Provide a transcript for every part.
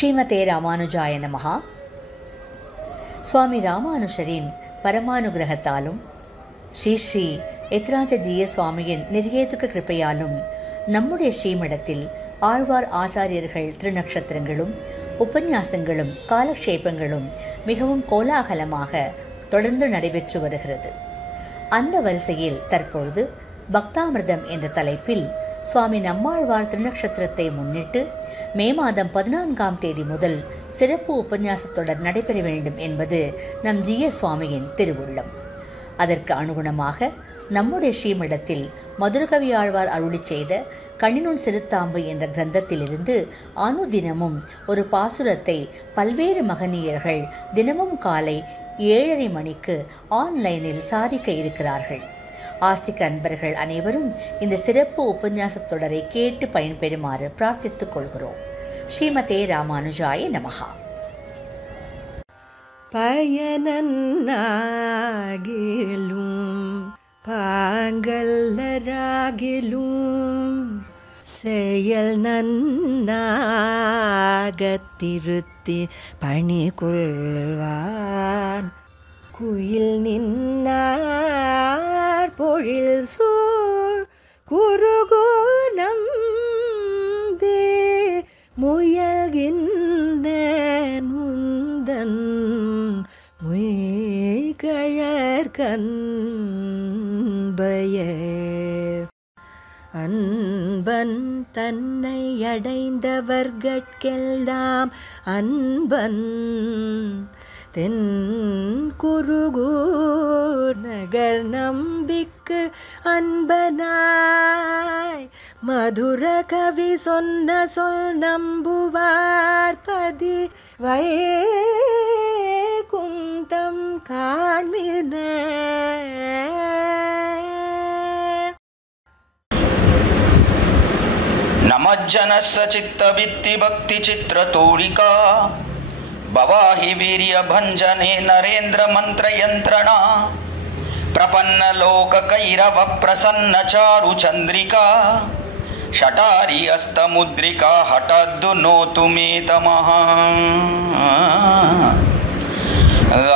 ஸ்ரீமதே ராமானுஜாய நமஹ. சுவாமி ராமானுஷரின் பரமானுகிரகத்தாலும் ஸ்ரீ ஸ்ரீ எத்ராஜஜீய சுவாமியின் நிர்ஹேதுக கிருப்பையாலும் நம்முடைய ஸ்ரீமடத்தில் ஆழ்வார் ஆச்சாரியர்கள் திருநக்ஷத்திரங்களும் உபன்யாசங்களும் காலக்ஷேபங்களும் மிகவும் கோலாகலமாக தொடர்ந்து நடைபெற்று வருகிறது. அந்த வரிசையில் தற்பொழுது பக்தாமிர்தம் என்ற தலைப்பில் சுவாமி நம்மாழ்வார் திருநக்ஷத்திரத்தை முன்னிட்டு மே மாதம் 14ஆம் தேதி முதல் சிறப்பு உபன்யாசத் தொடர் நடைபெற வேண்டும் என்பது நம் ஜிய சுவாமியின் திருவுள்ளம். அதற்கு அனுகுணமாக நம்முடைய ஸ்ரீமடத்தில் மதுரகவி ஆழ்வார் அருளி செய்த கண்ணினுன் சிறுத்தாம்பு என்ற கிரந்தத்திலிருந்து அனுதினமும் ஒரு பாசுரத்தை பல்வேறு மகனீயர்கள் தினமும் காலை 7:30 மணிக்கு ஆன்லைனில் சாதிக்க இருக்கிறார்கள். ஆஸ்திக அன்பர்கள் அனைவரும் இந்த சிறப்பு உபன்யாசத் தொடரை கேட்டு பயன்பெறுமாறு பிரார்த்தித்துக் கொள்கிறோம். ஸ்ரீமதே ராமானுஜாய நமஹ. பயனன்னாகிலும் பாங்கல்லராகிலும் செயல் நன்னாகத் திருத்தி பணி கொள்வான் குயில் நின்னார் பொழில் சூழ் குருகுணம் முயல்கின்றேன் முந்தன் முய்கழற் கண்பயே. அன்பன் தன்னை அடைந்தவர்கட்கெல்லாம் அன்பன் தென் குருகூர் நகர் நம்பிக்கு அன்பனாய் மதுர கவி சொன்ன சொல் நம்புவார் பதி வைகுந்தம் காண்மினே. ನಮಜ್ಜನಸ್ಸ ಚಿತ್ತವಿತ್ತಿ ಭಕ್ತಿ ಚಿತ್ರತೂರಿಕಾ ಭವಾಹಿ ವೀರ್ಯ ಭಂಜನೆ ನರೇಂದ್ರ ಮಂತ್ರ ಯಂತ್ರಣ ಪ್ರಪನ್ನ ಲೋಕ ಕೈರವ ಪ್ರಸನ್ನ ಚಾರು ಚಂದ್ರಿಕಾ ಶಟಾರಿ ಅಸ್ತ ಮುದ್ರಿಕಾ ಹಠದ್ದು ನೋತು ಮೇತಮಃ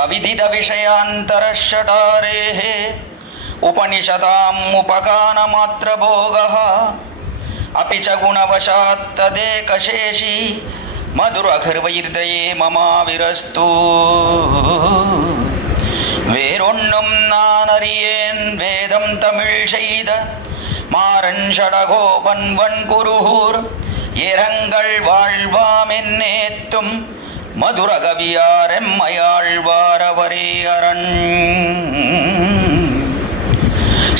ಅವಿದಿತ ವಿಷಯಾಂತರ ಶಟಾರೇ ಉಪನಿಷದಾಂ ಉಪಗಾನ ಮಾತ್ರ ಭೋಗಃ ಅಪಿ ಚ ಗುಣವಶಾತ್ ತದೇಕಶೇಷಿ மதுரகர்வயிர்தயே மமாவிரஸ்து. வேறொன்னும் நான் அறியேன் வேதம் தமிழ் செய்த மாறன் ஷடகோபன் வன்குருகூர் இரங்கள் வாழ்வாம் என்னேத்தும் மதுரகவியாரெம்மையாழ்வாரவரே அரண்.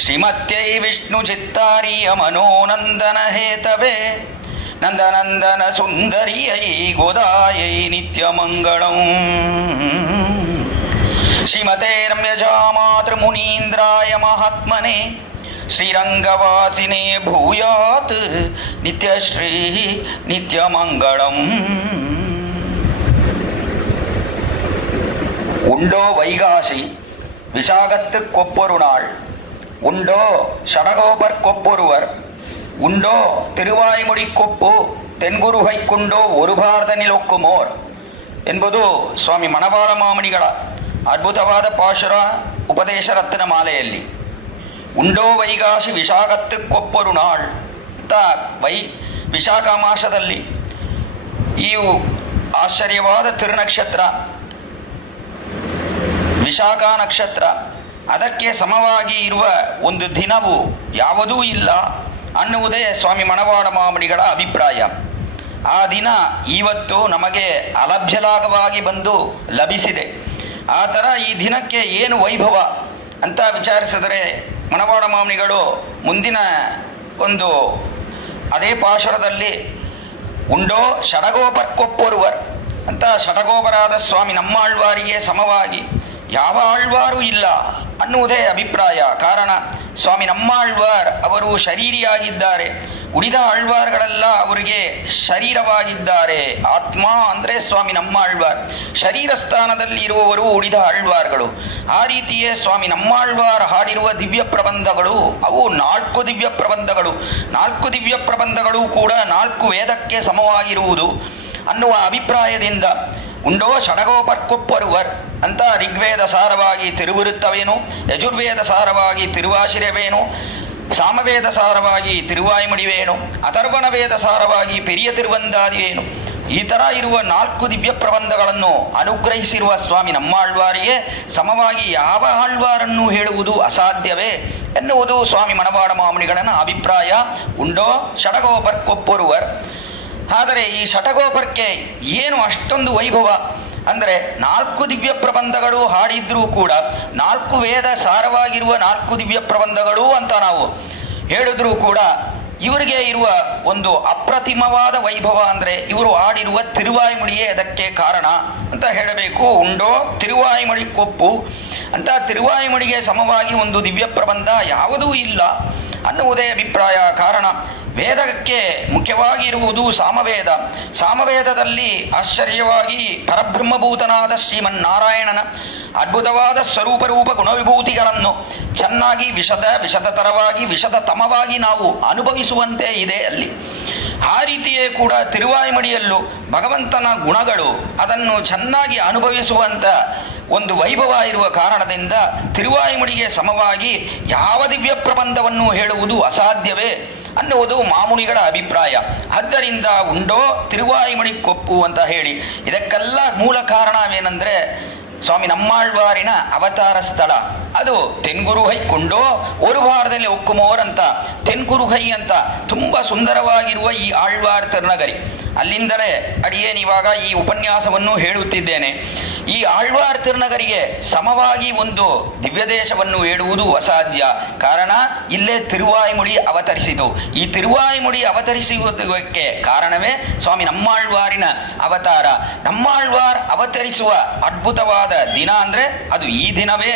ஸ்ரீமத்யை விஷ்ணு சித்தாரிய மனோநந்தன ஹேதவே நந்தநந்தன சுந்தரியை கோதாயை நித்யமங்களம். ஸ்ரீமதே ரம்யஜாமாத்ரு முனீந்திராய மகாத்மனே ஸ்ரீரங்கவாசினே பூயாத் நித்யஸ்ரீ நித்யமங்களம். உண்டோ வைகாசி விசாகத்து கொப்பொரு நாள், உண்டோ ஷடகோபர் கொப்பொருவர், ಉಂಡೋ ತಿರುವಾಯ್ಮುಡಿ ಕೊಪ್ಪು ತೆನ್ಗುರುಹೈ ಕುಂಡೋ ஒரு ಭಾರತನಿಲೊಕ್ಕುಮೋರ್ ಎಂಬುದು ಸ್ವಾಮಿ ಮಣವಾಳ ಮಾಮಣಿಗಳ ಅದ್ಭುತವಾದ ಪಾಶುರ ಉಪದೇಶ ರತ್ನ ಮಾಲೆಯಲ್ಲಿ. ಉಂಡೋ ವೈಗಾಸಿ ವಿಶಾಖತ್ತು ಕೊಪ್ಪೊರು ನಾಳ್ ಅಂತ ವಿಶಾಖ ಮಾಸದಲ್ಲಿ ಈ ಆಶ್ಚರ್ಯವಾದ ತಿರುನಕ್ಷತ್ರ ವಿಶಾಖ ನಕ್ಷತ್ರ, ಅದಕ್ಕೆ ಸಮವಾಗಿ ಇರುವ ಒಂದು ದಿನವು ಯಾವುದೂ ಇಲ್ಲ ಅನ್ನುವುದೇ ಸ್ವಾಮಿ ಮಣವಾಳ ಮಾಮಣಿಗಳ ಅಭಿಪ್ರಾಯ. ಆ ದಿನ ಇವತ್ತು ನಮಗೆ ಅಲಭ್ಯಲಾಗವಾಗಿ ಬಂದು ಲಭಿಸಿದೆ. ಆ ಥರ ಈ ದಿನಕ್ಕೆ ಏನು ವೈಭವ ಅಂತ ವಿಚಾರಿಸಿದರೆ ಮಣವಾಳ ಮಾಮಣಿಗಳು ಮುಂದಿನ ಒಂದು ಅದೇ ಪಾಶುರದಲ್ಲಿ ಉಂಡೋ ಷಡಗೋಪರ್ಕೊಪ್ಪೊರುವರ್ ಅಂತ ಷಡಗೋಪರಾದ ಸ್ವಾಮಿ ನಮ್ಮಾಳ್ವಾರಿಗೆ ಸಮವಾಗಿ ಯಾವ ಆಳ್ವಾರೂ ಇಲ್ಲ ಅನ್ನುವುದೇ ಅಭಿಪ್ರಾಯ. ಕಾರಣ ಸ್ವಾಮಿ ನಮ್ಮಾಳ್ವಾರ್ ಅವರು ಶರೀರಿಯಾಗಿದ್ದಾರೆ, ಉಳಿದ ಆಳ್ವಾರ್ಗಳೆಲ್ಲ ಅವರಿಗೆ ಶರೀರವಾಗಿದ್ದಾರೆ. ಆತ್ಮ ಅಂದರೆ ಸ್ವಾಮಿ ನಮ್ಮಾಳ್ವಾರ್, ಶರೀರ ಸ್ಥಾನದಲ್ಲಿ ಇರುವವರು ಉಳಿದ ಆಳ್ವಾರ್ಗಳು. ಆ ರೀತಿಯೇ ಸ್ವಾಮಿ ನಮ್ಮಾಳ್ವಾರ್ ಹಾಡಿರುವ ದಿವ್ಯ ಪ್ರಬಂಧಗಳು ಅವು 4 ದಿವ್ಯ ಪ್ರಬಂಧಗಳು. 4 ದಿವ್ಯ ಪ್ರಬಂಧಗಳು ಕೂಡ 4 ವೇದಕ್ಕೆ ಸಮವಾಗಿರುವುದು. ಅನ್ನುವ ಅಭಿಪ್ರಾಯದಿಂದ ಉಂಡೋ ಷಡಗೋಪರ್ಕೊಪ್ಪೊರುವರ್ ಅಂತ ಋಗ್ವೇದ ಸಾರವಾಗಿ ತಿರುವಿರುತ್ತವೇನು, ಯಜುರ್ವೇದ ಸಾರವಾಗಿ ತಿರುವಾಶಿರವೇನು, ಸಾಮವೇದ ಸಾರವಾಗಿ ತಿರುವಾಯ್ಮಡಿವೇನು, ಅಥರ್ವಣ ವೇದ ಸಾರವಾಗಿ ಪೆರಿಯ ತಿರುವಂದಾದಿವೇನು, ಈ ಥರ ಇರುವ 4 ದಿವ್ಯ ಪ್ರಬಂಧಗಳನ್ನು ಅನುಗ್ರಹಿಸಿರುವ ಸ್ವಾಮಿ ನಮ್ಮಾಳ್ವಾರಿಗೆ ಸಮವಾಗಿ ಯಾವ ಆಳ್ವಾರನ್ನು ಹೇಳುವುದು ಅಸಾಧ್ಯವೇ ಎನ್ನುವುದು ಸ್ವಾಮಿ ಮಣವಾಡ ಮಾಮುನಿಗಳನ್ನ ಅಭಿಪ್ರಾಯ. ಉಂಡೋ ಷಡಗೋಪರ್ಕೊಪ್ಪೊರುವರ್. ಆದರೆ ಈ ಷಟಗೋಪರ್ಕೆ ಏನು ಅಷ್ಟೊಂದು ವೈಭವ ಅಂದರೆ 4 ದಿವ್ಯ ಪ್ರಬಂಧಗಳು ಹಾಡಿದ್ರೂ ಕೂಡ 4 ವೇದ ಸಾರವಾಗಿರುವ 4 ದಿವ್ಯ ಪ್ರಬಂಧಗಳು ಅಂತ ನಾವು ಹೇಳಿದ್ರೂ ಕೂಡ ಇವರಿಗೆ ಇರುವ ಒಂದು ಅಪ್ರತಿಮವಾದ ವೈಭವ ಅಂದರೆ ಇವರು ಆಡಿರುವ ತಿರುವಾಯ್ಮುಡಿಯೇ ಅದಕ್ಕೆ ಕಾರಣ ಅಂತ ಹೇಳಬೇಕು. ಉಂಡೋ ತಿರುವಾಯ್ಮುಡಿ ಕೊಪ್ಪು ಅಂತ ತಿರುವಾಯ್ಮುಡಿಗೆ ಸಮವಾಗಿ ಒಂದು ದಿವ್ಯ ಪ್ರಬಂಧ ಯಾವುದೂ ಇಲ್ಲ ಅನ್ನುವುದೇ ಅಭಿಪ್ರಾಯ. ಕಾರಣ ವೇದಕ್ಕೆ ಮುಖ್ಯವಾಗಿ ಇರುವುದು ಸಾಮವೇದ. ಸಾಮವೇದದಲ್ಲಿ ಆಶ್ಚರ್ಯವಾಗಿ ಪರಬ್ರಹ್ಮಭೂತನಾದ ಶ್ರೀಮನ್ನಾರಾಯಣನ ಅದ್ಭುತವಾದ ಸ್ವರೂಪರೂಪ ಗುಣವಿಭೂತಿಗಳನ್ನು ಚೆನ್ನಾಗಿ ವಿಶದತರವಾಗಿ ವಿಶದತಮವಾಗಿ ನಾವು ಅನುಭವಿಸುವಂತೆ ಇದೆ ಅಲ್ಲಿ. ಆ ರೀತಿಯೇ ಕೂಡ ತಿರುವಾಯ್ಮಡಿಯಲ್ಲೂ ಭಗವಂತನ ಗುಣಗಳು ಅದನ್ನು ಚೆನ್ನಾಗಿ ಅನುಭವಿಸುವಂತ ಒಂದು ವೈಭವ ಇರುವ ಕಾರಣದಿಂದ ತಿರುವಾಯ್ಮಡಿಗೆ ಸಮವಾಗಿ ಯಾವ ದಿವ್ಯ ಪ್ರಬಂಧವನ್ನು ಹೇಳುವುದು ಅಸಾಧ್ಯವೇ ಅನ್ನುವುದು ಮಾಮುನಿಗಳ ಅಭಿಪ್ರಾಯ. ಆದ್ದರಿಂದ ಉಂಡೋ ತಿರುವಾಯ್ಮಡಿ ಕೊಪ್ಪು ಅಂತ ಹೇಳಿ ಇದಕ್ಕೆಲ್ಲ ಮೂಲ ಕಾರಣವೇನೆಂದರೆ ಸ್ವಾಮಿ ನಮ್ಮಾಳ್ವಾರಿನ ಅವತಾರ ಸ್ಥಳ ಅದು ತೆನ್ಗುರುಹೈ ಕೊಂಡೋ ಒಂದು ಭಾರದಲ್ಲಿ ಒಕ್ಕುಮೋರ್ ಅಂತ ತೆನ್ಗುರುಹೈ ಅಂತ ತುಂಬಾ ಸುಂದರವಾಗಿರುವ ಈ ಆಳ್ವಾರ್ ತಿರುನಗರಿ. ಅಲ್ಲಿಂದಲೇ ಅಡಿಯೇನ್ ಇವಾಗ ಈ ಉಪನ್ಯಾಸವನ್ನು ಹೇಳುತ್ತಿದ್ದೇನೆ. ಈ ಆಳ್ವಾರ್ ತಿರುನಗರಿಗೆ ಸಮವಾಗಿ ಒಂದು ದಿವ್ಯ ದೇಶವನ್ನು ಹೇಳುವುದು ಅಸಾಧ್ಯ. ಕಾರಣ ಇಲ್ಲೇ ತಿರುವಾಯ್ಮುಡಿ ಅವತರಿಸಿತು. ಈ ತಿರುವಾಯ್ಮುಡಿ ಅವತರಿಸುವುದಕ್ಕೆ ಕಾರಣವೇ ಸ್ವಾಮಿ ನಮ್ಮಾಳ್ವಾರಿನ ಅವತಾರ. ನಮ್ಮಾಳ್ವಾರ್ ಅವತರಿಸುವ ಅದ್ಭುತವಾದ ದಿನ ಅಂದ್ರೆ ಅದು ಈ ದಿನವೇ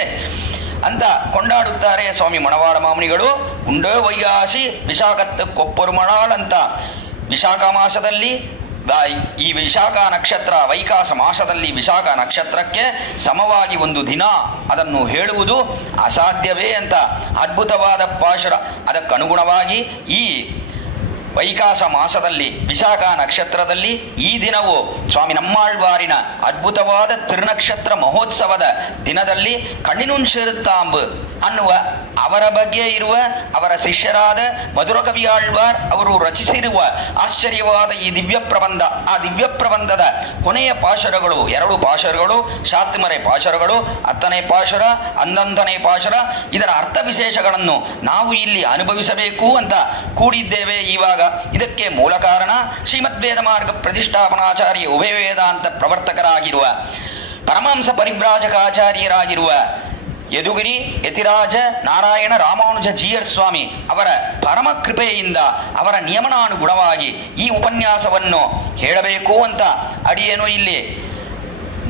ಅಂತ ಕೊಂಡಾಡುತ್ತಾರೆ ಸ್ವಾಮಿ ಮಣವಾಡ ಮಾಮುನಿಗಳು. ಉಂಡೋ ವೈಯಾಸಿ ವಿಶಾಖತ್ ಕೊಪ್ಪೊರುಮಳಾಳ್ ಅಂತ ವಿಶಾಖ ಮಾಸದಲ್ಲಿ ಈ ವಿಶಾಖ ನಕ್ಷತ್ರ ವೈಕಾಸ ಮಾಸದಲ್ಲಿ ವಿಶಾಖ ನಕ್ಷತ್ರಕ್ಕೆ ಸಮವಾಗಿ ಒಂದು ದಿನ ಅದನ್ನು ಹೇಳುವುದು ಅಸಾಧ್ಯವೇ ಅಂತ ಅದ್ಭುತವಾದ ಪಾಶುರ. ಅದಕ್ಕನುಗುಣವಾಗಿ ಈ ವೈಕಾಸ ಮಾಸದಲ್ಲಿ ವಿಶಾಖ ನಕ್ಷತ್ರದಲ್ಲಿ ಈ ದಿನವು ಸ್ವಾಮಿ ನಮ್ಮಾಳ್ವಾರಿನ ಅದ್ಭುತವಾದ ತಿರುನಕ್ಷತ್ರ ಮಹೋತ್ಸವದ ದಿನದಲ್ಲಿ ಕಣ್ಣಿನುಂಶಿರುತ್ತಾಂಬು ಅನ್ನುವ ಅವರ ಬಗ್ಗೆ ಇರುವ ಅವರ ಶಿಷ್ಯರಾದ ಮಧುರಕವಿ ಆಳ್ವಾರ್ ಅವರು ರಚಿಸಿರುವ ಆಶ್ಚರ್ಯವಾದ ಈ ದಿವ್ಯ ಪ್ರಬಂಧ. ಆ ದಿವ್ಯ ಪ್ರಬಂಧದ ಕೊನೆಯ ಪಾಶುರಗಳು 2 ಪಾಶುರಗಳು, ಶಾತ್ಮರೆ ಪಾಶುರಗಳು, 10ನೇ ಪಾಶುರ, 11ನೇ ಪಾಶುರ. ಇದರ ಅರ್ಥ ವಿಶೇಷಗಳನ್ನು ನಾವು ಇಲ್ಲಿ ಅನುಭವಿಸಬೇಕು ಅಂತ ಕೂಡಿದ್ದೇವೆ ಇವಾಗ. ಇದಕ್ಕೆ ಮೂಲ ಕಾರಣ ಶ್ರೀಮದ್ ವೇದ ಮಾರ್ಗ ಪ್ರತಿಷ್ಠಾಪನಾಚಾರ್ಯ ಉಭಯ ವೇದಾಂತ ಪ್ರವರ್ತಕರಾಗಿರುವ ಪರಮಹಂಸ ಪರಿಭ್ರಾಜಕಾಚಾರ್ಯರಾಗಿರುವ ಯದುಗಿರಿ ಯತಿರಾಜ ನಾರಾಯಣ ರಾಮಾನುಜ ಜೀಯರ್ ಸ್ವಾಮಿ ಅವರ ಪರಮ ಕೃಪೆಯಿಂದ ಅವರ ನಿಯಮನಾನುಗುಣವಾಗಿ ಈ ಉಪನ್ಯಾಸವನ್ನು ಹೇಳಬೇಕು ಅಂತ ಅಡಿಯೇನು ಇಲ್ಲಿ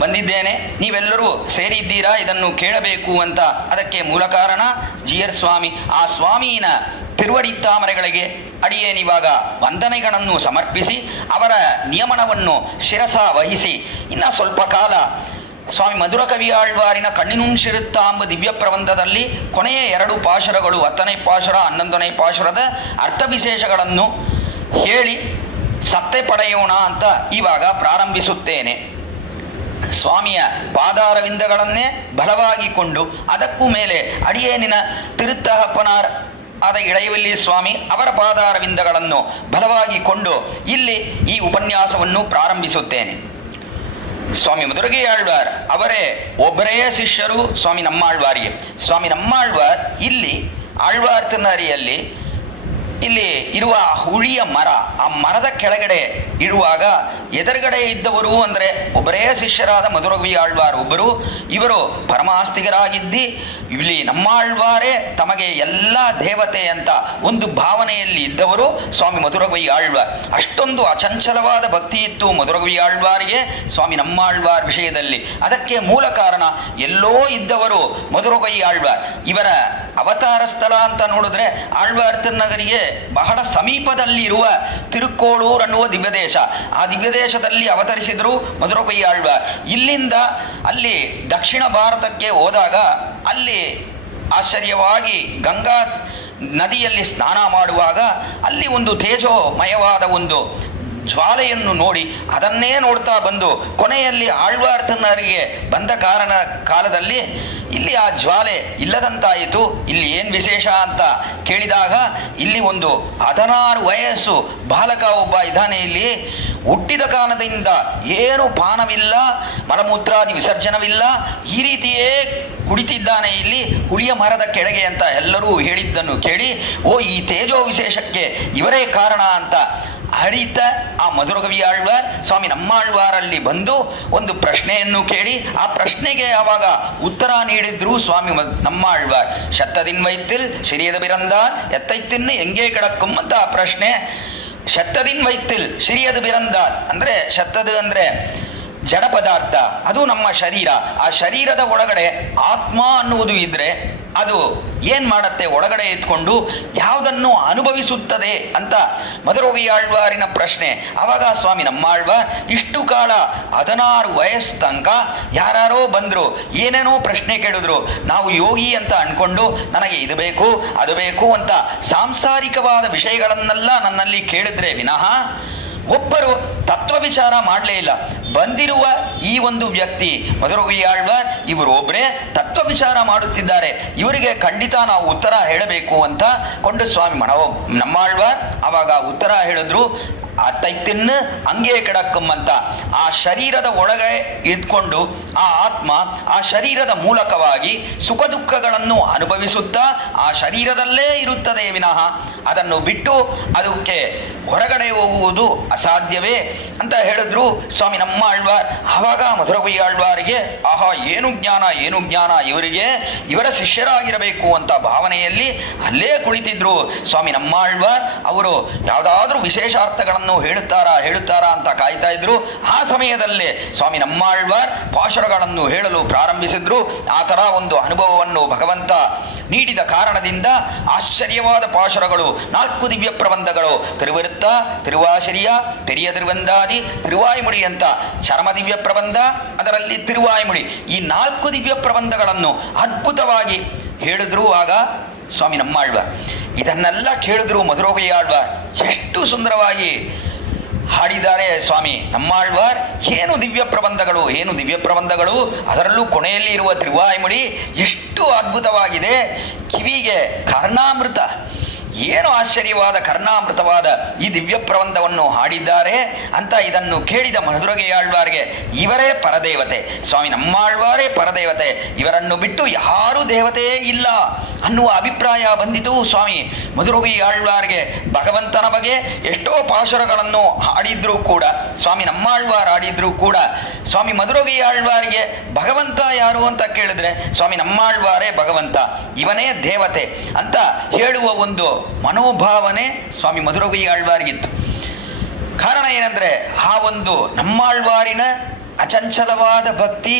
ಬಂದಿದ್ದೇನೆ. ನೀವೆಲ್ಲರೂ ಸೇರಿದ್ದೀರಾ ಇದನ್ನು ಕೇಳಬೇಕು ಅಂತ. ಅದಕ್ಕೆ ಮೂಲ ಕಾರಣ ಜೀಯರ್ ಸ್ವಾಮಿ. ಆ ಸ್ವಾಮಿಯ ತಿರುವಡಿ ತಾಮರೆಗಳಿಗೆ ಅಡಿಯೇನಿವಾಗ ವಂದನೆಗಳನ್ನು ಸಮರ್ಪಿಸಿ ಅವರ ನಿಯಮನವನ್ನು ಶಿರಸ ವಹಿಸಿ ಇನ್ನ ಸ್ವಲ್ಪ ಕಾಲ ಸ್ವಾಮಿ ಮಧುರಕವಿ ಆಳ್ವಾರಿನ ಕಣ್ಣಿನುಂಶಿರುತ್ತಾಂಬ ದಿವ್ಯ ಪ್ರಬಂಧದಲ್ಲಿ ಕೊನೆಯ 2 ಪಾಶುರಗಳು 10ನೇ ಪಾಶುರ 11ನೇ ಪಾಶುರದ ಅರ್ಥ ವಿಶೇಷಗಳನ್ನು ಹೇಳಿ ಸತ್ತೆ ಪಡೆಯೋಣ ಅಂತ ಇವಾಗ ಪ್ರಾರಂಭಿಸುತ್ತೇನೆ. ಸ್ವಾಮಿಯ ಪಾದಾರವಿಂದಗಳನ್ನೇ ಬಲವಾಗಿಕೊಂಡು ಅದಕ್ಕೂ ಮೇಲೆ ಅಡಿಯೇನಿನ ತಿರುತ್ತಹಪ್ಪನಾರ್ ಆದ ಇಳೆಯವಲ್ಲಿ ಸ್ವಾಮಿ ಅವರ ಪಾದಾರವಿಂದಗಳನ್ನು ಬಲವಾಗಿಕೊಂಡು ಇಲ್ಲಿ ಈ ಉಪನ್ಯಾಸವನ್ನು ಪ್ರಾರಂಭಿಸುತ್ತೇನೆ. ಸ್ವಾಮಿ ಮಧುರಗಿಯಾಳ್ವಾರ್ ಅವರೇ ಒಬ್ಬರೇ ಶಿಷ್ಯರು ಸ್ವಾಮಿ ನಮ್ಮಾಳ್ವಾರಿಗೆ. ಸ್ವಾಮಿ ನಮ್ಮಾಳ್ವಾರ್ ಇಲ್ಲಿ ಆಳ್ವಾರ್ ತಿರುನಗರಿಯಲ್ಲಿ ಇಲ್ಲಿ ಇರುವ ಹುಳಿಯ ಮರ, ಆ ಮರದ ಕೆಳಗಡೆ ಇರುವಾಗ ಎದುರುಗಡೆ ಇದ್ದವರು ಅಂದರೆ ಒಬ್ಬರೇ ಶಿಷ್ಯರಾದ ಮಧುರಕವಿ ಆಳ್ವಾರ್ ಒಬ್ಬರು. ಇವರು ಪರಮಾಸ್ತಿಗರಾಗಿದ್ದಿ ಇಲ್ಲಿ ನಮ್ಮಾಳ್ವಾರೇ ತಮಗೆ ಎಲ್ಲ ದೇವತೆ ಅಂತ ಒಂದು ಭಾವನೆಯಲ್ಲಿ ಇದ್ದವರು ಸ್ವಾಮಿ ಮಧುರಕವಿ ಆಳ್ವಾರ್. ಅಷ್ಟೊಂದು ಅಚಂಚಲವಾದ ಭಕ್ತಿ ಇತ್ತು ಮಧುರಕವಿ ಆಳ್ವಾರಿಗೆ ಸ್ವಾಮಿ ನಮ್ಮಾಳ್ವಾರ್ ವಿಷಯದಲ್ಲಿ. ಅದಕ್ಕೆ ಮೂಲ ಕಾರಣ ಎಲ್ಲೋ ಇದ್ದವರು ಮಧುರಕವಿ ಆಳ್ವಾರ್. ಇವರ ಅವತಾರ ಸ್ಥಳ ಅಂತ ನೋಡಿದ್ರೆ ಆಳ್ವಾರ್ ತಿರುನಗರಿಗೆ ಬಹಳ ಸಮೀಪದಲ್ಲಿ ಇರುವ ತಿರುಕ್ಕೋಳೂರ್ ಅನ್ನುವ ದಿವ್ಯ ದೇಶ. ಆ ದಿವ್ಯ ದೇಶದಲ್ಲಿ ಅವತರಿಸಿದ್ರು ಮಧುರಕವಿ ಆಳ್ವಾರ್. ಇಲ್ಲಿಂದ ಅಲ್ಲಿ ದಕ್ಷಿಣ ಭಾರತಕ್ಕೆ ಹೋದಾಗ ಅಲ್ಲಿ ಆಶ್ಚರ್ಯವಾಗಿ ಗಂಗಾ ನದಿಯಲ್ಲಿ ಸ್ನಾನ ಮಾಡುವಾಗ ಅಲ್ಲಿ ಒಂದು ತೇಜೋಮಯವಾದ ಒಂದು ಜ್ವಾಲೆಯನ್ನು ನೋಡಿ ಅದನ್ನೇ ನೋಡ್ತಾ ಬಂದು ಕೊನೆಯಲ್ಲಿ ಆಳ್ವಾರ್ತನರಿಗೆ ಬಂದ ಕಾಲದಲ್ಲಿ ಇಲ್ಲಿ ಆ ಜ್ವಾಲೆ ಇಲ್ಲದಂತಾಯಿತು. ಇಲ್ಲಿ ಏನ್ ವಿಶೇಷ ಅಂತ ಕೇಳಿದಾಗ ಇಲ್ಲಿ ಒಂದು 16 ವಯಸ್ಸು ಬಾಲಕ ಒಬ್ಬ ಇದ್ದಾನೆ. ಇಲ್ಲಿ ಹುಟ್ಟಿದ ಕಾಲದಿಂದ ಏನು ಪಾನವಿಲ್ಲ, ಮಲಮೂತ್ರಾದಿ ವಿಸರ್ಜನವಿಲ್ಲ, ಈ ರೀತಿಯೇ ಕುಡಿತಿದ್ದಾನೆ ಇಲ್ಲಿ ಹುಳಿಯ ಮರದ ಕೆಳಗೆ ಅಂತ ಎಲ್ಲರೂ ಹೇಳಿದ್ದನ್ನು ಕೇಳಿ, ಓ ಈ ತೇಜೋ ವಿಶೇಷಕ್ಕೆ ಇವರೇ ಕಾರಣ ಅಂತ ಹರಿತ ಆ ಮಧುರಕವಿ ಆಳ್ವಾರ್ ಸ್ವಾಮಿ ನಮ್ಮಾಳ್ವಾರಲ್ಲಿ ಬಂದು ಒಂದು ಪ್ರಶ್ನೆಯನ್ನು ಕೇಳಿ ಆ ಪ್ರಶ್ನೆಗೆ ಯಾವಾಗ ಉತ್ತರ ನೀಡಿದ್ರು ಸ್ವಾಮಿ ನಮ್ಮಾಳ್ವಾರ್, ಶತ್ತದಿನ್ ವೈತಿಲ್ ಸಿರಿಯದ ಬಿರಂದಾಲ್ ಎತ್ತೈತಿನ್ನು ಎಂಗೇ ಕಿಡಕ್ಕುಂ ಅಂತ ಆ ಪ್ರಶ್ನೆ. ಶತ್ತದಿನ್ ವೈತಿಲ್ ಸಿರಿಯದ ಬಿರಂದಾಲ್ ಅಂದ್ರೆ ಶತ್ತದ ಅಂದ್ರೆ ಜಡ ಪದಾರ್ಥ, ಅದು ನಮ್ಮ ಶರೀರ. ಆ ಶರೀರದ ಒಳಗಡೆ ಆತ್ಮ ಅನ್ನುವುದು ಇದ್ರೆ ಅದು ಏನ್ ಮಾಡತ್ತೆ, ಒಳಗಡೆ ಎತ್ಕೊಂಡು ಯಾವುದನ್ನು ಅನುಭವಿಸುತ್ತದೆ ಅಂತ ಮಧುರಕವಿ ಆಳ್ವಾರಿನ ಪ್ರಶ್ನೆ. ಆವಾಗ ಸ್ವಾಮಿ ನಮ್ಮಾಳ್ವಾರ್ ಇಷ್ಟು ಕಾಲ 16 ವಯಸ್ಸು ತನಕ ಯಾರೋ ಬಂದ್ರು, ಏನೇನೋ ಪ್ರಶ್ನೆ ಕೇಳಿದ್ರು, ನಾವು ಯೋಗಿ ಅಂತ ಅನ್ಕೊಂಡು ನನಗೆ ಇದು ಬೇಕು ಅದು ಬೇಕು ಅಂತ ಸಾಂಸಾರಿಕವಾದ ವಿಷಯಗಳನ್ನೆಲ್ಲ ನನ್ನಲ್ಲಿ ಕೇಳಿದ್ರೆ ವಿನಃ ಒಬ್ಬರು ತತ್ವ ವಿಚಾರ ಮಾಡಲೇ ಇಲ್ಲ. ಬಂದಿರುವ ಈ ಒಂದು ವ್ಯಕ್ತಿ ಮಧುರಕವಿ ಆಳ್ವಾರ್ ಇವರು ಒಬ್ಬರೇ ತತ್ವ ವಿಚಾರ ಮಾಡುತ್ತಿದ್ದಾರೆ, ಇವರಿಗೆ ಖಂಡಿತ ನಾವು ಉತ್ತರ ಹೇಳಬೇಕು ಅಂತ ಕೊಂಡು ಸ್ವಾಮಿ ನಮ್ಮಾಳ್ವಾರ್ ಅವಾಗ ಉತ್ತರ ಹೇಳಿದ್ರು, ಅತ್ತೈತಿನ್ನು ಹಂಗೆ ಕಿಡಕ್ಕಂ ಅಂತ. ಆ ಶರೀರದ ಒಳಗೆ ಇದ್ಕೊಂಡು ಆ ಆತ್ಮ ಆ ಶರೀರದ ಮೂಲಕವಾಗಿ ಸುಖ ದುಃಖಗಳನ್ನು ಅನುಭವಿಸುತ್ತಾ ಆ ಶರೀರದಲ್ಲೇ ಇರುತ್ತದೆ ವಿನಃ ಅದನ್ನು ಬಿಟ್ಟು ಅದಕ್ಕೆ ಹೊರಗಡೆ ಹೋಗುವುದು ಅಸಾಧ್ಯವೇ ಅಂತ ಹೇಳಿದ್ರು ಸ್ವಾಮಿ ನಮ್ಮಾಳ್ವಾರ್. ಆವಾಗ ಮಧುರಕವಿ ಆಳ್ವಾರಿಗೆ ಆಹಾ ಏನು ಜ್ಞಾನ ಇವರಿಗೆ, ಇವರ ಶಿಷ್ಯರಾಗಿರಬೇಕು ಅಂತ ಭಾವನೆಯಲ್ಲಿ ಅಲ್ಲೇ ಕುಳಿತಿದ್ರು ಸ್ವಾಮಿ ನಮ್ಮಾಳ್ವಾರ್. ಅವರು ಯಾವುದಾದ್ರೂ ವಿಶೇಷಾರ್ಥಗಳನ್ನು ಹೇಳುತ್ತಾರಾ ಅಂತ ಕಾಯ್ತಾ ಇದ್ರು. ಆ ಸಮಯದಲ್ಲೇ ಸ್ವಾಮಿ ನಮ್ಮಾಳ್ವಾರ್ ಪಾಶುರಗಳನ್ನು ಹೇಳಲು ಪ್ರಾರಂಭಿಸಿದ್ರು. ಆ ತರ ಒಂದು ಅನುಭವವನ್ನು ಭಗವಂತ ನೀಡಿದ ಕಾರಣದಿಂದ ಆಶ್ಚರ್ಯವಾದ ಪಾಶುರಗಳು 4 ದಿವ್ಯ ಪ್ರಬಂಧಗಳು, ತಿರುವಿರುತ್ತ, ತಿರುವಾಶಿರಿಯ, ಪೆರಿಯ ತಿರುವಂದಾದಿ, ತಿರುವಾಯ್ಮುಡಿ ಅಂತ ಚರಮ ದಿವ್ಯ ಪ್ರಬಂಧ, ಅದರಲ್ಲಿ ತಿರುವಾಯ್ಮುಡಿ, ಈ 4 ದಿವ್ಯ ಪ್ರಬಂಧಗಳನ್ನು ಅದ್ಭುತವಾಗಿ ಹೇಳಿದ್ರು ಆಗ ಸ್ವಾಮಿ ನಮ್ಮಾಳ್ವಾರ್. ಇದನ್ನೆಲ್ಲ ಕೇಳಿದ್ರು ಮಧುರಕವಿ ಆಳ್ವಾರ್ ಎಷ್ಟು ಸುಂದರವಾಗಿ ಹಾಡಿದ್ದಾರೆ ಸ್ವಾಮಿ ನಮ್ಮಾಳ್ವಾರ್. ಏನು ದಿವ್ಯ ಪ್ರಬಂಧಗಳು, ಅದರಲ್ಲೂ ಕೊನೆಯಲ್ಲಿ ಇರುವ ತಿರುವಾಯ್ಮುಡಿ ಎಷ್ಟು ಅದ್ಭುತವಾಗಿದೆ. ಕಿವಿಗೆ ಕರ್ಣಾಮೃತ, ಏನು ಆಶ್ಚರ್ಯವಾದ ಕರ್ಣಾಮೃತವಾದ ಈ ದಿವ್ಯ ಪ್ರಬಂಧವನ್ನು ಹಾಡಿದ್ದಾರೆ ಅಂತ ಇದನ್ನು ಕೇಳಿದ ಮಧುರಕವಿ ಆಳ್ವಾರ್ಗೆ ಇವರೇ ಪರದೇವತೆ, ಸ್ವಾಮಿ ನಮ್ಮಾಳ್ವಾರೇ ಪರದೇವತೆ, ಇವರನ್ನು ಬಿಟ್ಟು ಯಾರೂ ದೇವತೆಯೇ ಇಲ್ಲ ಅನ್ನುವ ಅಭಿಪ್ರಾಯ ಬಂದಿತು ಸ್ವಾಮಿ ಮಧುರಕವಿ ಆಳ್ವಾರ್ಗೆ. ಭಗವಂತನ ಬಗ್ಗೆ ಎಷ್ಟೋ ಪಾಶುರಗಳನ್ನು ಹಾಡಿದ್ರು ಕೂಡ, ಸ್ವಾಮಿ ನಮ್ಮಾಳ್ವಾರ್ ಹಾಡಿದ್ರು ಕೂಡ, ಸ್ವಾಮಿ ಮಧುರಕವಿ ಆಳ್ವಾರ್ಗೆ ಭಗವಂತ ಯಾರು ಅಂತ ಕೇಳಿದ್ರೆ ಸ್ವಾಮಿ ನಮ್ಮಾಳ್ವಾರೇ ಭಗವಂತ, ಇವನೇ ದೇವತೆ ಅಂತ ಹೇಳುವ ಒಂದು ಮನೋಭಾವನೆ ಸ್ವಾಮಿ ಮಧುರಕವಿ ಆಳ್ವಾರ್ಗಿತ್ತು. ಕಾರಣ ಏನಂದ್ರೆ ಆ ಒಂದು ನಮ್ಮಾಳ್ವಾರಿನ ಅಚಂಚಲವಾದ ಭಕ್ತಿ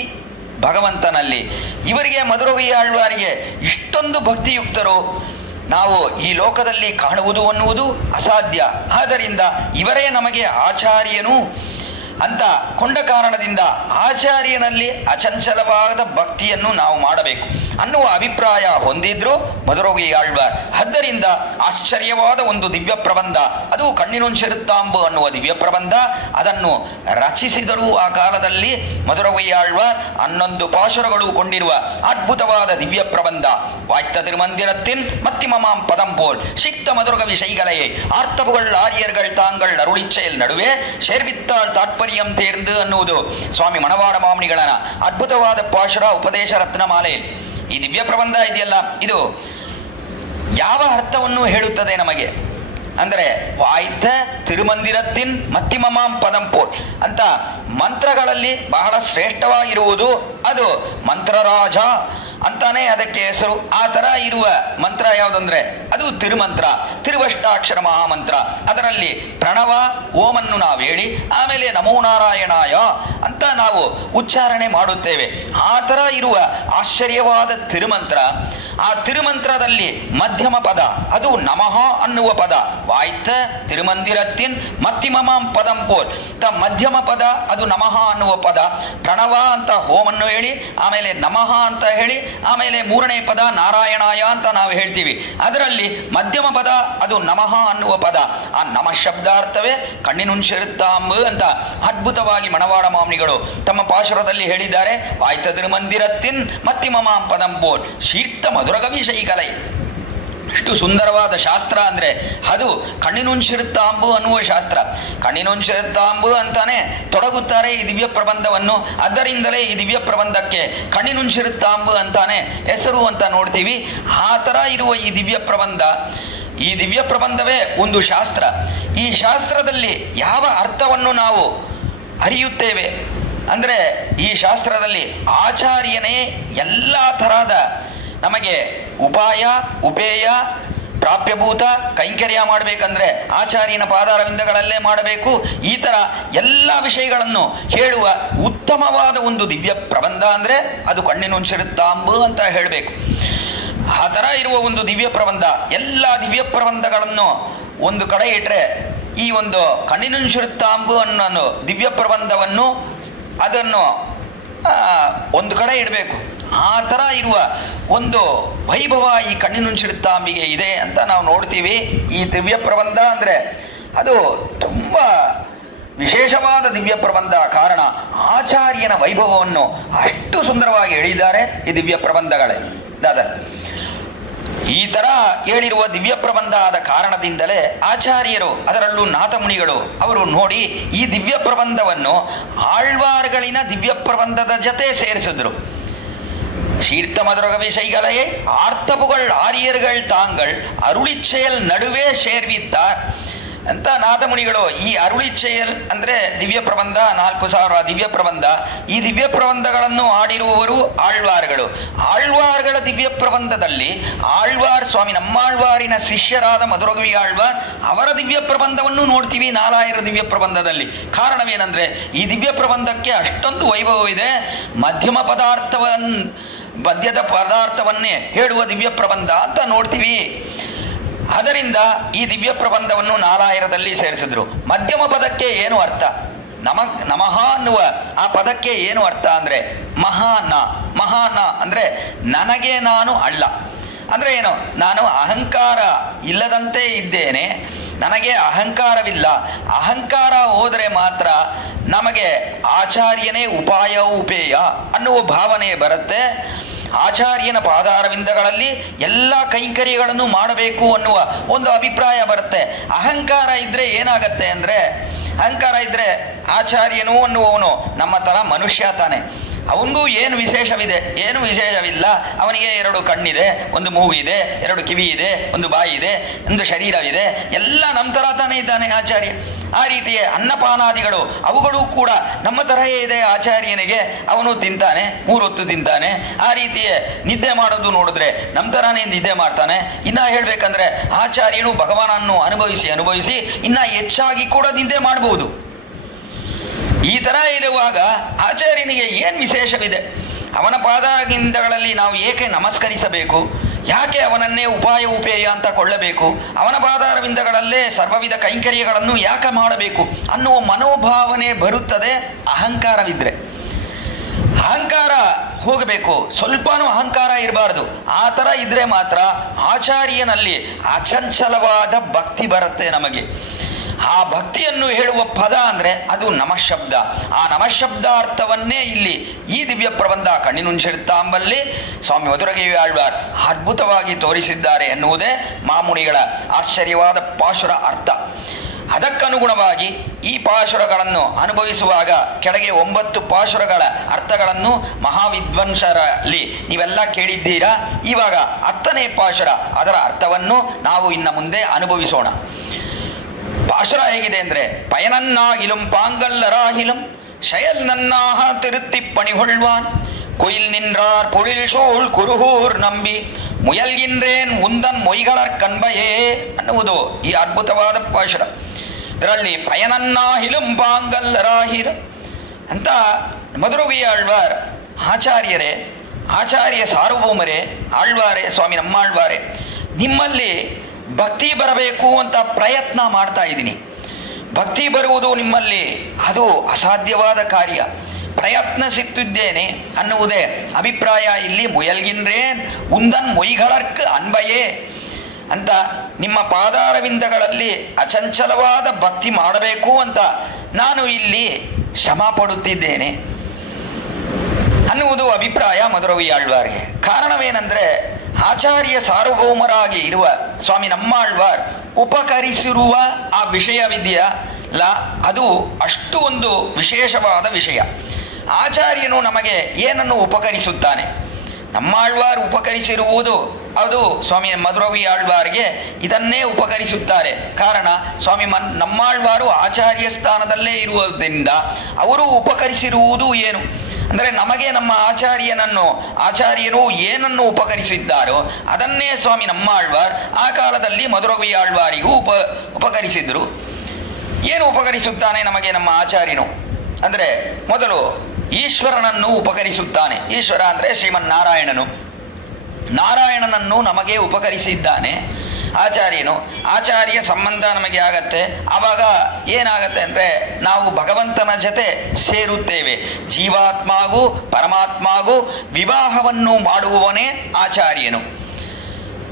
ಭಗವಂತನಲ್ಲಿ. ಇವರಿಗೆ ಮಧುರಕವಿ ಆಳ್ವಾರಿಗೆ ಇಷ್ಟೊಂದು ಭಕ್ತಿಯುಕ್ತರು ನಾವು ಈ ಲೋಕದಲ್ಲಿ ಕಾಣುವುದು ಅನ್ನುವುದು ಅಸಾಧ್ಯ. ಆದ್ದರಿಂದ ಇವರೇ ನಮಗೆ ಆಚಾರ್ಯನು ಅಂತ ಕೊಂಡ ಕಾರಣದಿಂದ ಆಚಾರ್ಯನಲ್ಲಿ ಅಚಂಚಲವಾದ ಭಕ್ತಿಯನ್ನು ನಾವು ಮಾಡಬೇಕು ಅನ್ನುವ ಅಭಿಪ್ರಾಯ ಹೊಂದಿದ್ರು ಮಧುರಕವಿ ಆಳ್ವಾರ್. ಆದ್ದರಿಂದ ಆಶ್ಚರ್ಯವಾದ ಒಂದು ದಿವ್ಯ ಪ್ರಬಂಧ, ಅದು ಕಣ್ಣಿನೊಂಚೆರುತ್ತಾಂಬು ಅನ್ನುವ ದಿವ್ಯ ಪ್ರಬಂಧ, ಅದನ್ನು ರಚಿಸಿದರು ಆ ಕಾಲದಲ್ಲಿ ಮಧುರಕವಿ ಆಳ್ವಾರ್. 11 ಪಾಶುರಗಳು ಕೊಂಡಿರುವ ಅದ್ಭುತವಾದ ದಿವ್ಯ ಪ್ರಬಂಧ. ವಾಯ್ತ ತಿರುಮಂದಿರತ್ತಿನ್ ಮತ್ತಿಮಮಾಂ ಪದಂಪೋಲ್ ಸಿಕ್ತ ಮಧುರಕವಿ ಶೈಗಲೆಯೇ ಆರ್ತಪುಗಳ್ ಆರ್ಯர்கள் தாங்கள் அருளிச்செயல் நடுவே சேர்வித்தாள் தாற்பயம் தேர்ந்து ಅನ್ನುವುದು ಸ್ವಾಮಿ ಮಣವಾಡ ಮಾಮಣಿಗಳನ ಅದ್ಭುತವಾದ ಪಾಶುರ ಉಪದೇಶ ರತ್ನಮಾಲೆ. ಈ ದಿವ್ಯ ಪ್ರಬಂಧ ಇದೆಯಲ್ಲ, ಇದು ಯಾವ ಅರ್ಥವನ್ನು ಹೇಳುತ್ತದೆ ನಮಗೆ ಅಂದರೆ ವಾಯ್ತ ತಿರುಮಂದಿರತ್ತಿನ್ ಮತ್ತಿಮಮಾಂ ಪದಂಪೋಲ್ ಅಂತ ಮಂತ್ರಗಳಲ್ಲಿ ಬಹಳ ಶ್ರೇಷ್ಠವಾಗಿರುವುದು ಅದು ಮಂತ್ರರಾಜ ಅಂತಾನೆ ಅದಕ್ಕೆ ಹೆಸರು. ಆ ತರ ಇರುವ ಮಂತ್ರ ಯಾವುದಂದ್ರೆ ಅದು ತಿರುಮಂತ್ರ, ತಿರುವಷ್ಟಾಕ್ಷರ ಮಹಾಮಂತ್ರ. ಅದರಲ್ಲಿ ಪ್ರಣವ ಓಮನ್ನು ನಾವು ಹೇಳಿ ಆಮೇಲೆ ನಮೋ ನಾರಾಯಣಾಯ ಅಂತ ನಾವು ಉಚ್ಚಾರಣೆ ಮಾಡುತ್ತೇವೆ. ಆ ತರ ಇರುವ ಆಶ್ಚರ್ಯವಾದ ತಿರುಮಂತ್ರ. ಆ ತಿರುಮಂತ್ರದಲ್ಲಿ ಮಧ್ಯಮ ಪದ ಅದು ನಮಃ ಅನ್ನುವ ಪದ. ವಾಯ್ತ ತಿರುಮಂದಿರತ್ತಿನ್ ಮತ್ತಿಮಮಾಂ ಪದಂಪೋಲ್ ಮಧ್ಯಮ ಪದ ಅದು ನಮಃ ಅನ್ನುವ ಪದ. ಪ್ರಣವ ಅಂತ ಓಮನ್ನು ಹೇಳಿ ಆಮೇಲೆ ನಮಃ ಅಂತ ಹೇಳಿ ಆಮೇಲೆ ಮೂರನೇ ಪದ ನಾರಾಯಣಾಯ ಅಂತ ನಾವು ಹೇಳ್ತೀವಿ. ಅದರಲ್ಲಿ ಮಧ್ಯಮ ಪದ ಅದು ನಮಃ ಅನ್ನುವ ಪದ. ಆ ನಮಃ ಶಬ್ದಾರ್ಥವೇ ಕಣ್ಣಿನುಂಚಿರುತ್ತಾಂಬು ಅಂತ ಅದ್ಭುತವಾಗಿ ಮಣವಾಳ ಮಾಮನಿಗಳು ತಮ್ಮ ಪಾಶುರದಲ್ಲಿ ಹೇಳಿದ್ದಾರೆ. ವಾಯ್ತ ತಿರುಮಂದಿರತ್ತಿನ್ ಮತ್ತಿಮಮಾಂ ಪದಂಪೋರ್ ಶೀರ್ತ ಮಧುರಗವಿ ಶೈಕಲೈ. ಅಷ್ಟು ಸುಂದರವಾದ ಶಾಸ್ತ್ರ ಅಂದ್ರೆ ಅದು ಕಣ್ಣಿನುಂಚಿರುತ್ತಾಂಬು ಅನ್ನುವ ಶಾಸ್ತ್ರ. ಕಣ್ಣಿನುಂಚಿರುತ್ತಾಂಬು ಅಂತಾನೆ ತೊಡಗುತ್ತಾರೆ ಈ ದಿವ್ಯ ಪ್ರಬಂಧವನ್ನು. ಅದರಿಂದಲೇ ಈ ದಿವ್ಯ ಪ್ರಬಂಧಕ್ಕೆ ಕಣ್ಣಿನುಂಚಿರುತ್ತಾಂಬು ಅಂತಾನೆ ಹೆಸರು ಅಂತ ನೋಡ್ತೀವಿ. ಆ ತರ ಇರುವ ಈ ದಿವ್ಯ ಪ್ರಬಂಧ, ಈ ದಿವ್ಯ ಪ್ರಬಂಧವೇ ಒಂದು ಶಾಸ್ತ್ರ. ಈ ಶಾಸ್ತ್ರದಲ್ಲಿ ಯಾವ ಅರ್ಥವನ್ನು ನಾವು ಅರಿಯುತ್ತೇವೆ ಅಂದ್ರೆ, ಈ ಶಾಸ್ತ್ರದಲ್ಲಿ ಆಚಾರ್ಯನೇ ಎಲ್ಲ ತರಹದ ನಮಗೆ ಉಪಾಯ, ಉಪೇಯ, ಪ್ರಾಪ್ಯಭೂತ ಕೈಂಕರ್ಯ ಮಾಡಬೇಕಂದ್ರೆ ಆಚಾರ್ಯನ ಪಾದಾರವಿಂದಗಳಲ್ಲೇ ಮಾಡಬೇಕು. ಈ ತರ ಎಲ್ಲ ವಿಷಯಗಳನ್ನು ಹೇಳುವ ಉತ್ತಮವಾದ ಒಂದು ದಿವ್ಯ ಪ್ರಬಂಧ ಅಂದ್ರೆ ಅದು ಕಣ್ಣಿನುಂಚಿರುತ್ತಾಂಬು ಅಂತ ಹೇಳಬೇಕು. ಆ ತರ ಇರುವ ಒಂದು ದಿವ್ಯ ಪ್ರಬಂಧ. ಎಲ್ಲ ದಿವ್ಯ ಪ್ರಬಂಧಗಳನ್ನು ಒಂದು ಕಡೆ ಇಟ್ರೆ ಈ ಒಂದು ಕಣ್ಣಿನುಂಚಿರುತ್ತಾಂಬು ಅನ್ನೋ ದಿವ್ಯ ಪ್ರಬಂಧವನ್ನು ಅದನ್ನು ಒಂದು ಕಡೆ ಇಡಬೇಕು. ಆ ತರ ಇರುವ ಒಂದು ವೈಭವ ಈ ಕಣ್ಣಿನುಂಚಿರುತ್ತಾಂಬಿಗೆ ಇದೆ ಅಂತ ನಾವು ನೋಡ್ತೀವಿ. ಈ ದಿವ್ಯ ಪ್ರಬಂಧ ಅಂದ್ರೆ ಅದು ತುಂಬಾ ವಿಶೇಷವಾದ ದಿವ್ಯ ಪ್ರಬಂಧ. ಕಾರಣ ಆಚಾರ್ಯನ ವೈಭವವನ್ನು ಅಷ್ಟು ಸುಂದರವಾಗಿ ಹೇಳಿದ್ದಾರೆ ಈ ದಿವ್ಯ ಪ್ರಬಂಧಗಳೇ. ಈ ತರ ಹೇಳಿರುವ ದಿವ್ಯ ಪ್ರಬಂಧ ಆದ ಕಾರಣದಿಂದಲೇ ಆಚಾರ್ಯರು, ಅದರಲ್ಲೂ ನಾಥಮುನಿಗಳು ಅವರು ನೋಡಿ ಈ ದಿವ್ಯ ಪ್ರಬಂಧವನ್ನು ಆಳ್ವಾರ್ಗಳಿನ ದಿವ್ಯ ಪ್ರಬಂಧದ ಜೊತೆ ಸೇರಿಸಿದ್ರು. ಶೀರ್ತ ಮಧುರಗ ವಿಷಯಗಳೇ ಆರ್ತಪುಗಳ್ ಆರ್ಯರ್ಗಳ್ ತಾಂಗಳ್ ಅರುಳಿಚ್ಚೆಯಲ್ ನಡುವೆ ಸೇರ್ವಿತ್ತಾರ್ ಅಂತ ನಾಥಮುನಿಗಳು. ಈ ಅರುಳಿಚ್ಚೆಯಲ್ ಅಂದ್ರೆ ದಿವ್ಯ ಪ್ರಬಂಧ, 4000 ದಿವ್ಯ ಪ್ರಬಂಧ. ಈ ದಿವ್ಯ ಪ್ರಬಂಧಗಳನ್ನು ಆಡಿರುವವರು ಆಳ್ವಾರ್ಗಳು. ಆಳ್ವಾರ್ಗಳ ದಿವ್ಯ ಪ್ರಬಂಧದಲ್ಲಿ ಆಳ್ವಾರ್ ಸ್ವಾಮಿ ನಮ್ಮಾಳ್ವಾರಿನ ಶಿಷ್ಯರಾದ ಮಧುರಗವಿ ಆಳ್ವಾರ್ ಅವರ ದಿವ್ಯ ಪ್ರಬಂಧವನ್ನು ನೋಡ್ತೀವಿ 4000 ದಿವ್ಯ ಪ್ರಬಂಧದಲ್ಲಿ. ಕಾರಣವೇನೆಂದ್ರೆ ಈ ದಿವ್ಯ ಪ್ರಬಂಧಕ್ಕೆ ಅಷ್ಟೊಂದು ವೈಭವವಿದೆ. ಮಧ್ಯಮ ಮಧ್ಯದ ಪದಾರ್ಥವನ್ನೇ ಹೇಳುವ ದಿವ್ಯ ಪ್ರಬಂಧ ಅಂತ ನೋಡ್ತೀವಿ. ಅದರಿಂದ ಈ ದಿವ್ಯ ಪ್ರಬಂಧವನ್ನು 4000ದಲ್ಲಿ ಸೇರಿಸಿದ್ರು. ಮಧ್ಯಮ ಪದಕ್ಕೆ ಏನು ಅರ್ಥ? ನಮಃ ಅನ್ನುವ ಆ ಪದಕ್ಕೆ ಏನು ಅರ್ಥ ಅಂದ್ರೆ ಮಹಾನ ಅಂದ್ರೆ ನನಗೆ ನಾನು ಅಲ್ಲ ಅಂದ್ರೆ ಏನು? ನಾನು ಅಹಂಕಾರ ಇಲ್ಲದಂತೆ ಇದ್ದೇನೆ, ನನಗೆ ಅಹಂಕಾರವಿಲ್ಲ. ಅಹಂಕಾರ ಹೋದರೆ ಮಾತ್ರ ನಮಗೆ ಆಚಾರ್ಯನೇ ಉಪಾಯ ಉಪೇಯ ಅನ್ನುವ ಭಾವನೆ ಬರುತ್ತೆ. ಆಚಾರ್ಯನ ಪಾದಾರವಿಂದಗಳಲ್ಲಿ ಎಲ್ಲ ಕೈಂಕರ್ಯಗಳನ್ನು ಮಾಡಬೇಕು ಅನ್ನುವ ಒಂದು ಅಭಿಪ್ರಾಯ ಬರುತ್ತೆ. ಅಹಂಕಾರ ಇದ್ರೆ ಏನಾಗತ್ತೆ ಅಂದ್ರೆ, ಅಹಂಕಾರ ಇದ್ರೆ ಆಚಾರ್ಯನು ಅನ್ನುವವನು ನಮ್ಮ ತರ ಮನುಷ್ಯ ತಾನೆ, ಅವನಿಗೂ ಏನು ವಿಶೇಷವಿದೆ? ಏನು ವಿಶೇಷವಿಲ್ಲ. ಅವನಿಗೆ 2 ಕಣ್ಣಿದೆ, 1 ಮೂಗಿದೆ, 2 ಕಿವಿ ಇದೆ, 1 ಬಾಯಿ ಇದೆ, 1 ಶರೀರವಿದೆ, ಎಲ್ಲ ನಮ್ಮ ತರ ತಾನೇ ಇದ್ದಾನೆ ಆಚಾರ್ಯ. ಆ ರೀತಿಯೇ ಅನ್ನಪಾನಾದಿಗಳು ಅವುಗಳು ಕೂಡ ನಮ್ಮ ತರಹೇ ಇದೆ ಆಚಾರ್ಯನಿಗೆ. ಅವನು ತಿಂತಾನೆ, 3 ಹೊತ್ತು ತಿಂತಾನೆ. ಆ ರೀತಿಯೇ ನಿದ್ದೆ ಮಾಡೋದು ನೋಡಿದ್ರೆ ನಮ್ಮ ತರಾನೇ ನಿದ್ದೆ ಮಾಡ್ತಾನೆ. ಇನ್ನ ಹೇಳ್ಬೇಕಂದ್ರೆ ಆಚಾರ್ಯನು ಭಗವಾನನ್ನು ಅನುಭವಿಸಿ ಇನ್ನ ಹೆಚ್ಚಾಗಿ ಕೂಡ ನಿದ್ದೆ ಮಾಡಬಹುದು. ಈ ತರ ಇರುವಾಗ ಆಚಾರ್ಯನಿಗೆ ಏನ್ ವಿಶೇಷವಿದೆ? ಅವನ ಪಾದಾರವಿಂದಗಳಲ್ಲಿ ನಾವು ಏಕೆ ನಮಸ್ಕರಿಸಬೇಕು? ಯಾಕೆ ಅವನನ್ನೇ ಉಪಾಯ ಉಪೇಯ ಅಂತ ಕೊಳ್ಳಬೇಕು? ಅವನ ಪಾದಾರವಿಂದಗಳಲ್ಲೇ ಸರ್ವವಿಧ ಕೈಂಕರ್ಯಗಳನ್ನು ಯಾಕೆ ಮಾಡಬೇಕು ಅನ್ನುವ ಮನೋಭಾವನೆ ಬರುತ್ತದೆ ಅಹಂಕಾರವಿದ್ರೆ. ಅಹಂಕಾರ ಹೋಗಬೇಕು, ಸ್ವಲ್ಪನೂ ಅಹಂಕಾರ ಇರಬಾರ್ದು. ಆ ತರ ಇದ್ರೆ ಮಾತ್ರ ಆಚಾರ್ಯನಲ್ಲಿ ಅಚಂಚಲವಾದ ಭಕ್ತಿ ಬರುತ್ತೆ ನಮಗೆ. ಆ ಭಕ್ತಿಯನ್ನು ಹೇಳುವ ಪದ ಅಂದ್ರೆ ಅದು ನಮಃಶಬ್ದ. ಆ ನಮಃಶಬ್ದಾರ್ಥವನ್ನೇ ಇಲ್ಲಿ ಈ ದಿವ್ಯ ಪ್ರಬಂಧ ಕಣ್ಣಿನುಂಚಿರುತ್ತಾಂಬಲ್ಲಿ ಸ್ವಾಮಿ ಮಧುರಗವಿ ಆಳ್ವಾರ್ ಅದ್ಭುತವಾಗಿ ತೋರಿಸಿದ್ದಾರೆ ಎನ್ನುವುದೇ ಮಾಮುನಿಗಳ ಆಶ್ಚರ್ಯವಾದ ಪಾಶುರ ಅರ್ಥ. ಅದಕ್ಕನುಗುಣವಾಗಿ ಈ ಪಾಶುರಗಳನ್ನು ಅನುಭವಿಸುವಾಗ ಕೆಳಗೆ 9 ಪಾಶುರಗಳ ಅರ್ಥಗಳನ್ನು ಮಹಾವಿದ್ವಾಂಸರಲ್ಲಿ ನೀವೆಲ್ಲ ಕೇಳಿದ್ದೀರಾ. ಇವಾಗ 10ನೇ ಪಾಶುರ, ಅದರ ಅರ್ಥವನ್ನು ನಾವು ಇನ್ನು ಮುಂದೆ ಅನುಭವಿಸೋಣ. ಪಾಶುರ ಹೇಗಿದೆ ಅಂದ್ರೆ, பயனன்னாகிலும் பாங்கல்லராகிலும் செயல் நன்னாக திருத்திப் பணிகொள்வான் குயில் நின்றார் பொழில் சூழ் குருகூர் ನಂಬಿ ಮುಯಲ್ಗಿನ್ರೇನ್ ಮುಂದನ್ ಮೊಯ್ಗಳರ್ ಕನ್ಬಯೇ ಅನ್ನುವುದು ಈ ಅದ್ಭುತವಾದ ಪಾಶುರ. ಇದರಲ್ಲಿ பயனன்னாகிலும் பாங்கல்லராகிலும் ಅಂತ ಮಧುರಗವಿ ಆಳ್ವಾರ್ ಆಚಾರ್ಯರೇ, ಆಚಾರ್ಯ ಸಾರ್ವಭೌಮರೇ, ಆಳ್ವಾರೇ, ಸ್ವಾಮಿ ನಮ್ಮಾಳ್ವಾರೇ, ನಿಮ್ಮಲ್ಲಿ ಭಕ್ತಿ ಬರಬೇಕು ಅಂತ ಪ್ರಯತ್ನ ಮಾಡ್ತಾ ಇದ್ದೀನಿ. ಭಕ್ತಿ ಬರುವುದು ನಿಮ್ಮಲ್ಲಿ ಅದು ಅಸಾಧ್ಯವಾದ ಕಾರ್ಯ. ಪ್ರಯತ್ನಿಸುತ್ತಿದ್ದೇನೆ ಅನ್ನುವುದೇ ಅಭಿಪ್ರಾಯ. ಇಲ್ಲಿ ಮುಯಲ್ಗಿನ್ರೇನ್ ಉಂದನ್ ಮೊಯ್ಗಳರ್ಕ್ ಅನ್ವಯೇ ಅಂತ ನಿಮ್ಮ ಪಾದಾರವಿಂದಗಳಲ್ಲಿ ಅಚಂಚಲವಾದ ಭಕ್ತಿ ಮಾಡಬೇಕು ಅಂತ ನಾನು ಇಲ್ಲಿ ಶ್ರಮ ಪಡುತ್ತಿದ್ದೇನೆ ಅನ್ನುವುದು ಅಭಿಪ್ರಾಯ ಮಧುರವಿಯಾಳ್ವಾರ್ಗೆ. ಕಾರಣವೇನೆಂದ್ರೆ ಆಚಾರ್ಯ ಸಾರ್ವಭೌಮರಾಗಿ ಇರುವ ಸ್ವಾಮಿ ನಮ್ಮಾಳ್ವಾರ್ ಉಪಕರಿಸಿರುವ ಆ ವಿಷಯವಿದೆಯಲ್ಲ, ಅದು ಅಷ್ಟು ಒಂದು ವಿಶೇಷವಾದ ವಿಷಯ. ಆಚಾರ್ಯನು ನಮಗೆ ಏನನ್ನು ಉಪಕರಿಸುತ್ತಾನೆ? ನಮ್ಮಾಳ್ವಾರ್ ಉಪಕರಿಸಿರುವುದು ಅದು ಸ್ವಾಮಿ ಮಧುರವಿಯಾಳ್ವಾರ್ಗೆ ಇದನ್ನೇ ಉಪಕರಿಸುತ್ತಾರೆ. ಕಾರಣ ಸ್ವಾಮಿ ನಮ್ಮಾಳ್ವಾರು ಆಚಾರ್ಯ ಸ್ಥಾನದಲ್ಲೇ ಇರುವುದರಿಂದ ಅವರು ಉಪಕರಿಸಿರುವುದು ಏನು ಅಂದರೆ, ನಮಗೆ ನಮ್ಮ ಆಚಾರ್ಯನು ಏನನ್ನು ಉಪಕರಿಸಿದ್ದಾರೋ ಅದನ್ನೇ ಸ್ವಾಮಿ ನಮ್ಮಾಳ್ವಾರ್ ಆ ಕಾಲದಲ್ಲಿ ಮಧುರವಿಯಾಳ್ವಾರಿಗೂ ಉಪಕರಿಸಿದ್ರು. ಏನು ಉಪಕರಿಸುತ್ತಾನೆ ನಮಗೆ ನಮ್ಮ ಆಚಾರ್ಯನು ಅಂದರೆ, ಮೊದಲು ಈಶ್ವರನನ್ನು ಉಪಕರಿಸುತ್ತಾನೆ. ಈಶ್ವರ ಅಂದರೆ ಶ್ರೀಮನ್ನಾರಾಯಣನು. ನಾರಾಯಣನನ್ನು ನಮಗೆ ಉಪಕರಿಸಿದ್ದಾನೆ ಆಚಾರ್ಯನು. ಆಚಾರ್ಯ ಸಂಬಂಧ ನಮಗೆ ಆಗತ್ತೆ. ಆವಾಗ ಏನಾಗತ್ತೆ ಅಂದರೆ, ನಾವು ಭಗವಂತನ ಜೊತೆ ಸೇರುತ್ತೇವೆ. ಜೀವಾತ್ಮಗೂ ಪರಮಾತ್ಮಗೂ ವಿವಾಹವನ್ನು ಮಾಡುವವನೇ ಆಚಾರ್ಯನು.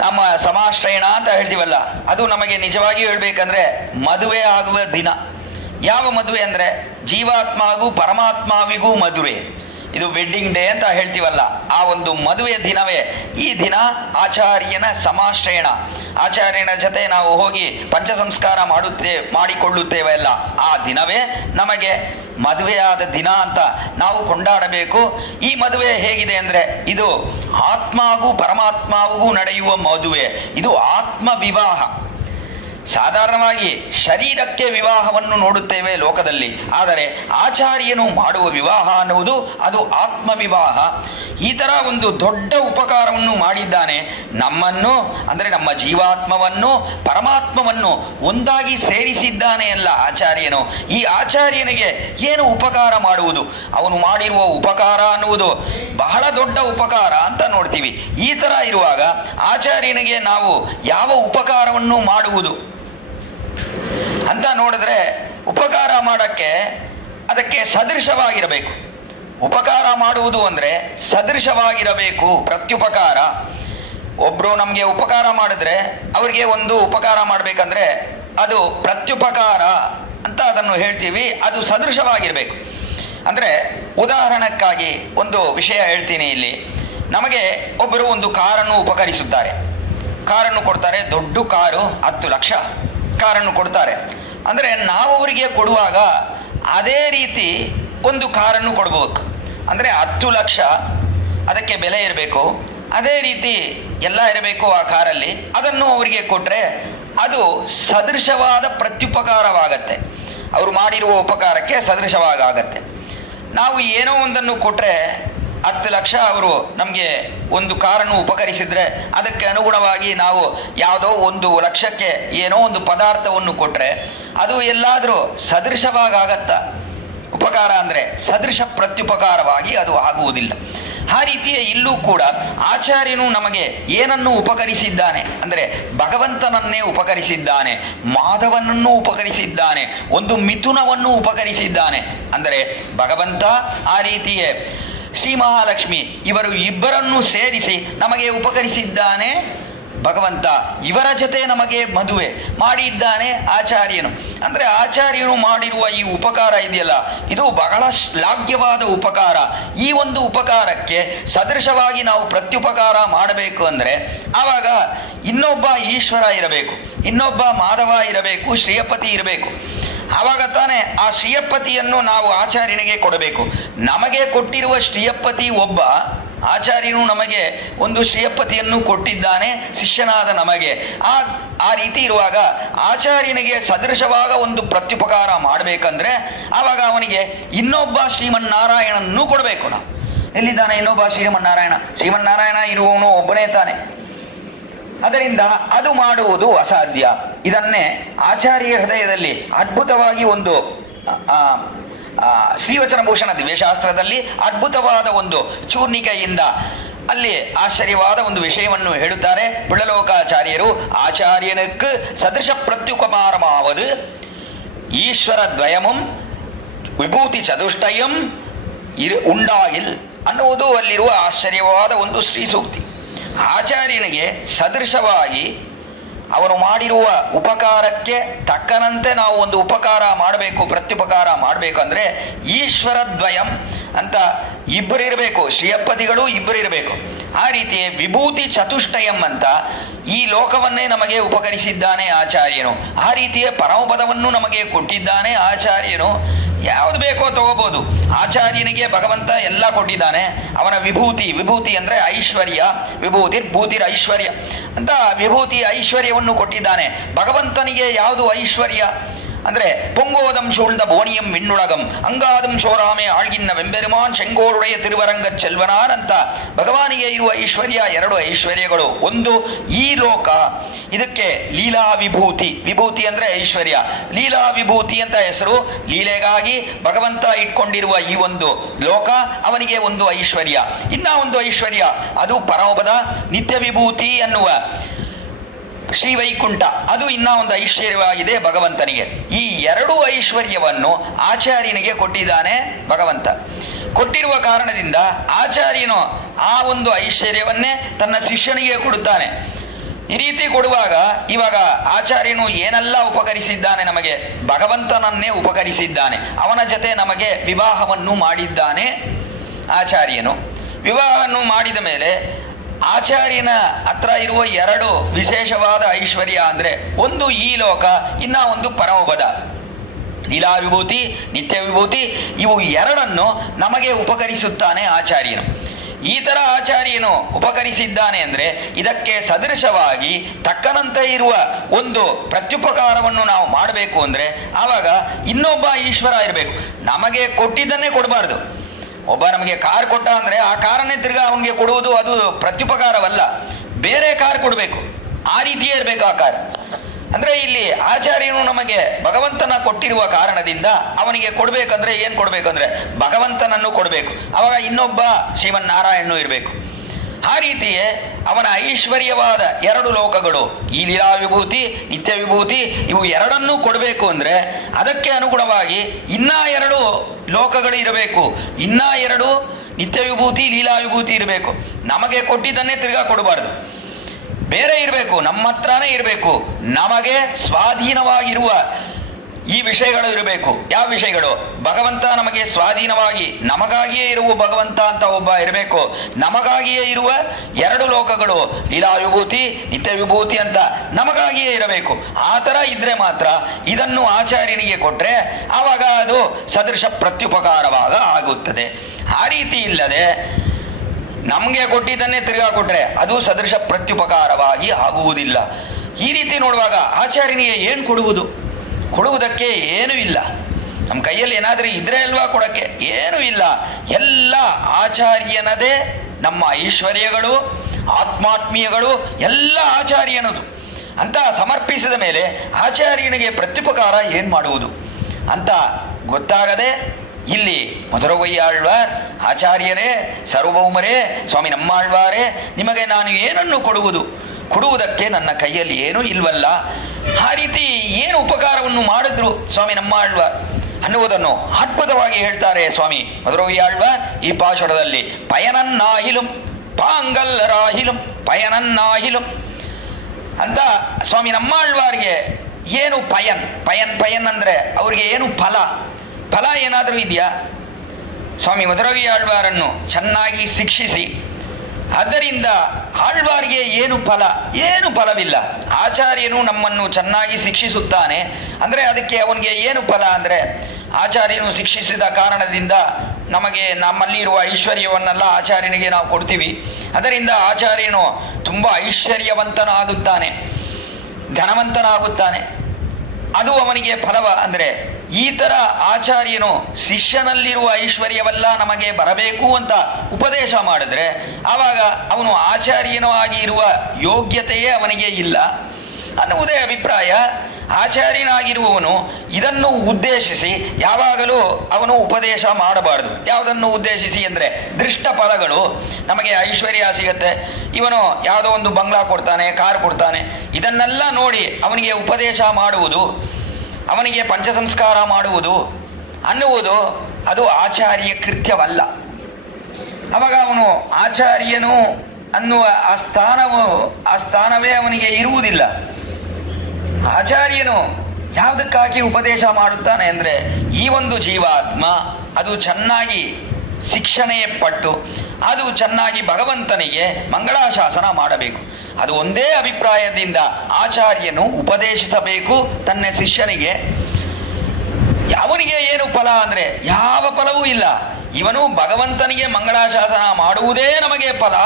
ನಮ್ಮ ಸಮಾಶ್ರಯಣ ಅಂತ ಹೇಳ್ತೀವಲ್ಲ, ಅದು ನಮಗೆ ನಿಜವಾಗಿ ಹೇಳ್ಬೇಕಂದ್ರೆ ಮದುವೆ ಆಗುವ ದಿನ. ಯಾವ ಮದುವೆ ಅಂದರೆ ಜೀವಾತ್ಮಗೂ ಪರಮಾತ್ಮವಿಗೂ ಮದುವೆ. ಇದು ವೆಡ್ಡಿಂಗ್ ಡೇ ಅಂತ ಹೇಳ್ತೀವಲ್ಲ, ಆ ಒಂದು ಮದುವೆಯ ದಿನವೇ ಈ ದಿನ ಆಚಾರ್ಯನ ಸಮಾಶ್ರಯಣ. ಆಚಾರ್ಯನ ಜೊತೆ ನಾವು ಹೋಗಿ ಪಂಚ ಸಂಸ್ಕಾರ ಮಾಡಿಕೊಳ್ಳುತ್ತೇವೆ ಅಲ್ಲ, ಆ ದಿನವೇ ನಮಗೆ ಮದುವೆಯಾದ ದಿನ ಅಂತ ನಾವು ಕೊಂಡಾಡಬೇಕು. ಈ ಮದುವೆ ಹೇಗಿದೆ ಅಂದರೆ, ಇದು ಆತ್ಮಗೂ ಪರಮಾತ್ಮಗೂ ನಡೆಯುವ ಮದುವೆ. ಇದು ಆತ್ಮ ವಿವಾಹ. ಸಾಧಾರಣವಾಗಿ ಶರೀರಕ್ಕೆ ವಿವಾಹವನ್ನು ನೋಡುತ್ತೇವೆ ಲೋಕದಲ್ಲಿ, ಆದರೆ ಆಚಾರ್ಯನು ಮಾಡುವ ವಿವಾಹ ಅನ್ನುವುದು ಅದು ಆತ್ಮ ವಿವಾಹ. ಈ ತರ ಒಂದು ದೊಡ್ಡ ಉಪಕಾರವನ್ನು ಮಾಡಿದ್ದಾನೆ. ನಮ್ಮನ್ನು ಅಂದರೆ ನಮ್ಮ ಜೀವಾತ್ಮವನ್ನು ಪರಮಾತ್ಮವನ್ನು ಒಂದಾಗಿ ಸೇರಿಸಿದ್ದಾನೆ ಅಲ್ಲ ಆಚಾರ್ಯನು. ಈ ಆಚಾರ್ಯನಿಗೆ ಏನು ಉಪಕಾರ ಮಾಡುವುದು? ಅವನು ಮಾಡಿರುವ ಉಪಕಾರ ಅನ್ನುವುದು ಬಹಳ ದೊಡ್ಡ ಉಪಕಾರ ಅಂತ ನೋಡ್ತೀವಿ. ಈ ತರ ಇರುವಾಗ ಆಚಾರ್ಯನಿಗೆ ನಾವು ಯಾವ ಉಪಕಾರವನ್ನು ಮಾಡುವುದು ಅಂತ ನೋಡಿದ್ರೆ, ಉಪಕಾರ ಮಾಡಕ್ಕೆ ಅದಕ್ಕೆ ಸದೃಶವಾಗಿರಬೇಕು. ಉಪಕಾರ ಮಾಡುವುದು ಅಂದರೆ ಸದೃಶವಾಗಿರಬೇಕು. ಪ್ರತ್ಯುಪಕಾರ. ಒಬ್ರು ನಮಗೆ ಉಪಕಾರ ಮಾಡಿದ್ರೆ ಅವ್ರಿಗೆ ಒಂದು ಉಪಕಾರ ಮಾಡಬೇಕಂದ್ರೆ ಅದು ಪ್ರತ್ಯುಪಕಾರ ಅಂತ ಅದನ್ನು ಹೇಳ್ತೀವಿ. ಅದು ಸದೃಶವಾಗಿರಬೇಕು. ಅಂದರೆ ಉದಾಹರಣಕ್ಕಾಗಿ ಒಂದು ವಿಷಯ ಹೇಳ್ತೀನಿ ಇಲ್ಲಿ. ನಮಗೆ ಒಬ್ಬರು ಒಂದು ಕಾರನ್ನು ಉಪಕರಿಸುತ್ತಾರೆ. ಕಾರನ್ನು ಕೊಡ್ತಾರೆ. ದೊಡ್ಡ ಕಾರು, 10 ಲಕ್ಷ ಕಾರನ್ನು ಕೊಡ್ತಾರೆ. ಅಂದರೆ ನಾವು ಅವರಿಗೆ ಕೊಡುವಾಗ ಅದೇ ರೀತಿ ಒಂದು ಕಾರನ್ನು ಕೊಡ್ಬೇಕು. ಅಂದರೆ 10 ಲಕ್ಷ ಅದಕ್ಕೆ ಬೆಲೆ ಇರಬೇಕು, ಅದೇ ರೀತಿ ಎಲ್ಲ ಇರಬೇಕು ಆ ಕಾರಲ್ಲಿ. ಅದನ್ನು ಅವರಿಗೆ ಕೊಟ್ಟರೆ ಅದು ಸದೃಶವಾದ ಪ್ರತ್ಯುಪಕಾರವಾಗತ್ತೆ. ಅವರು ಮಾಡಿರುವ ಉಪಕಾರಕ್ಕೆ ಸದೃಶವಾಗತ್ತೆ. ನಾವು ಏನೋ ಒಂದನ್ನು ಕೊಟ್ಟರೆ 10 ಲಕ್ಷ ಅವರು ನಮಗೆ ಒಂದು ಕಾರನ್ನು ಉಪಕರಿಸಿದ್ರೆ ಅದಕ್ಕೆ ಅನುಗುಣವಾಗಿ ನಾವು ಯಾವುದೋ 1 ಲಕ್ಷಕ್ಕೆ ಏನೋ ಒಂದು ಪದಾರ್ಥವನ್ನು ಕೊಟ್ಟರೆ ಅದು ಎಲ್ಲಾದರೂ ಸದೃಶವಾಗತ್ತ? ಉಪಕಾರ ಅಂದರೆ ಸದೃಶ ಪ್ರತ್ಯುಪಕಾರವಾಗಿ ಅದು ಆಗುವುದಿಲ್ಲ. ಆ ರೀತಿಯ ಇಲ್ಲೂ ಕೂಡ ಆಚಾರ್ಯನು ನಮಗೆ ಏನನ್ನು ಉಪಕರಿಸಿದ್ದಾನೆ ಅಂದರೆ ಭಗವಂತನನ್ನೇ ಉಪಕರಿಸಿದ್ದಾನೆ, ಮಾಧವನನ್ನು ಉಪಕರಿಸಿದ್ದಾನೆ, ಒಂದು ಮಿಥುನವನ್ನು ಉಪಕರಿಸಿದ್ದಾನೆ. ಅಂದರೆ ಭಗವಂತ ಆ ರೀತಿಯೇ ಶ್ರೀ ಮಹಾಲಕ್ಷ್ಮಿ ಇವರು ಇಬ್ಬರನ್ನು ಸೇರಿಸಿ ನಮಗೆ ಉಪಕರಿಸಿದ್ದಾನೆ ಭಗವಂತ. ಇವರ ಜೊತೆ ನಮಗೆ ಮದುವೆ ಮಾಡಿದ್ದಾನೆ ಆಚಾರ್ಯನು. ಅಂದರೆ ಆಚಾರ್ಯನು ಮಾಡಿರುವ ಈ ಉಪಕಾರ ಇದೆಯಲ್ಲ, ಇದು ಬಹಳ ಶ್ಲಾಘ್ಯವಾದ ಉಪಕಾರ. ಈ ಒಂದು ಉಪಕಾರಕ್ಕೆ ಸದೃಶವಾಗಿ ನಾವು ಪ್ರತ್ಯುಪಕಾರ ಮಾಡಬೇಕು ಅಂದರೆ ಆವಾಗ ಇನ್ನೊಬ್ಬ ಈಶ್ವರ ಇರಬೇಕು, ಇನ್ನೊಬ್ಬ ಮಾಧವ ಇರಬೇಕು, ಶ್ರೀಯಪತಿ ಇರಬೇಕು. ಆವಾಗ ತಾನೇ ಆ ಶ್ರೀಯಪತಿಯನ್ನು ನಾವು ಆಚಾರ್ಯನಿಗೆ ಕೊಡಬೇಕು. ನಮಗೆ ಕೊಟ್ಟಿರುವ ಶ್ರೀಯಪತಿ ಒಬ್ಬ, ಆಚಾರ್ಯನು ನಮಗೆ ಒಂದು ಶ್ರೀಯಪತಿಯನ್ನು ಕೊಟ್ಟಿದ್ದಾನೆ ಶಿಷ್ಯನಾದ ನಮಗೆ. ಆ ರೀತಿ ಇರುವಾಗ ಆಚಾರ್ಯನಿಗೆ ಸದೃಶವಾಗ ಒಂದು ಪ್ರತ್ಯುಪಕಾರ ಮಾಡಬೇಕಂದ್ರೆ ಆವಾಗ ಅವನಿಗೆ ಇನ್ನೊಬ್ಬ ಶ್ರೀಮನ್ನಾರಾಯಣನನ್ನು ಕೊಡಬೇಕು. ನಾವು ಎಲ್ಲಿದ್ದಾನೆ ಇನ್ನೊಬ್ಬ ಶ್ರೀಮನ್ನಾರಾಯಣ? ಶ್ರೀಮನ್ನಾರಾಯಣ ಇರುವವನು ಒಬ್ಬನೇ ತಾನೆ. ಅದರಿಂದ ಅದು ಮಾಡುವುದು ಅಸಾಧ್ಯ. ಇದನ್ನೇ ಆಚಾರ್ಯ ಹೃದಯದಲ್ಲಿ ಅದ್ಭುತವಾಗಿ ಒಂದು ಶ್ರೀವಚನಭೂಷಣ ದಿವ್ಯಶಾಸ್ತ್ರದಲ್ಲಿ ಅದ್ಭುತವಾದ ಒಂದು ಚೂರ್ಣಿಕೆಯಿಂದ ಅಲ್ಲಿ ಆಶ್ಚರ್ಯವಾದ ಒಂದು ವಿಷಯವನ್ನು ಹೇಳುತ್ತಾರೆ ಪುಳ್ಳಲೋಕಾಚಾರ್ಯರು. ಆಚಾರ್ಯನುக்கு ಸದೃಶ ಪ್ರತ್ಯುಪಕಾರಮಾவது ஈஸ்வர த்வயமும் விபூதி சதுஷ்டயம் ಉಂಡಾಗಿಲ್ ಅನ್ನುವುದು ಅಲ್ಲಿರುವ ಆಶ್ಚರ್ಯವಾದ ಒಂದು ಶ್ರೀ ಸೂಕ್ತಿ. ಆಚಾರ್ಯನಿಗೆ ಸದೃಶವಾಗಿ ಅವನು ಮಾಡಿರುವ ಉಪಕಾರಕ್ಕೆ ತಕ್ಕನಂತೆ ನಾವು ಒಂದು ಉಪಕಾರ ಮಾಡಬೇಕು, ಪ್ರತ್ಯುಪಕಾರ ಮಾಡಬೇಕಂದ್ರೆ ಈಶ್ವರದ್ವಯಂ ಅಂತ ಇಬ್ಬರಿರಬೇಕು, ಶ್ರೀಯಪ್ಪದಿಗಳು ಇಬ್ಬರಿರಬೇಕು. ಆ ರೀತಿಯ ವಿಭೂತಿ ಚತುಷ್ಟಯಂ ಅಂತ ಈ ಲೋಕವನ್ನೇ ನಮಗೆ ಉಪಕರಿಸಿದ್ದಾನೆ ಆಚಾರ್ಯನು. ಆ ರೀತಿಯ ಪರಮಪದವನ್ನು ನಮಗೆ ಕೊಟ್ಟಿದ್ದಾನೆ ಆಚಾರ್ಯನು. ಯಾವುದು ಬೇಕೋ ತಗೋಬಹುದು. ಆಚಾರ್ಯನಿಗೆ ಭಗವಂತ ಎಲ್ಲ ಕೊಟ್ಟಿದ್ದಾನೆ. ಅವನ ವಿಭೂತಿ ಅಂದ್ರೆ ಐಶ್ವರ್ಯ, ಭೂತಿರ್ ಐಶ್ವರ್ಯ ಅಂತ ವಿಭೂತಿ ಐಶ್ವರ್ಯವನ್ನು ಕೊಟ್ಟಿದ್ದಾನೆ. ಭಗವಂತನಿಗೆ ಯಾವುದು ಐಶ್ವರ್ಯ ಅಂದ್ರೆ ಪೊಂಗೋದಂ ಶೂಳ್ದ ಬೋನಿಯಂ ವಿಣ್ಣುಳಗಂ ಅಂಗಾದಂ ಶೋರಾಮೆ ಆಳ್ಗಿನ್ನ ವೆಂಬೆರುಮಾನ್ ಶೆಂಗೋರುಡೆಯ ತಿರುವರಂಗ ಚೆಲ್ವನಾರ್ ಅಂತ ಭಗವಾನಿಗೆ ಇರುವ ಐಶ್ವರ್ಯ ಎರಡು ಐಶ್ವರ್ಯಗಳು. ಒಂದು ಈ ಲೋಕ, ಇದಕ್ಕೆ ಲೀಲಾ ವಿಭೂತಿ ಅಂದ್ರೆ ಐಶ್ವರ್ಯ. ಲೀಲಾ ವಿಭೂತಿ ಅಂತ ಹೆಸರು. ಲೀಲೆಗಾಗಿ ಭಗವಂತ ಇಟ್ಕೊಂಡಿರುವ ಈ ಒಂದು ಲೋಕ ಅವನಿಗೆ ಒಂದು ಐಶ್ವರ್ಯ. ಇನ್ನ ಒಂದು ಐಶ್ವರ್ಯ ಅದು ಪರಮಪದ ನಿತ್ಯ ವಿಭೂತಿ ಅನ್ನುವ ಶ್ರೀವೈಕುಂಠ, ಅದು ಇನ್ನ ಒಂದು ಐಶ್ವರ್ಯವಾಗಿದೆ ಭಗವಂತನಿಗೆ. ಈ ಎರಡು ಐಶ್ವರ್ಯವನ್ನು ಆಚಾರ್ಯನಿಗೆ ಕೊಟ್ಟಿದ್ದಾನೆ ಭಗವಂತ. ಕೊಟ್ಟಿರುವ ಕಾರಣದಿಂದ ಆಚಾರ್ಯನು ಆ ಒಂದು ಐಶ್ವರ್ಯವನ್ನೇ ತನ್ನ ಶಿಷ್ಯನಿಗೆ ಕೊಡುತ್ತಾನೆ. ಈ ರೀತಿ ಕೊಡುವಾಗ ಇವಾಗ ಆಚಾರ್ಯನು ಏನೆಲ್ಲ ಉಪಕರಿಸಿದ್ದಾನೆ ನಮಗೆ? ಭಗವಂತನನ್ನೇ ಉಪಕರಿಸಿದ್ದಾನೆ. ಅವನ ಜೊತೆ ನಮಗೆ ವಿವಾಹವನ್ನು ಮಾಡಿದ್ದಾನೆ ಆಚಾರ್ಯನು. ವಿವಾಹವನ್ನು ಮಾಡಿದ ಮೇಲೆ ಆಚಾರ್ಯನ ಹತ್ರ ಇರುವ ಎರಡು ವಿಶೇಷವಾದ ಐಶ್ವರ್ಯ ಅಂದ್ರೆ ಒಂದು ಈ ಲೋಕ, ಇನ್ನ ಒಂದು ಪರಮಪದ. ಲೀಲಾ ವಿಭೂತಿ, ನಿತ್ಯ ವಿಭೂತಿ, ಇವು ಎರಡನ್ನು ನಮಗೆ ಉಪಕರಿಸುತ್ತಾನೆ ಆಚಾರ್ಯನು. ಈ ತರ ಆಚಾರ್ಯನು ಉಪಕರಿಸಿದ್ದಾನೆ ಅಂದ್ರೆ ಇದಕ್ಕೆ ಸದೃಶವಾಗಿ ತಕ್ಕನಂತೆ ಇರುವ ಒಂದು ಪ್ರತ್ಯುಪಕಾರವನ್ನು ನಾವು ಮಾಡಬೇಕು ಅಂದ್ರೆ ಆವಾಗ ಇನ್ನೊಬ್ಬ ಈಶ್ವರ ಇರಬೇಕು. ನಮಗೆ ಕೊಟ್ಟಿದ್ದನ್ನೇ ಕೊಡಬಾರ್ದು. ಒಬ್ಬ ನಮಗೆ ಕಾರ್ ಕೊಟ್ಟ ಅಂದ್ರೆ ಆ ಕಾರನ್ನೇ ತಿರ್ಗಾ ಅವನಿಗೆ ಕೊಡುವುದು ಅದು ಪ್ರತ್ಯುಪಕಾರವಲ್ಲ, ಬೇರೆ ಕಾರ್ ಕೊಡಬೇಕು. ಆ ರೀತಿಯೇ ಇರಬೇಕು ಆ ಕಾರ್. ಅಂದ್ರೆ ಇಲ್ಲಿ ಆಚಾರ್ಯನು ನಮಗೆ ಭಗವಂತನ ಕೊಟ್ಟಿರುವ ಕಾರಣದಿಂದ ಅವನಿಗೆ ಕೊಡ್ಬೇಕಂದ್ರೆ ಏನ್ ಕೊಡ್ಬೇಕಂದ್ರೆ ಭಗವಂತನನ್ನು ಕೊಡಬೇಕು. ಅವಾಗ ಇನ್ನೊಬ್ಬ ಶ್ರೀಮನ್ನಾರಾಯಣನು ಇರಬೇಕು. ಆ ರೀತಿಯೇ ಅವನ ಐಶ್ವರ್ಯವಾದ ಎರಡು ಲೋಕಗಳು, ಈ ಲೀಲಾ ವಿಭೂತಿ, ನಿತ್ಯ ವಿಭೂತಿ, ಇವು ಎರಡನ್ನೂ ಕೊಡಬೇಕು ಅಂದ್ರೆ ಅದಕ್ಕೆ ಅನುಗುಣವಾಗಿ ಇನ್ನ ಎರಡು ಲೋಕಗಳು ಇರಬೇಕು. ಇನ್ನ ಎರಡು ನಿತ್ಯ ವಿಭೂತಿ, ಲೀಲಾ ವಿಭೂತಿ ಇರಬೇಕು. ನಮಗೆ ಕೊಟ್ಟಿದ್ದನ್ನೇ ತಿರ್ಗಾ ಕೊಡಬಾರ್ದು, ಬೇರೆ ಇರಬೇಕು, ನಮ್ಮ ಹತ್ರನೇ ಇರಬೇಕು. ನಮಗೆ ಸ್ವಾಧೀನವಾಗಿರುವ ಈ ವಿಷಯಗಳು ಇರಬೇಕು. ಯಾವ ವಿಷಯಗಳು? ಭಗವಂತ ನಮಗೆ ಸ್ವಾಧೀನವಾಗಿ ನಮಗಾಗಿಯೇ ಇರುವ ಭಗವಂತ ಅಂತ ಒಬ್ಬ ಇರಬೇಕು. ನಮಗಾಗಿಯೇ ಇರುವ ಎರಡು ಲೋಕಗಳು ಲೀಲಾ ವಿಭೂತಿ, ನಿತ್ಯ ವಿಭೂತಿ ಅಂತ ನಮಗಾಗಿಯೇ ಇರಬೇಕು. ಆ ತರ ಇದ್ರೆ ಮಾತ್ರ ಇದನ್ನು ಆಚಾರ್ಯನಿಗೆ ಕೊಟ್ರೆ ಆವಾಗ ಅದು ಸದೃಶ ಪ್ರತ್ಯುಪಕಾರವಾಗ ಆಗುತ್ತದೆ. ಆ ರೀತಿ ಇಲ್ಲದೆ ನಮಗೆ ಕೊಟ್ಟಿದ್ದನ್ನೇ ತಿರ್ಗಾ ಕೊಟ್ರೆ ಅದು ಸದೃಶ ಪ್ರತ್ಯುಪಕಾರವಾಗಿ ಆಗುವುದಿಲ್ಲ. ಈ ರೀತಿ ನೋಡುವಾಗ ಆಚಾರ್ಯನಿಗೆ ಏನು ಕೊಡುವುದಕ್ಕೆ ಏನೂ ಇಲ್ಲ. ನಮ್ಮ ಕೈಯಲ್ಲಿ ಏನಾದ್ರೂ ಇದ್ರೆ ಅಲ್ವಾ ಕೊಡಕ್ಕೆ? ಏನೂ ಇಲ್ಲ. ಎಲ್ಲ ಆಚಾರ್ಯನದೇ. ನಮ್ಮ ಐಶ್ವರ್ಯಗಳು, ಆತ್ಮಾತ್ಮೀಯಗಳು ಎಲ್ಲ ಆಚಾರ್ಯನದು ಅಂತ ಸಮರ್ಪಿಸಿದ ಮೇಲೆ ಆಚಾರ್ಯನಿಗೆ ಪ್ರತ್ಯುಪಕಾರ ಏನ್ ಮಾಡುವುದು ಅಂತ ಗೊತ್ತಾಗದೆ ಇಲ್ಲಿ ಮಧುರವಯ್ಯಾಳ್ವಾರ್ ಆಚಾರ್ಯರೇ, ಸಾರ್ವಭೌಮರೇ, ಸ್ವಾಮಿ ನಮ್ಮಾಳ್ವಾರೇ, ನಿಮಗೆ ನಾನು ಏನನ್ನು ಕೊಡುವುದಕ್ಕೆ ನನ್ನ ಕೈಯಲ್ಲಿ ಏನೂ ಇಲ್ವಲ್ಲ. ಆ ರೀತಿ ಏನು ಉಪಕಾರವನ್ನು ಮಾಡಿದ್ರು ಸ್ವಾಮಿ ನಮ್ಮಾಳ್ವಾರ್ ಅನ್ನುವುದನ್ನು ಅದ್ಭುತವಾಗಿ ಹೇಳ್ತಾರೆ ಸ್ವಾಮಿ ಮಧುರವಯ್ಯಾಳ್ವಾರ್ ಈ ಪಾಶುರದಲ್ಲಿ. ಪಯನನ್ನಾಹಿಲುಂ ಪಾಂಗಲ್ಲರಾಹಿಲುಂ ಪಯನನ್ನಾಹಿಲುಂ ಅಂತ ಸ್ವಾಮಿ ನಮ್ಮಾಳ್ವಾರ್ಗೆ ಏನು ಪಯನ್ ಅಂದ್ರೆ ಅವ್ರಿಗೆ ಏನು ಫಲ ಏನಾದರೂ ಇದೆಯಾ? ಸ್ವಾಮಿ ಮಧುರವಯ್ಯಾಳ್ವಾರನ್ನು ಚೆನ್ನಾಗಿ ಶಿಕ್ಷಿಸಿ ಅದರಿಂದ ಆಳ್ವಾರ್ಗೆ ಏನು ಫಲವಿಲ್ಲ. ಆಚಾರ್ಯನು ನಮ್ಮನ್ನು ಚೆನ್ನಾಗಿ ಶಿಕ್ಷಿಸುತ್ತಾನೆ ಅಂದ್ರೆ ಅದಕ್ಕೆ ಅವನಿಗೆ ಏನು ಫಲ ಅಂದ್ರೆ ಆಚಾರ್ಯನು ಶಿಕ್ಷಿಸಿದ ಕಾರಣದಿಂದ ನಮಗೆ ನಮ್ಮಲ್ಲಿ ಇರುವ ಐಶ್ವರ್ಯವನ್ನೆಲ್ಲ ಆಚಾರ್ಯನಿಗೆ ನಾವು ಕೊಡ್ತೀವಿ. ಅದರಿಂದ ಆಚಾರ್ಯನು ತುಂಬಾ ಐಶ್ವರ್ಯವಂತನಾಗುತ್ತಾನೆ, ಧನವಂತನಾಗುತ್ತಾನೆ. ಅದು ಅವನಿಗೆ ಫಲವ ಅಂದ್ರೆ ಈ ತರ ಆಚಾರ್ಯನು ಶಿಷ್ಯನಲ್ಲಿರುವ ಐಶ್ವರ್ಯವೆಲ್ಲ ನಮಗೆ ಬರಬೇಕು ಅಂತ ಉಪದೇಶ ಮಾಡಿದ್ರೆ ಆವಾಗ ಅವನು ಆಚಾರ್ಯನೂ ಆಗಿ ಇರುವ ಯೋಗ್ಯತೆಯೇ ಅವನಿಗೆ ಇಲ್ಲ ಅನ್ನುವುದೇ ಅಭಿಪ್ರಾಯ. ಆಚಾರ್ಯನಾಗಿರುವವನು ಇದನ್ನು ಉದ್ದೇಶಿಸಿ ಯಾವಾಗಲೂ ಅವನು ಉಪದೇಶ ಮಾಡಬಾರದು. ಯಾವುದನ್ನು ಉದ್ದೇಶಿಸಿ ಅಂದ್ರೆ ದೃಷ್ಟ ಫಲಗಳು. ನಮಗೆ ಐಶ್ವರ್ಯ ಸಿಗತ್ತೆ, ಇವನು ಯಾವುದೋ ಒಂದು ಬಂಗ್ಲಾ ಕೊಡ್ತಾನೆ, ಕಾರ್ ಕೊಡ್ತಾನೆ, ಇದನ್ನೆಲ್ಲ ನೋಡಿ ಅವನಿಗೆ ಉಪದೇಶ ಮಾಡುವುದು, ಅವನಿಗೆ ಪಂಚಸಂಸ್ಕಾರ ಮಾಡುವುದು ಅನ್ನುವುದು ಅದು ಆಚಾರ್ಯ ಕೃತ್ಯವಲ್ಲ. ಅವಾಗ ಅವನು ಆಚಾರ್ಯನು ಅನ್ನುವ ಆ ಸ್ಥಾನವೇ ಅವನಿಗೆ ಇರುವುದಿಲ್ಲ. ಆಚಾರ್ಯನು ಯಾವುದಕ್ಕಾಗಿ ಉಪದೇಶ ಮಾಡುತ್ತಾನೆ ಅಂದರೆ, ಈ ಒಂದು ಜೀವಾತ್ಮ ಅದು ಚೆನ್ನಾಗಿ ಶಿಕ್ಷಣೆ ಪಟ್ಟು ಅದು ಚೆನ್ನಾಗಿ ಭಗವಂತನಿಗೆ ಮಂಗಳಾಶಾಸನ ಮಾಡಬೇಕು. ಅದು ಒಂದೇ ಅಭಿಪ್ರಾಯದಿಂದ ಆಚಾರ್ಯನು ಉಪದೇಶಿಸಬೇಕು ತನ್ನ ಶಿಷ್ಯನಿಗೆ. ಅವನಿಗೆ ಏನು ಫಲ ಅಂದರೆ ಯಾವ ಫಲವೂ ಇಲ್ಲ. ಇವನು ಭಗವಂತನಿಗೆ ಮಂಗಳಾಶಾಸನ ಮಾಡುವುದೇ ನಮಗೆ ಫಲ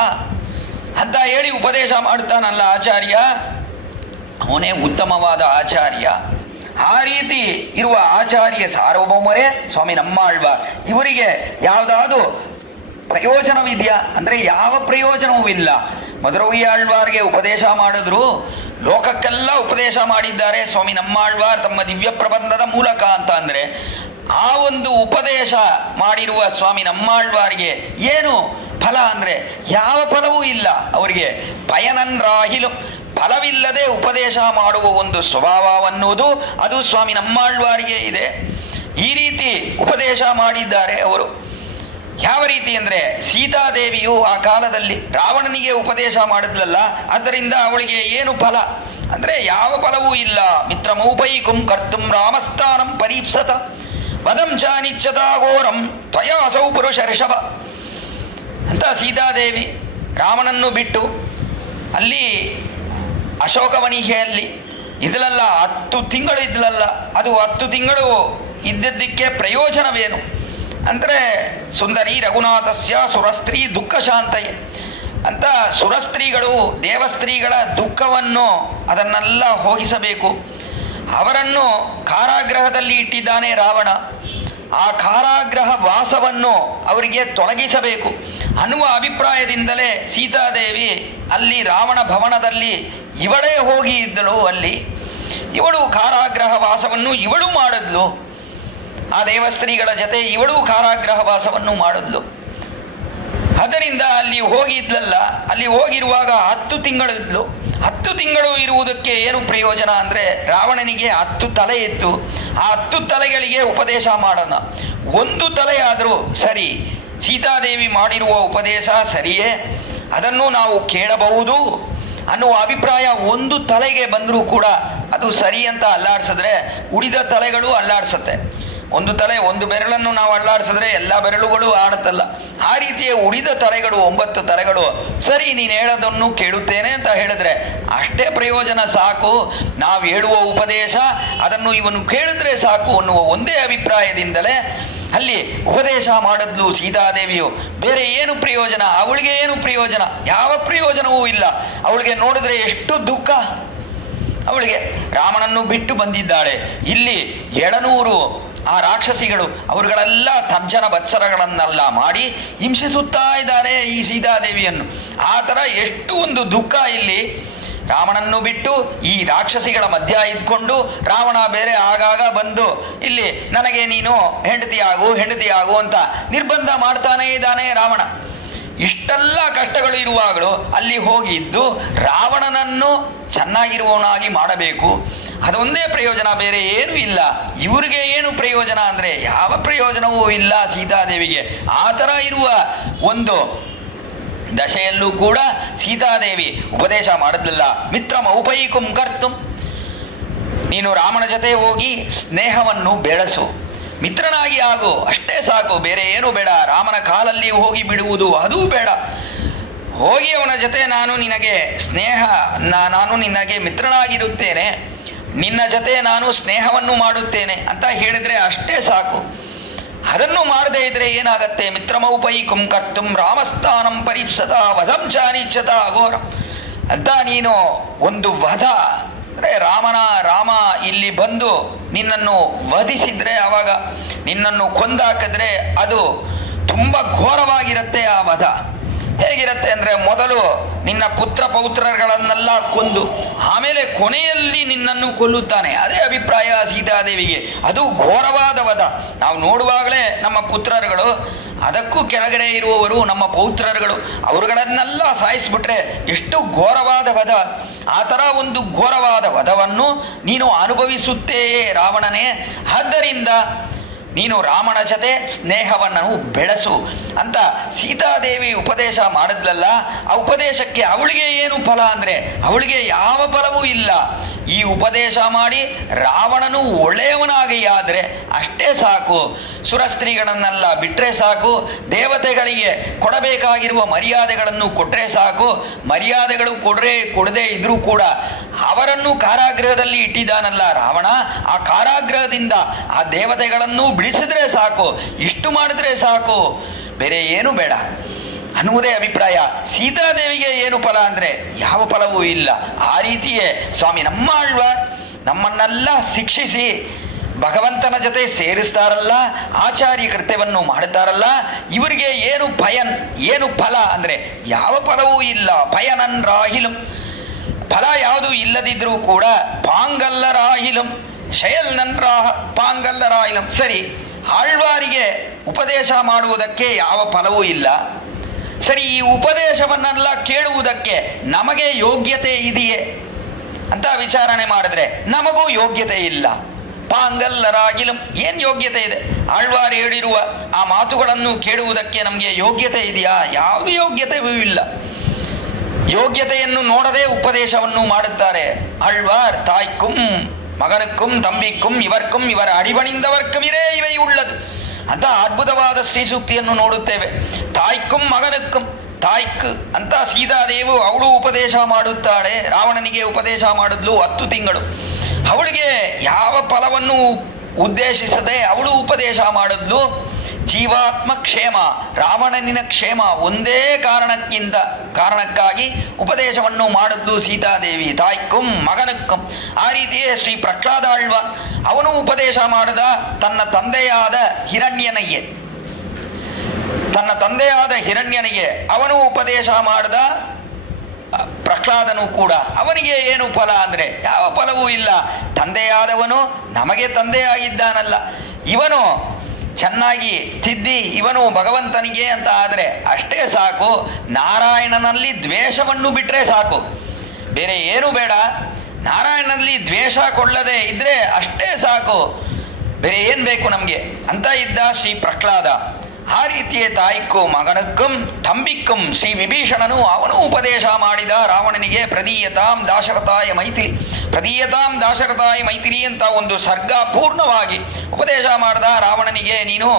ಅಂತ ಹೇಳಿ ಉಪದೇಶ ಮಾಡುತ್ತಾನಲ್ಲ ಆಚಾರ್ಯ, ಅವನೇ ಉತ್ತಮವಾದ ಆಚಾರ್ಯ. ಆ ರೀತಿ ಇರುವ ಆಚಾರ್ಯ ಸಾರ್ವಭೌಮರೇ ಸ್ವಾಮಿ ನಮ್ಮಾಳ್ವಾರ್. ಇವರಿಗೆ ಯಾವುದಾದ್ರು ಪ್ರಯೋಜನವಿದೆಯಾ ಅಂದರೆ ಯಾವ ಪ್ರಯೋಜನವೂ ಇಲ್ಲ. ಮಧುರವಿಯಾಳ್ವಾರ್ಗೆ ಉಪದೇಶ ಮಾಡಿದ್ರು, ಲೋಕಕ್ಕೆಲ್ಲ ಉಪದೇಶ ಮಾಡಿದ್ದಾರೆ ಸ್ವಾಮಿ ನಮ್ಮಾಳ್ವಾರ್ ತಮ್ಮ ದಿವ್ಯ ಪ್ರಬಂಧದ ಮೂಲಕ ಅಂತ ಅಂದರೆ, ಆ ಒಂದು ಉಪದೇಶ ಮಾಡಿರುವ ಸ್ವಾಮಿ ನಮ್ಮಾಳ್ವಾರ್ಗೆ ಏನು ಫಲ ಅಂದರೆ ಯಾವ ಫಲವೂ ಇಲ್ಲ. ಅವರಿಗೆ ಪಯನನ್ರಾಹಿಲು, ಫಲವಿಲ್ಲದೆ ಉಪದೇಶ ಮಾಡುವ ಒಂದು ಸ್ವಭಾವವನ್ನುವುದು ಅದು ಸ್ವಾಮಿ ನಮ್ಮಾಳ್ವಾರಿಗೆ ಇದೆ. ಈ ರೀತಿ ಉಪದೇಶ ಮಾಡಿದ್ದಾರೆ ಅವರು. ಯಾವ ರೀತಿ ಅಂದರೆ, ಸೀತಾದೇವಿಯು ಆ ಕಾಲದಲ್ಲಿ ರಾವಣನಿಗೆ ಉಪದೇಶ ಮಾಡಿದ್ಲಲ್ಲ, ಆದ್ದರಿಂದ ಅವಳಿಗೆ ಏನು ಫಲ ಅಂದರೆ ಯಾವ ಫಲವೂ ಇಲ್ಲ. ಮಿತ್ರಮೌಪೈಕುಂ ಕರ್ತುಂ ರಾಮಸ್ಥಾನಂ ಪರೀಪ್ಸತ ವದಂ ಚ ನಿಚ್ಚತಾಘೋರಂ ತ್ವಯಾಸೌ ಪುರುಷ ಋಷಭ ಅಂತ ಸೀತಾದೇವಿ ರಾಮನನ್ನು ಬಿಟ್ಟು ಅಲ್ಲಿ ಅಶೋಕವನಿಗೆಯಲ್ಲಿ ಇದ್ಲಲ್ಲ 10 ತಿಂಗಳು ಇದ್ಲಲ್ಲ, ಅದು 10 ತಿಂಗಳು ಇದ್ದದ್ದಕ್ಕೆ ಪ್ರಯೋಜನವೇನು ಅಂದರೆ, ಸುಂದರಿ ರಘುನಾಥಸ್ಯ ಸುರಸ್ತ್ರೀ ದುಃಖ ಶಾಂತಯೇ ಅಂತ ಸುರಸ್ತ್ರೀಗಳು ದೇವಸ್ತ್ರೀಗಳ ದುಃಖವನ್ನು ಅದನ್ನೆಲ್ಲ ಹೋಗಿಸಬೇಕು. ಅವರನ್ನು ಕಾರಾಗೃಹದಲ್ಲಿ ಇಟ್ಟಿದ್ದಾನೆ ರಾವಣ. ಆ ಕಾರಾಗೃಹ ವಾಸವನ್ನು ಅವರಿಗೆ ತೊಲಗಿಸಬೇಕು ಅನ್ನುವ ಅಭಿಪ್ರಾಯದಿಂದಲೇ ಸೀತಾದೇವಿ ಅಲ್ಲಿ ರಾವಣ ಭವನದಲ್ಲಿ ಇವಳೇ ಹೋಗಿ ಇದ್ದಳು. ಅಲ್ಲಿ ಇವಳು ಕಾರಾಗೃಹ ವಾಸವನ್ನು ಇವಳು ಮಾಡಿದ್ಲು. ಆ ದೇವಸ್ತ್ರೀಗಳ ಜೊತೆ ಇವಳು ಕಾರಾಗೃಹ ವಾಸವನ್ನು ಮಾಡಿದ್ಲು. ಅದರಿಂದ ಅಲ್ಲಿ ಹೋಗಿದ್ಲಲ್ಲ, ಅಲ್ಲಿ ಹೋಗಿರುವಾಗ 10 ತಿಂಗಳು ಇದ್ಲು. 10 ತಿಂಗಳು ಇರುವುದಕ್ಕೆ ಏನು ಪ್ರಯೋಜನ ಅಂದರೆ, ರಾವಣನಿಗೆ 10 ತಲೆ ಇತ್ತು. ಆ 10 ತಲೆಗಳಿಗೆ ಉಪದೇಶ ಮಾಡೋಣ. ಒಂದು ತಲೆಯಾದರೂ ಸರಿ, ಸೀತಾದೇವಿ ಮಾಡಿರುವ ಉಪದೇಶ ಸರಿಯೇ, ಅದನ್ನು ನಾವು ಕೇಳಬಹುದು ಅನ್ನುವ ಅಭಿಪ್ರಾಯ ಒಂದು ತಲೆಗೆ ಬಂದರೂ ಕೂಡ ಅದು ಸರಿ ಅಂತ ಅಲ್ಲಾಡಿಸಿದ್ರೆ ಉಳಿದ ತಲೆಗಳು ಅಲ್ಲಾಡಿಸುತ್ತೆ. ಒಂದು ತಲೆ, ಒಂದು ಬೆರಳನ್ನು ನಾವು ಅಲ್ಲಾಡಿಸಿದ್ರೆ ಎಲ್ಲ ಬೆರಳುಗಳು ಆಡುತ್ತಲ್ಲ, ಆ ರೀತಿಯ ಉಳಿದ ತಲೆಗಳು 9 ತಲೆಗಳು ಸರಿ ನೀನು ಹೇಳೋದನ್ನು ಕೇಳುತ್ತೇನೆ ಅಂತ ಹೇಳಿದ್ರೆ ಅಷ್ಟೇ ಪ್ರಯೋಜನ ಸಾಕು. ನಾವು ಹೇಳುವ ಉಪದೇಶ ಅದನ್ನು ಇವನು ಕೇಳಿದ್ರೆ ಸಾಕು ಅನ್ನುವ ಒಂದೇ ಅಭಿಪ್ರಾಯದಿಂದಲೇ ಅಲ್ಲಿ ಉಪದೇಶ ಮಾಡಿದ್ಲು ಸೀತಾದೇವಿಯು. ಬೇರೆ ಏನು ಪ್ರಯೋಜನ ಅವಳಿಗೆ? ಏನು ಪ್ರಯೋಜನ? ಯಾವ ಪ್ರಯೋಜನವೂ ಇಲ್ಲ. ಅವಳಿಗೆ ನೋಡಿದ್ರೆ ಎಷ್ಟು ದುಃಖ. ಅವಳಿಗೆ ರಾಮನನ್ನು ಬಿಟ್ಟು ಬಂದಿದ್ದಾಳೆ. ಇಲ್ಲಿ 700 ಆ ರಾಕ್ಷಸಿಗಳು ಅವರುಗಳೆಲ್ಲ ತರ್ಜನ ಬತ್ಸರಗಳನ್ನೆಲ್ಲ ಮಾಡಿ ಹಿಂಸಿಸುತ್ತಾ ಇದ್ದಾರೆ ಈ ಸೀತಾದೇವಿಯನ್ನು. ಆ ಥರ ಎಷ್ಟು ಒಂದು ದುಃಖ ಇಲ್ಲಿ. ರಾವಣನ್ನು ಬಿಟ್ಟು ಈ ರಾಕ್ಷಸಿಗಳ ಮಧ್ಯ ಇದ್ಕೊಂಡು ರಾವಣ ಬೇರೆ ಆಗಾಗ ಬಂದು ಇಲ್ಲಿ ನನಗೆ ನೀನು ಹೆಂಡತಿಯಾಗು ಅಂತ ನಿರ್ಬಂಧ ಮಾಡ್ತಾನೇ ಇದ್ದಾನೆ ರಾವಣ. ಇಷ್ಟೆಲ್ಲ ಕಷ್ಟಗಳು ಇರುವಾಗಲೂ ಅಲ್ಲಿ ಹೋಗಿದ್ದು ರಾವಣನನ್ನು ಚೆನ್ನಾಗಿರುವವನಾಗಿ ಮಾಡಬೇಕು, ಅದೊಂದೇ ಪ್ರಯೋಜನ, ಬೇರೆ ಏನೂ ಇಲ್ಲ. ಇವ್ರಿಗೆ ಏನು ಪ್ರಯೋಜನ ಅಂದರೆ ಯಾವ ಪ್ರಯೋಜನವೂ ಇಲ್ಲ ಸೀತಾದೇವಿಗೆ. ಆ ಥರ ಇರುವ ಒಂದು ದಶೆಯಲ್ಲೂ ಕೂಡ ಸೀತಾದೇವಿ ಉಪದೇಶ ಮಾಡಿದ್ಲಲ್ಲ, ಮಿತ್ರಮೌಪೈಕುಂ ಕರ್ತುಂ, ನೀನು ರಾಮನ ಜೊತೆ ಹೋಗಿ ಸ್ನೇಹವನ್ನು ಬೆಳೆಸು, ಮಿತ್ರನಾಗಿ ಆಗು, ಅಷ್ಟೇ ಸಾಕು, ಬೇರೆ ಏನು ಬೇಡ. ರಾಮನ ಕಾಲಲ್ಲಿ ಹೋಗಿ ಬಿಡುವುದು ಅದೂ ಬೇಡ. ಹೋಗಿ ಅವನ ಜೊತೆ ನಾನು ನಿನಗೆ ಮಿತ್ರನಾಗಿರುತ್ತೇನೆ, ನಿನ್ನ ಜೊತೆ ನಾನು ಸ್ನೇಹವನ್ನು ಮಾಡುತ್ತೇನೆ ಅಂತ ಹೇಳಿದ್ರೆ ಅಷ್ಟೇ ಸಾಕು. ಅದನ್ನು ಮಾಡದೇ ಇದ್ರೆ ಏನಾಗತ್ತೆ? ಮಿತ್ರಮೌಪೈಕುಂ ಕರ್ತುಂ ರಾಮಸ್ಥಾನಂ ಪರೀಪ್ಸತ ವಧಂ ಚ ನಿಚ್ಚತ ಅಘೋರಂ ಅಂತ ನೀನು ಒಂದು ವಧ ಅಂದರೆ ರಾಮ ಇಲ್ಲಿ ಬಂದು ನಿನ್ನನ್ನು ವಧಿಸಿದ್ರೆ, ಆವಾಗ ನಿನ್ನನ್ನು ಕೊಂದಾಕಿದ್ರೆ ಅದು ತುಂಬ ಘೋರವಾಗಿರುತ್ತೆ. ಆ ವಧ ಹೇಗಿರುತ್ತೆ ಅಂದರೆ, ಮೊದಲು ನಿನ್ನ ಪುತ್ರ ಪೌತ್ರಗಳನ್ನೆಲ್ಲ ಕೊಂದು ಆಮೇಲೆ ಕೊನೆಯಲ್ಲಿ ನಿನ್ನನ್ನು ಕೊಲ್ಲುತ್ತಾನೆ. ಅದೇ ಅಭಿಪ್ರಾಯ ಸೀತಾದೇವಿಗೆ. ಅದು ಘೋರವಾದ ವಧ. ನಾವು ನೋಡುವಾಗಲೇ ನಮ್ಮ ಪುತ್ರರುಗಳು, ಅದಕ್ಕೂ ಕೆಳಗಡೆ ಇರುವವರು ನಮ್ಮ ಪೌತ್ರರುಗಳು, ಅವರುಗಳನ್ನೆಲ್ಲ ಸಾಯಿಸಿಬಿಟ್ರೆ ಎಷ್ಟು ಘೋರವಾದ ವಧ. ಆ ಥರ ಒಂದು ಘೋರವಾದ ವಧವನ್ನು ನೀನು ಅನುಭವಿಸುತ್ತೇಯೇ ರಾವಣನೇ. ಆದ್ದರಿಂದ ನೀನು ರಾಮನ ಜೊತೆ ಸ್ನೇಹವನ್ನು ಬೆಳೆಸು ಅಂತ ಸೀತಾದೇವಿ ಉಪದೇಶ ಮಾಡಿದ್ಲಲ್ಲ. ಆ ಉಪದೇಶಕ್ಕೆ ಅವಳಿಗೆ ಏನು ಫಲ ಅಂದರೆ ಅವಳಿಗೆ ಯಾವ ಫಲವೂ ಇಲ್ಲ. ಈ ಉಪದೇಶ ಮಾಡಿ ರಾವಣನು ಒಳ್ಳೆಯವನಾಗಿ ಆದರೆ ಅಷ್ಟೇ ಸಾಕು. ಸುರಸ್ತ್ರೀಗಳನ್ನೆಲ್ಲ ಬಿಟ್ಟರೆ ಸಾಕು. ದೇವತೆಗಳಿಗೆ ಕೊಡಬೇಕಾಗಿರುವ ಮರ್ಯಾದೆಗಳನ್ನು ಕೊಟ್ಟರೆ ಸಾಕು. ಮರ್ಯಾದೆಗಳು ಕೊಡದೇ ಇದ್ರೂ ಕೂಡ ಅವರನ್ನು ಕಾರಾಗೃಹದಲ್ಲಿ ಇಟ್ಟಿದ್ದಾನಲ್ಲ ರಾವಣ, ಆ ಕಾರಾಗೃಹದಿಂದ ಆ ದೇವತೆಗಳನ್ನು ಬಿಡಿಸಿದ್ರೆ ಸಾಕು. ಇಷ್ಟು ಮಾಡಿದ್ರೆ ಸಾಕು, ಬೇರೆ ಏನು ಬೇಡ ಅನ್ನುವುದೇ ಅಭಿಪ್ರಾಯ. ಸೀತಾದೇವಿಗೆ ಏನು ಫಲ ಅಂದರೆ ಯಾವ ಫಲವೂ ಇಲ್ಲ. ಆ ರೀತಿಯೇ ಸ್ವಾಮಿ ನಮ್ಮಾಳ್ವಾರ್ ನಮ್ಮನ್ನೆಲ್ಲ ಶಿಕ್ಷಿಸಿ ಭಗವಂತನ ಜೊತೆ ಸೇರಿಸ್ತಾರಲ್ಲ, ಆಚಾರ್ಯ ಕೃತ್ಯವನ್ನು ಮಾಡುತ್ತಾರಲ್ಲ, ಇವರಿಗೆ ಏನು ಫಲ ಅಂದರೆ ಯಾವ ಫಲವೂ ಇಲ್ಲ. ಪಯನನ್ರಾಹಿಲಂ, ಫಲ ಯಾವುದು ಇಲ್ಲದಿದ್ರೂ ಕೂಡ ಪಾಂಗಲ್ಲರಾಹಿಲಂ ಶಯಲ್ನನ್ರಾಹ ಪಾಂಗಲ್ಲರಾಹಿಲಂ. ಸರಿ, ಆಳ್ವಾರಿಗೆ ಉಪದೇಶ ಮಾಡುವುದಕ್ಕೆ ಯಾವ ಫಲವೂ ಇಲ್ಲ. ಸರಿ, ಈ ಉಪದೇಶವನ್ನೆಲ್ಲ ಕೇಳುವುದಕ್ಕೆ ನಮಗೆ ಯೋಗ್ಯತೆ ಇದೆಯೇ ಅಂತ ವಿಚಾರಣೆ ಮಾಡಿದ್ರೆ ನಮಗೂ ಯೋಗ್ಯತೆ ಇಲ್ಲ. ಪಾಂಗಲ್ಲರಾಗಿಲಂ, ಏನ್ ಯೋಗ್ಯತೆ ಇದೆ? ಆಳ್ವಾರು ಹೇಳಿರುವ ಆ ಮಾತುಗಳನ್ನು ಕೇಳುವುದಕ್ಕೆ ನಮಗೆ ಯೋಗ್ಯತೆ ಇದೆಯಾ? ಯಾವುದು ಯೋಗ್ಯತೆಯೂ ಇಲ್ಲ. ಯೋಗ್ಯತೆಯನ್ನು ನೋಡದೆ ಉಪದೇಶವನ್ನು ಮಾಡುತ್ತಾರೆ ಆಳ್ವಾರ್. ತಾಯ್ಕುಂ ಮಗನಕ್ಕುಂ ತಂಬಿಕ್ಕುಂ ಇವರ್ಕುಂ ಇವರ ಅಡಿಬಣಿಂದವರ್ಕುಂ ಇವೆ ಉಳ್ಳದು ಅಂತ ಅದ್ಭುತವಾದ ಶ್ರೀಸೂಕ್ತಿಯನ್ನು ನೋಡುತ್ತೇವೆ. ತಾಯ್ಕುಂ ಮಗನಕ್ಕುಂ, ತಾಯ್ಕ್ ಅಂತ ಸೀತಾದೇವು ಅವಳು ಉಪದೇಶ ಮಾಡುತ್ತಾಳೆ. ರಾವಣನಿಗೆ ಉಪದೇಶ ಮಾಡಿದ್ಲು 10 ತಿಂಗಳು. ಅವಳಿಗೆ ಯಾವ ಫಲವನ್ನು ಉದ್ದೇಶಿಸದೆ ಅವಳು ಉಪದೇಶ ಮಾಡಿದ್ಲು. ಜೀವಾತ್ಮ ಕ್ಷೇಮ, ರಾವಣನಿನ ಕ್ಷೇಮ ಒಂದೇ ಕಾರಣಕ್ಕಾಗಿ ಉಪದೇಶವನ್ನು ಮಾಡಿದ್ದು ಸೀತಾದೇವಿ. ತಾಯ್ಕುಂ ಮಗನಕ್ಕಂ. ಆ ರೀತಿಯೇ ಶ್ರೀ ಪ್ರಹ್ಲಾದ ಆಳ್ವಾರ್ ಅವನು ಉಪದೇಶ ಮಾಡಿದ ತನ್ನ ತಂದೆಯಾದ ಹಿರಣ್ಯನಿಗೆ ಅವನು ಉಪದೇಶ ಮಾಡಿದ. ಪ್ರಹ್ಲಾದನು ಕೂಡ ಅವನಿಗೆ ಏನು ಫಲ ಅಂದರೆ ಯಾವ ಫಲವೂ ಇಲ್ಲ. ತಂದೆಯಾದವನು ನಮಗೆ ತಂದೆಯಾಗಿದ್ದಾನಲ್ಲ, ಇವನು ಚೆನ್ನಾಗಿ ತಿದ್ದಿ ಇವನು ಭಗವಂತನಿಗೆ ಅಂತ ಆದರೆ ಅಷ್ಟೇ ಸಾಕು. ನಾರಾಯಣನಲ್ಲಿ ದ್ವೇಷವನ್ನು ಬಿಟ್ಟರೆ ಸಾಕು, ಬೇರೆ ಏನು ಬೇಡ. ನಾರಾಯಣನಲ್ಲಿ ದ್ವೇಷ ಕೊಳ್ಳದೆ ಇದ್ರೆ ಅಷ್ಟೇ ಸಾಕು, ಬೇರೆ ಏನ್ ಬೇಕು ನಮಗೆ ಅಂತ ಇದ್ದ ಶ್ರೀ ಪ್ರಹ್ಲಾದ. ಆ ರೀತಿಯೇ ತಾಯ್ಕು ಮಗನಕ್ಕಂ ತಂಬಿಕ್ಕಂ ಶ್ರೀ ವಿಭೀಷಣನು ಅವನು ಉಪದೇಶ ಮಾಡಿದ ರಾವಣನಿಗೆ. ಪ್ರದೀಯತಾಂ ದಾಶರಥಾಯ ಮೈಥಿಲಿ ಅಂತ ಒಂದು ಸರ್ಗ ಪೂರ್ಣವಾಗಿ ಉಪದೇಶ ಮಾಡಿದ ರಾವಣನಿಗೆ. ನೀನು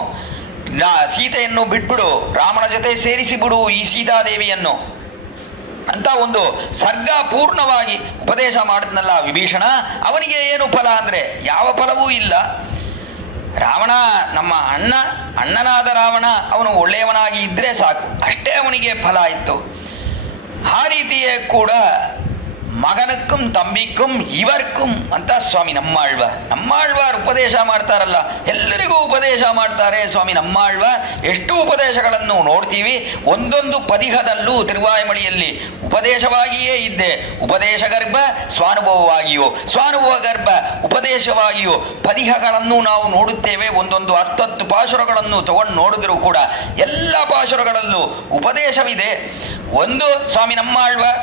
ಸೀತೆಯನ್ನು ಬಿಟ್ಬಿಡು, ರಾಮನ ಜೊತೆ ಸೇರಿಸಿಬಿಡು ಈ ಸೀತಾದೇವಿಯನ್ನು ಅಂತ ಒಂದು ಸರ್ಗ ಪೂರ್ಣವಾಗಿ ಉಪದೇಶ ಮಾಡಿದ್ನಲ್ಲ ವಿಭೀಷಣ. ಅವನಿಗೆ ಏನು ಫಲ ಅಂದರೆ ಯಾವ ಫಲವೂ ಇಲ್ಲ. ರಾವಣ ನಮ್ಮ ಅಣ್ಣನಾದ ರಾವಣ ಅವನು ಒಳ್ಳೆಯವನಾಗಿ ಇದ್ರೆ ಸಾಕು, ಅಷ್ಟೇ ಅವನಿಗೆ ಫಲ ಇತ್ತು. ಆ ರೀತಿಯೇ ಕೂಡ ಮಗನಕ್ಕುಂ ತಂಬಿಕ್ಕುಂ ಇವರ್ಕುಂ ಅಂತ ಸ್ವಾಮಿ ನಮ್ಮಾಳ್ವಾರ್ ಉಪದೇಶ ಮಾಡ್ತಾರಲ್ಲ, ಎಲ್ಲರಿಗೂ ಉಪದೇಶ ಮಾಡ್ತಾರೆ ಸ್ವಾಮಿ ನಮ್ಮಾಳ್ವಾರ್. ಎಷ್ಟು ಉಪದೇಶಗಳನ್ನು ನೋಡ್ತೀವಿ. ಒಂದೊಂದು ಪದಿಹದಲ್ಲೂ ತಿರುವಾಯಿಮಳಿಯಲ್ಲಿ ಉಪದೇಶವಾಗಿಯೇ ಇದ್ದೆ. ಉಪದೇಶ ಗರ್ಭ ಸ್ವಾನುಭವವಾಗಿಯೋ, ಸ್ವಾನುಭವ ಗರ್ಭ ಉಪದೇಶವಾಗಿಯೋ ಪದಿಹಗಳನ್ನು ನಾವು ನೋಡುತ್ತೇವೆ. ಒಂದೊಂದು 10 ಪಾಶುರಗಳನ್ನು ತಗೊಂಡು ನೋಡಿದ್ರು ಕೂಡ ಎಲ್ಲ ಪಾಶುರಗಳಲ್ಲೂ ಉಪದೇಶವಿದೆ. ಒಂದು ಸ್ವಾಮಿ ನಮ್ಮಾಳ್ವಾರ್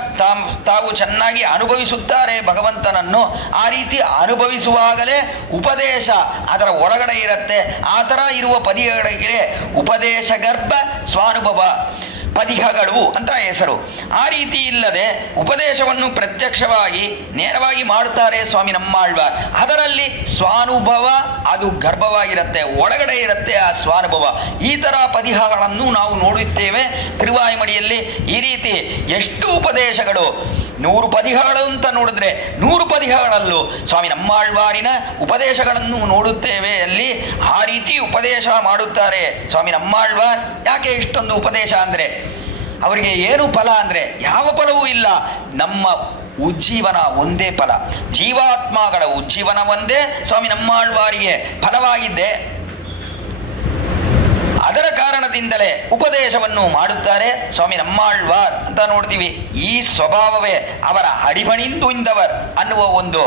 ತಾವು ಚೆನ್ನಾಗಿ ಅನುಭವಿಸುತ್ತಾರೆ ಭಗವಂತನನ್ನು. ಆ ರೀತಿ ಅನುಭವಿಸುವಾಗಲೇ ಉಪದೇಶ ಅದರ ಒಳಗಡೆ ಇರುತ್ತೆ. ಆ ಥರ ಇರುವ ಪದಿಹಗಳಿಗೆ ಉಪದೇಶ ಗರ್ಭ ಸ್ವಾನುಭವ ಪದಿಹಗಳು ಅಂತ ಹೆಸರು. ಆ ರೀತಿ ಇಲ್ಲದೆ ಉಪದೇಶವನ್ನು ಪ್ರತ್ಯಕ್ಷವಾಗಿ ನೇರವಾಗಿ ಮಾಡುತ್ತಾರೆ ಸ್ವಾಮಿ ನಮ್ಮಾಳ್ವಾರ್. ಅದರಲ್ಲಿ ಸ್ವಾನುಭವ ಅದು ಗರ್ಭವಾಗಿರುತ್ತೆ, ಒಳಗಡೆ ಇರುತ್ತೆ ಆ ಸ್ವಾನುಭವ. ಈ ಥರ ಪದಿಹಗಳನ್ನು ನಾವು ನೋಡುತ್ತೇವೆ ತಿರುವಾಯಿಮಡಿಯಲ್ಲಿ. ಈ ರೀತಿ ಎಷ್ಟು ಉಪದೇಶಗಳು, 100 ಪದಿಹಗಳು ಅಂತ ನೋಡಿದ್ರೆ 100 ಪದಿಹಗಳಲ್ಲೂ ಸ್ವಾಮಿ ನಮ್ಮಾಳ್ವಾರಿನ ಉಪದೇಶಗಳನ್ನು ನೋಡುತ್ತೇವೆ. ಅಲ್ಲಿ ಆ ರೀತಿ ಉಪದೇಶ ಮಾಡುತ್ತಾರೆ ಸ್ವಾಮಿ ನಮ್ಮಾಳ್ವಾರ್. ಯಾಕೆ ಇಷ್ಟೊಂದು ಉಪದೇಶ ಅಂದರೆ ಅವರಿಗೆ ಏನು ಫಲ ಅಂದರೆ ಯಾವ ಫಲವೂ ಇಲ್ಲ. ನಮ್ಮ ಉಜ್ಜೀವನ ಒಂದೇ ಫಲ, ಜೀವಾತ್ಮಗಳ ಉಜ್ಜೀವನ ಒಂದೇ ಸ್ವಾಮಿ ನಮ್ಮಾಳ್ವಾರಿಗೆ ಫಲವಾಗಿದ್ದೆ. ಅದರ ಕಾರಣದಿಂದಲೇ ಉಪದೇಶವನ್ನು ಮಾಡುತ್ತಾರೆ ಸ್ವಾಮಿ ನಮ್ಮಾಳ್ವಾರ್ ಅಂತ ನೋಡ್ತೀವಿ. ಈ ಸ್ವಭಾವವೇ ಅವರ ಅಡಿಬಣಿಂದುಂದವರ್ ಅನ್ನುವ ಒಂದು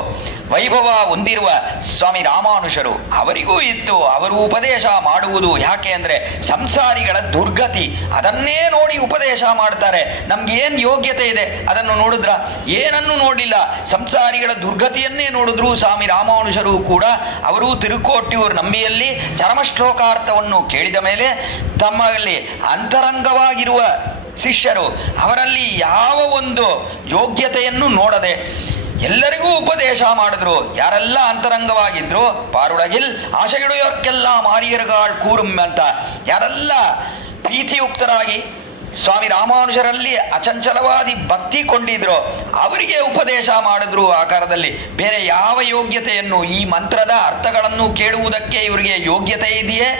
ವೈಭವ ಹೊಂದಿರುವ ಸ್ವಾಮಿ ರಾಮಾನುಜರು ಅವರಿಗೂ ಇತ್ತು. ಅವರು ಉಪದೇಶ ಮಾಡುವುದು ಯಾಕೆ ಅಂದ್ರೆ ಸಂಸಾರಿಗಳ ದುರ್ಗತಿ ಅದನ್ನೇ ನೋಡಿ ಉಪದೇಶ ಮಾಡ್ತಾರೆ. ನಮ್ಗೆ ಏನ್ ಯೋಗ್ಯತೆ ಇದೆ ಅದನ್ನು ನೋಡಿದ್ರ? ಏನನ್ನು ನೋಡಲಿಲ್ಲ. ಸಂಸಾರಿಗಳ ದುರ್ಗತಿಯನ್ನೇ ನೋಡಿದ್ರು ಸ್ವಾಮಿ ರಾಮಾನುಜರು ಕೂಡ. ಅವರು ತಿರುಕೋಟಿಯೂರು ನಂಬಿಯಲ್ಲಿ ಚರಮಶ್ಲೋಕಾರ್ಥವನ್ನು ಕೇಳಿದ ಮೇಲೆ ತಮ್ಮಲ್ಲಿ ಅಂತರಂಗವಾಗಿರುವ ಶಿಷ್ಯರು ಅವರಲ್ಲಿ ಯಾವ ಒಂದು ಯೋಗ್ಯತೆಯನ್ನು ನೋಡದೆ ಎಲ್ಲರಿಗೂ ಉಪದೇಶ ಮಾಡಿದ್ರು. ಯಾರೆಲ್ಲ ಅಂತರಂಗವಾಗಿದ್ರು ಪಾರುಳಗಿಲ್ ಆಶೆಯುಡೆಯೋರ್ಕೆಲ್ಲ ಮಾರಿಯರ್ಗಾಳ್ ಕೂರುಂ ಅಂತ ಯಾರೆಲ್ಲ ಪ್ರೀತಿಯುಕ್ತರಾಗಿ ಸ್ವಾಮಿ ರಾಮಾನುಜರಲ್ಲಿ ಅಚಂಚಲವಾದಿ ಭಕ್ತಿ ಕೊಂಡಿದ್ರು ಅವರಿಗೆ ಉಪದೇಶ ಮಾಡಿದ್ರು. ಆಕಾರದಲ್ಲಿ ಬೇರೆ ಯಾವ ಯೋಗ್ಯತೆಯನ್ನು, ಈ ಮಂತ್ರದ ಅರ್ಥಗಳನ್ನು ಕೇಳುವುದಕ್ಕೆ ಇವರಿಗೆ ಯೋಗ್ಯತೆ ಇದೆಯೇ?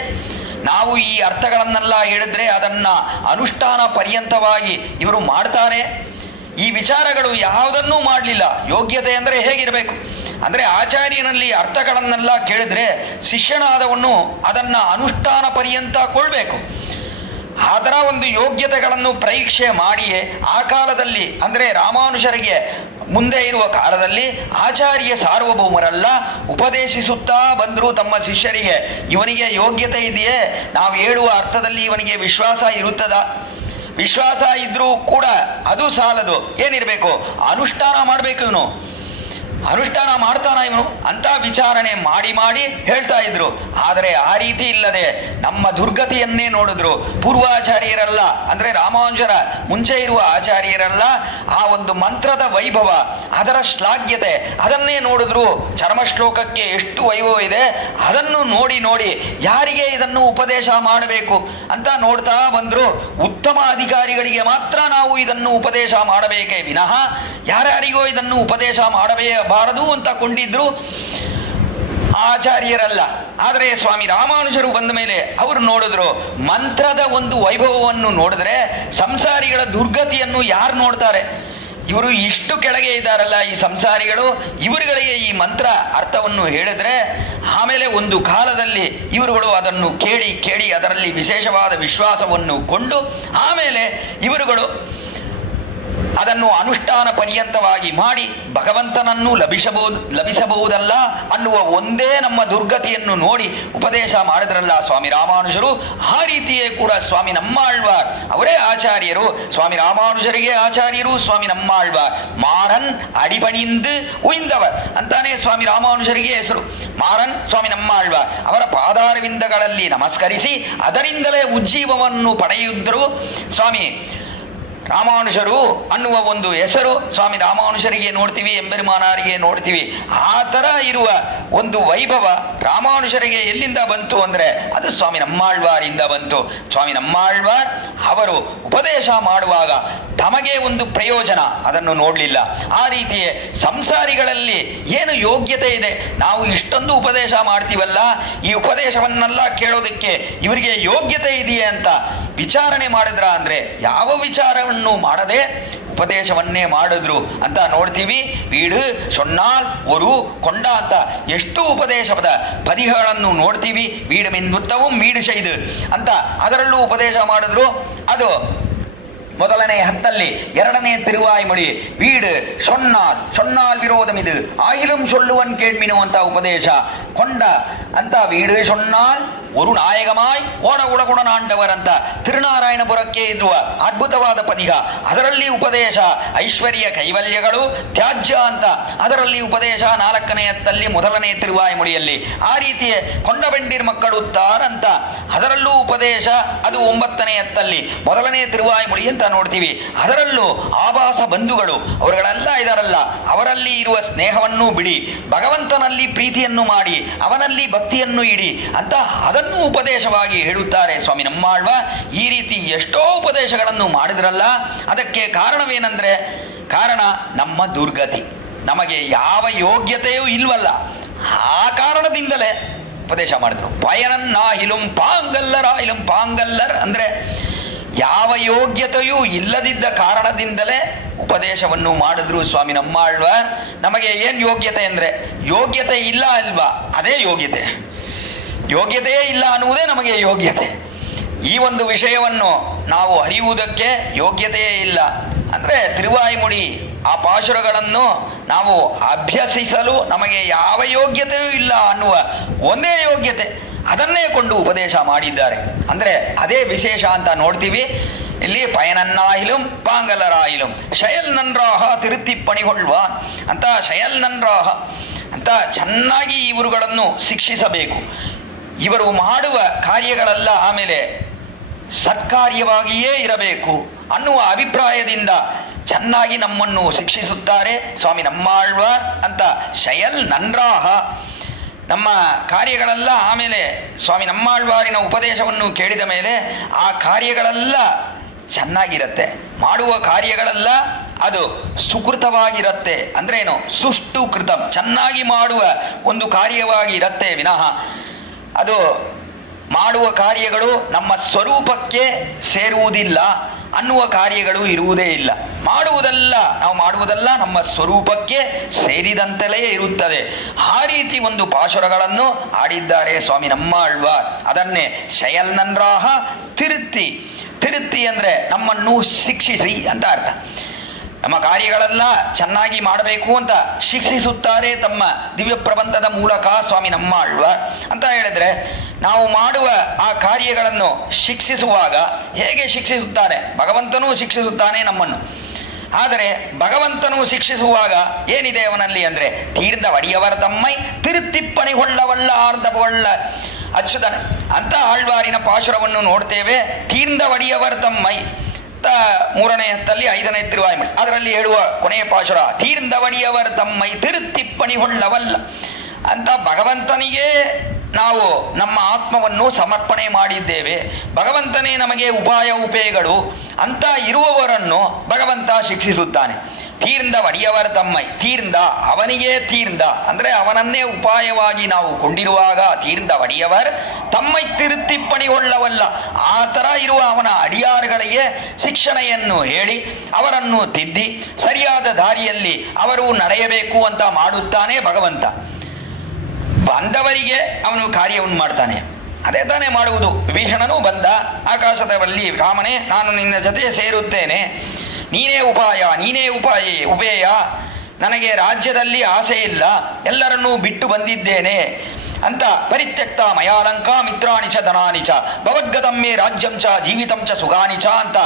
ನಾವು ಈ ಅರ್ಥಗಳನ್ನೆಲ್ಲ ಹೇಳಿದ್ರೆ ಅದನ್ನ ಅನುಷ್ಠಾನ ಪರ್ಯಂತವಾಗಿ ಇವರು ಮಾಡ್ತಾರೆ? ಈ ವಿಚಾರಗಳು ಯಾವುದನ್ನೂ ಮಾಡಲಿಲ್ಲ. ಯೋಗ್ಯತೆ ಅಂದರೆ ಹೇಗಿರಬೇಕು ಅಂದ್ರೆ ಆಚಾರ್ಯನಲ್ಲಿ ಅರ್ಥಗಳನ್ನೆಲ್ಲ ಕೇಳಿದ್ರೆ ಶಿಷ್ಯನಾದವನು ಅದನ್ನ ಅನುಷ್ಠಾನ ಪರ್ಯಂತ ಕೊಳ್ಬೇಕು. ಅದರ ಒಂದು ಯೋಗ್ಯತೆಗಳನ್ನು ಪರೀಕ್ಷೆ ಮಾಡಿಯೇ ಆ ಕಾಲದಲ್ಲಿ ಅಂದ್ರೆ ರಾಮಾನುಜರಿಗೆ ಮುಂದೆ ಇರುವ ಕಾಲದಲ್ಲಿ ಆಚಾರ್ಯ ಸಾರ್ವಭೌಮರೆಲ್ಲ ಉಪದೇಶಿಸುತ್ತಾ ಬಂದ್ರು ತಮ್ಮ ಶಿಷ್ಯರಿಗೆ. ಇವನಿಗೆ ಯೋಗ್ಯತೆ ಇದೆಯೇ? ನಾವು ಹೇಳುವ ಅರ್ಥದಲ್ಲಿ ಇವನಿಗೆ ವಿಶ್ವಾಸ ಇರುತ್ತದ? ವಿಶ್ವಾಸ ಇದ್ರೂ ಕೂಡ ಅದು ಸಾಲದು. ಏನಿರಬೇಕು? ಅನುಷ್ಠಾನ ಮಾಡಬೇಕು. ಇವನು ಅನುಷ್ಠಾನ ಮಾಡ್ತಾನ ಇವನು ಅಂತ ವಿಚಾರಣೆ ಮಾಡಿ ಮಾಡಿ ಹೇಳ್ತಾ ಇದ್ರು. ಆದರೆ ಆ ರೀತಿ ಇಲ್ಲದೆ ನಮ್ಮ ದುರ್ಗತಿಯನ್ನೇ ನೋಡಿದ್ರು. ಪೂರ್ವಾಚಾರ್ಯರಲ್ಲ ಅಂದ್ರೆ ರಾಮಾನುಜರ ಮುಂಚೆ ಇರುವ ಆಚಾರ್ಯರಲ್ಲ ಆ ಒಂದು ಮಂತ್ರದ ವೈಭವ, ಅದರ ಶ್ಲಾಘ್ಯತೆ ಅದನ್ನೇ ನೋಡಿದ್ರು. ಚರ್ಮಶ್ಲೋಕಕ್ಕೆ ಎಷ್ಟು ವೈಭವ ಇದೆ ಅದನ್ನು ನೋಡಿ ನೋಡಿ ಯಾರಿಗೆ ಇದನ್ನು ಉಪದೇಶ ಮಾಡಬೇಕು ಅಂತ ನೋಡ್ತಾ ಬಂದ್ರು. ಉತ್ತಮ ಅಧಿಕಾರಿಗಳಿಗೆ ಮಾತ್ರ ನಾವು ಇದನ್ನು ಉಪದೇಶ ಮಾಡಬೇಕೇ ವಿನಃ ಯಾರ್ಯಾರಿಗೋ ಇದನ್ನು ಉಪದೇಶ ಮಾಡಬಾರದು ಅಂತ ಕೊಂಡಿದ್ರು ಆಚಾರ್ಯರಲ್ಲ. ಆದರೆ ಸ್ವಾಮಿ ರಾಮಾನುಜರು ಬಂದ ಮೇಲೆ ಅವರು ನೋಡಿದ್ರು ಮಂತ್ರದ ಒಂದು ವೈಭವವನ್ನು ನೋಡಿದ್ರೆ ಸಂಸಾರಿಗಳ ದುರ್ಗತಿಯನ್ನು ಯಾರು ನೋಡ್ತಾರೆ? ಇವರು ಇಷ್ಟು ಕೆಳಗೆ ಇದ್ದಾರಲ್ಲ ಈ ಸಂಸಾರಿಗಳು, ಇವರುಗಳಿಗೆ ಈ ಮಂತ್ರ ಅರ್ಥವನ್ನು ಹೇಳಿದ್ರೆ ಆಮೇಲೆ ಒಂದು ಕಾಲದಲ್ಲಿ ಇವರುಗಳು ಅದನ್ನು ಕೇಳಿ ಕೇಳಿ ಅದರಲ್ಲಿ ವಿಶೇಷವಾದ ವಿಶ್ವಾಸವನ್ನು ಕೊಂಡು ಆಮೇಲೆ ಇವರುಗಳು ಅದನ್ನು ಅನುಷ್ಠಾನ ಪರ್ಯಂತವಾಗಿ ಮಾಡಿ ಭಗವಂತನನ್ನು ಲಭಿಸಬಹುದಲ್ಲ ಅನ್ನುವ ಒಂದೇ ನಮ್ಮ ದುರ್ಗತಿಯನ್ನು ನೋಡಿ ಉಪದೇಶ ಮಾಡಿದ್ರಲ್ಲ ಸ್ವಾಮಿ ರಾಮಾನುಜರು. ಆ ರೀತಿಯೇ ಕೂಡ ಸ್ವಾಮಿ ನಮ್ಮಾಳ್ವಾರ್ ಅವರೇ ಆಚಾರ್ಯರು. ಸ್ವಾಮಿ ರಾಮಾನುಜರಿಗೆ ಆಚಾರ್ಯರು ಸ್ವಾಮಿ ನಮ್ಮಾಳ್ವಾರ್. ಮಾರನ್ ಅಡಿಪಣಿಂದು ಉಯ್ದವರ್ ಅಂತಾನೆ ಸ್ವಾಮಿ ರಾಮಾನುಜರಿಗೆ ಹೆಸರು. ಮಾರನ್ ಸ್ವಾಮಿ ನಮ್ಮಾಳ್ವಾರ್ ಅವರ ಪಾದಾರವಿಂದಗಳಲ್ಲಿ ನಮಸ್ಕರಿಸಿ ಅದರಿಂದಲೇ ಉಜ್ಜೀವವನ್ನು ಪಡೆಯುತ್ತಿದ್ದರು ಸ್ವಾಮಿ ರಾಮಾನುಜರು ಅನ್ನುವ ಒಂದು ಹೆಸರು ಸ್ವಾಮಿ ರಾಮಾನುಜರಿಗೆ ನೋಡ್ತೀವಿ, ಎಂಬೆರುಮಾನಾರಿಗೆ ನೋಡ್ತೀವಿ. ಆ ತರ ಇರುವ ಒಂದು ವೈಭವ ರಾಮಾನುಜರಿಗೆ ಎಲ್ಲಿಂದ ಬಂತು ಅಂದ್ರೆ ಅದು ಸ್ವಾಮಿ ನಮ್ಮಾಳ್ವಾರಿಂದ ಬಂತು. ಸ್ವಾಮಿ ನಮ್ಮಾಳ್ವಾರ್ ಅವರು ಉಪದೇಶ ಮಾಡುವಾಗ ತಮಗೆ ಒಂದು ಪ್ರಯೋಜನ ಅದನ್ನು ನೋಡಲಿಲ್ಲ. ಆ ರೀತಿಯೇ ಸಂಸಾರಿಗಳಲ್ಲಿ ಏನು ಯೋಗ್ಯತೆ ಇದೆ, ನಾವು ಇಷ್ಟೊಂದು ಉಪದೇಶ ಮಾಡ್ತೀವಲ್ಲ, ಈ ಉಪದೇಶವನ್ನೆಲ್ಲ ಕೇಳೋದಕ್ಕೆ ಇವರಿಗೆ ಯೋಗ್ಯತೆ ಇದೆಯೇ ಅಂತ ವಿಚಾರಣೆ ಮಾಡಿದ್ರ ಅಂದ್ರೆ ಯಾವ ವಿಚಾರವನ್ನು ಮಾಡದೆ ಉಪದೇಶವನ್ನೇ ಮಾಡಿದ್ರು ಅಂತ ನೋಡ್ತೀವಿ. ವೀಡು ಸೊನ್ನಾಲ್ ಒರು ಕೊಂಡ ಅಂತ ಎಷ್ಟು ಉಪದೇಶದ ಪದಿಗಳನ್ನು ನೋಡ್ತೀವಿ. ವೀಡು ಮಿನ್ನುತ್ತவும் ವೀಡು ಶೈದು ಅಂತ ಅದರಲ್ಲೂ ಉಪದೇಶ ಮಾಡಿದ್ರು. ಅದು ಮೊದಲನೇ ಹತ್ತಲ್ಲಿ ಎರಡನೇ ತಿರುವಾಯ್ಮೊಳಿ ವೀಡು ಸೊನ್ನಾಲ್ ಸೊನ್ನಾಲ್ ವಿರೋಧಮಿದು ಆಯಿಲಂ ಸೊಲ್ಲುವನ್ ಕೇಳ್ಮಿನು ಅಂತ ಉಪದೇಶ. ಕೊಂಡ ಅಂತ ವೀಡು ಸೊನ್ನಾಲ್ ஒரு நாயகமாய் ஓட உலகுணನಾಂಡವರ್ ಅಂತ ತಿರುನಾರಾಯಣಪುರಕ್ಕೆ ಇರುವ ಅದ್ಭುತವಾದ ಪದಿಗ. ಅದರಲ್ಲಿ ಉಪದೇಶ ಐಶ್ವರ್ಯ ಕೈವಲ್ಯಗಳು ತ್ಯಾಜ್ಯ ಅಂತ ಅದರಲ್ಲಿ ಉಪದೇಶ ನಾಲ್ಕನೇ ಹತ್ತಲ್ಲಿ ಮೊದಲನೇ ತಿರುವಾಯ್ಮೊಳಿಯಲ್ಲಿ. ಆ ರೀತಿಯೇ ಕೊಂಡಬೆಂಡಿರ್ ಮಕ್ಕಳು ತಾರ್ ಅಂತ ಅದರಲ್ಲೂ ಉಪದೇಶ ಅದು ಒಂಬತ್ತನೇ ಹತ್ತಲ್ಲಿ ಮೊದಲನೇ ತಿರುವಾಯ್ಮೊಳಿ ಅಂತ ನೋಡ್ತೀವಿ. ಅದರಲ್ಲೂ ಆಭಾಸ ಬಂಧುಗಳು ಅವರುಗಳೆಲ್ಲ ಇದಾರಲ್ಲ, ಅವರಲ್ಲಿ ಇರುವ ಸ್ನೇಹವನ್ನು ಬಿಡಿ, ಭಗವಂತನಲ್ಲಿ ಪ್ರೀತಿಯನ್ನು ಮಾಡಿ ಅವನಲ್ಲಿ ಭಕ್ತಿಯನ್ನು ಇಡಿ ಅಂತ ಅದನ್ನು ಉಪದೇಶವಾಗಿ ಹೇಳುತ್ತಾರೆ ಸ್ವಾಮಿ ನಮ್ಮಾಳ್ವ. ಈ ರೀತಿ ಎಷ್ಟೋ ಉಪದೇಶಗಳನ್ನು ಮಾಡಿದ್ರಲ್ಲ. ಅದಕ್ಕೆ ಕಾರಣವೇನೆಂದ್ರೆ ಕಾರಣ ನಮ್ಮ ದುರ್ಗತಿ, ನಮಗೆ ಯಾವ ಯೋಗ್ಯತೆಯೂ ಇಲ್ವಲ್ಲ. ಆ ಕಾರಣದಿಂದಲೇ ಉಪದೇಶ ಮಾಡಿದ್ರು. ಪಯನನ್ನಾಹಿಲುಂ ಪಾಂಗಲ್ಲರಾಯಿಲುಂ ಪಾಂಗಲ್ಲರ್ ಅಂದ್ರೆ ಯಾವ ಯೋಗ್ಯತೆಯೂ ಇಲ್ಲದಿದ್ದ ಕಾರಣದಿಂದಲೇ ಉಪದೇಶವನ್ನು ಮಾಡಿದ್ರು ಸ್ವಾಮಿ ನಮ್ಮಾಳ್ವಾರ್. ನಮಗೆ ಏನ್ ಯೋಗ್ಯತೆ ಅಂದ್ರೆ ಯೋಗ್ಯತೆ ಇಲ್ಲ ಅಲ್ವಾ, ಅದೇ ಯೋಗ್ಯತೆ. ಯೋಗ್ಯತೆಯೇ ಇಲ್ಲ ಅನ್ನುವುದೇ ನಮಗೆ ಯೋಗ್ಯತೆ. ಈ ಒಂದು ವಿಷಯವನ್ನು ನಾವು ಅರಿಯುವುದಕ್ಕೆ ಯೋಗ್ಯತೆಯೇ ಇಲ್ಲ ಅಂದ್ರೆ ತಿರುವಾಯ್ಮೊಳಿ ಆ ಪಾಶುರಗಳನ್ನು ನಾವು ಅಭ್ಯಸಿಸಲು ನಮಗೆ ಯಾವ ಯೋಗ್ಯತೆಯೂ ಇಲ್ಲ ಅನ್ನುವ ಒಂದೇ ಯೋಗ್ಯತೆ, ಅದನ್ನೇ ಕೊಂಡು ಉಪದೇಶ ಮಾಡಿದ್ದಾರೆ. ಅಂದರೆ ಅದೇ ವಿಶೇಷ ಅಂತ ನೋಡ್ತೀವಿ. ಇಲ್ಲಿ ಪಯನನ್ನಾಯಿലും ಪಾಂಗಲರಾಯಿലും ಶಯಲ್ ನನ್ರಾಹ ತಿರುತ್ತಿಪ್ಪಣಿಗೊಳ್ಳುವ ಅಂತ, ಶಯಲ್ ನನ್ರಾಹ ಅಂತ ಚೆನ್ನಾಗಿ ಇವರುಗಳನ್ನು ಶಿಕ್ಷಿಸಬೇಕು. ಇವರು ಮಾಡುವ ಕಾರ್ಯಗಳೆಲ್ಲ ಆಮೇಲೆ ಸತ್ಕಾರ್ಯವಾಗಿಯೇ ಇರಬೇಕು ಅನ್ನುವ ಅಭಿಪ್ರಾಯದಿಂದ ಚೆನ್ನಾಗಿ ನಮ್ಮನ್ನು ಶಿಕ್ಷಿಸುತ್ತಾರೆ ಸ್ವಾಮಿ ನಮ್ಮಾಳ್ವಾರ್ ಅಂತ. ಶಯಲ್ ನನ್ರಾಹ, ನಮ್ಮ ಕಾರ್ಯಗಳೆಲ್ಲ ಆಮೇಲೆ ಸ್ವಾಮಿ ನಮ್ಮಾಳ್ವಾರಿನ ಉಪದೇಶವನ್ನು ಕೇಳಿದ ಮೇಲೆ ಆ ಕಾರ್ಯಗಳೆಲ್ಲ ಚೆನ್ನಾಗಿರತ್ತೆ. ಮಾಡುವ ಕಾರ್ಯಗಳೆಲ್ಲ ಅದು ಸುಕೃತವಾಗಿರತ್ತೆ. ಅಂದ್ರೆ ಏನು? ಸುಷ್ಟು ಕೃತಂ, ಚೆನ್ನಾಗಿ ಮಾಡುವ ಒಂದು ಕಾರ್ಯವಾಗಿ ಇರತ್ತೆ ವಿನಃ ಅದು ಮಾಡುವ ಕಾರ್ಯಗಳು ನಮ್ಮ ಸ್ವರೂಪಕ್ಕೆ ಸೇರುವುದಿಲ್ಲ ಅನ್ನುವ ಕಾರ್ಯಗಳು ಇರುವುದೇ ಇಲ್ಲ. ನಾವು ಮಾಡುವುದೆಲ್ಲ ನಮ್ಮ ಸ್ವರೂಪಕ್ಕೆ ಸೇರಿದಂತೆಯೇ ಇರುತ್ತದೆ. ಆ ರೀತಿ ಒಂದು ಪಾಶುರಗಳನ್ನು ಆಡಿದ್ದಾರೆ ಸ್ವಾಮಿ ನಮ್ಮಾಳ್ವಾರ್. ಅದನ್ನೇ ಶಯಲ್ ನನ್ರಾಹ ತಿರುತ್ತಿ. ತಿರುತ್ತಿ ಅಂದ್ರೆ ನಮ್ಮನ್ನು ಶಿಕ್ಷಿಸಿ ಅಂತ ಅರ್ಥ. ನಮ್ಮ ಕಾರ್ಯಗಳೆಲ್ಲ ಚೆನ್ನಾಗಿ ಮಾಡಬೇಕು ಅಂತ ಶಿಕ್ಷಿಸುತ್ತಾರೆ ತಮ್ಮ ದಿವ್ಯ ಪ್ರಬಂಧದ ಮೂಲಕ ಸ್ವಾಮಿ ನಮ್ಮಾಳ್ವಾರ್. ಅಂತ ಹೇಳಿದ್ರೆ ನಾವು ಮಾಡುವ ಆ ಕಾರ್ಯಗಳನ್ನು ಶಿಕ್ಷಿಸುವಾಗ ಹೇಗೆ ಶಿಕ್ಷಿಸುತ್ತಾನೆ? ಭಗವಂತನೂ ಶಿಕ್ಷಿಸುತ್ತಾನೆ ನಮ್ಮನ್ನು. ಆದರೆ ಭಗವಂತನು ಶಿಕ್ಷಿಸುವಾಗ ಏನಿದೆ ಅವನಲ್ಲಿ ಅಂದ್ರೆ, ತೀರ್ದ ಒಡಿಯವರ ತಮ್ಮೈ ತಿರುತ್ತಿಪ್ಪಣಿಗೊಳ್ಳವಲ್ಲ ಆರ್ಧಗೊಳ್ಳ ಅಚ್ಚುತನ ಅಂತ ಆಳ್ವಾರಿನ ಪಾಶುರವನ್ನು ನೋಡ್ತೇವೆ. ತೀರ್ದ ಒಡಿಯವರ ತಮ್ಮೈ ಮೂರನೇ ಹತ್ತಲ್ಲಿ 5ನೇ ತಿರುವಾಯ್ಮಡಿ ಅದರಲ್ಲಿ ಹೇಳುವ ಕೊನೆಯ ಪಾಶುರ ತೀರ್ದ ಒಡಿಯವರ ತಮ್ಮೈ ತಿರುತ್ತಿಪ್ಪಣಿಗೊಳ್ಳವಲ್ಲ ಅಂತ. ಭಗವಂತನಿಗೆ ನಾವು ನಮ್ಮ ಆತ್ಮವನ್ನು ಸಮರ್ಪಣೆ ಮಾಡಿದ್ದೇವೆ, ಭಗವಂತನೇ ನಮಗೆ ಉಪಾಯ ಉಪೇಯಗಳು ಅಂತ ಇರುವವರನ್ನು ಭಗವಂತ ಶಿಕ್ಷಿಸುತ್ತಾನೆ. ತೀರ್ದ ಒಡಿಯವರ ತಮ್ಮೈ, ತೀರ್ದ ಅವನಿಗೆ ತೀರ್ದ ಅಂದ್ರೆ ಅವನನ್ನೇ ಉಪಾಯವಾಗಿ ನಾವು ಕೊಂಡಿರುವಾಗ ತೀರ್ದ ಒಡಿಯವರ್ ತಮ್ಮೈ ತಿರುತ್ತಿಪ್ಪಣಿಗೊಳ್ಳವಲ್ಲ. ಆ ತರ ಇರುವ ಅವನ ಅಡಿಯಾರುಗಳಿಗೆ ಶಿಕ್ಷಣೆಯನ್ನು ಹೇಳಿ ಅವರನ್ನು ತಿದ್ದಿ ಸರಿಯಾದ ದಾರಿಯಲ್ಲಿ ಅವರು ನಡೆಯಬೇಕು ಅಂತ ಮಾಡುತ್ತಾನೆ ಭಗವಂತ. ಬಂದವರಿಗೆ ಅವನು ಕಾರ್ಯವನ್ನು ಮಾಡ್ತಾನೆ. ಅದೇ ತಾನೇ ಮಾಡುವುದು. ವಿಭೀಷಣನೂ ಬಂದ ಆಕಾಶದಲ್ಲಿ, ರಾಮನೇ ನಾನು ನಿನ್ನ ಜೊತೆ ಸೇರುತ್ತೇನೆ, ನೀನೇ ಉಪೇಯ, ನನಗೆ ರಾಜ್ಯದಲ್ಲಿ ಆಸೆ ಇಲ್ಲ, ಎಲ್ಲರನ್ನೂ ಬಿಟ್ಟು ಬಂದಿದ್ದೇನೆ ಅಂತ. ಪರಿತ್ಯಕ್ತ ಮಯಾಲಂಕ ಮಿತ್ರಾಣಿ ಚ ಧನಾನಿ ಚ ಭವದ್ಗತಮ್ಮೆ ರಾಜ್ಯಂ ಚ ಜೀವಿತಂ ಚ ಸುಖಾನಿ ಚ ಅಂತ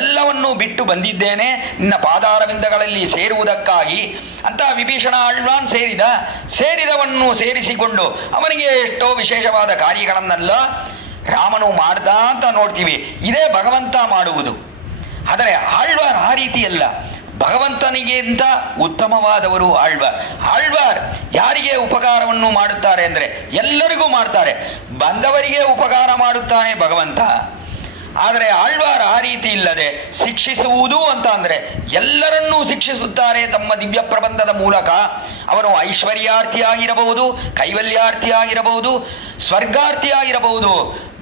ಎಲ್ಲವನ್ನೂ ಬಿಟ್ಟು ಬಂದಿದ್ದೇನೆ ನಿನ್ನ ಪಾದಾರವಿಂದಗಳಲ್ಲಿ ಸೇರುವುದಕ್ಕಾಗಿ ಅಂತ ವಿಭೀಷಣ ಆಳ್ವಾನ್ ಸೇರಿದವನ್ನು ಸೇರಿಸಿಕೊಂಡು ಅವನಿಗೆ ಎಷ್ಟೋ ವಿಶೇಷವಾದ ಕಾರ್ಯಗಳನ್ನೆಲ್ಲ ರಾಮನು ಮಾಡ್ದ ಅಂತ ನೋಡ್ತೀವಿ. ಇದೇ ಭಗವಂತ ಮಾಡುವುದು. ಆದರೆ ಆಳ್ವಾರ್ ಆ ರೀತಿಯಲ್ಲ. ಭಗವಂತನಿಗಿಂತ ಉತ್ತಮವಾದವರು ಆಳ್ವಾರ್ ಯಾರಿಗೆ ಉಪಕಾರವನ್ನು ಮಾಡುತ್ತಾರೆ ಅಂದ್ರೆ ಎಲ್ಲರಿಗೂ ಮಾಡ್ತಾರೆ. ಬಂದವರಿಗೆ ಉಪಕಾರ ಮಾಡುತ್ತಾನೆ ಭಗವಂತ. ಆದರೆ ಆಳ್ವಾರ್ ಆ ರೀತಿ ಇಲ್ಲದೆ ಶಿಕ್ಷಿಸುವುದು ಅಂತ ಅಂದ್ರೆ ಎಲ್ಲರನ್ನೂ ಶಿಕ್ಷಿಸುತ್ತಾರೆ ತಮ್ಮ ದಿವ್ಯ ಪ್ರಬಂಧದ ಮೂಲಕ. ಅವನು ಐಶ್ವರ್ಯಾರ್ಥಿಯಾಗಿರಬಹುದು, ಕೈವಲ್ಯಾರ್ಥಿಯಾಗಿರಬಹುದು, ಸ್ವರ್ಗಾರ್ಥಿಯಾಗಿರಬಹುದು,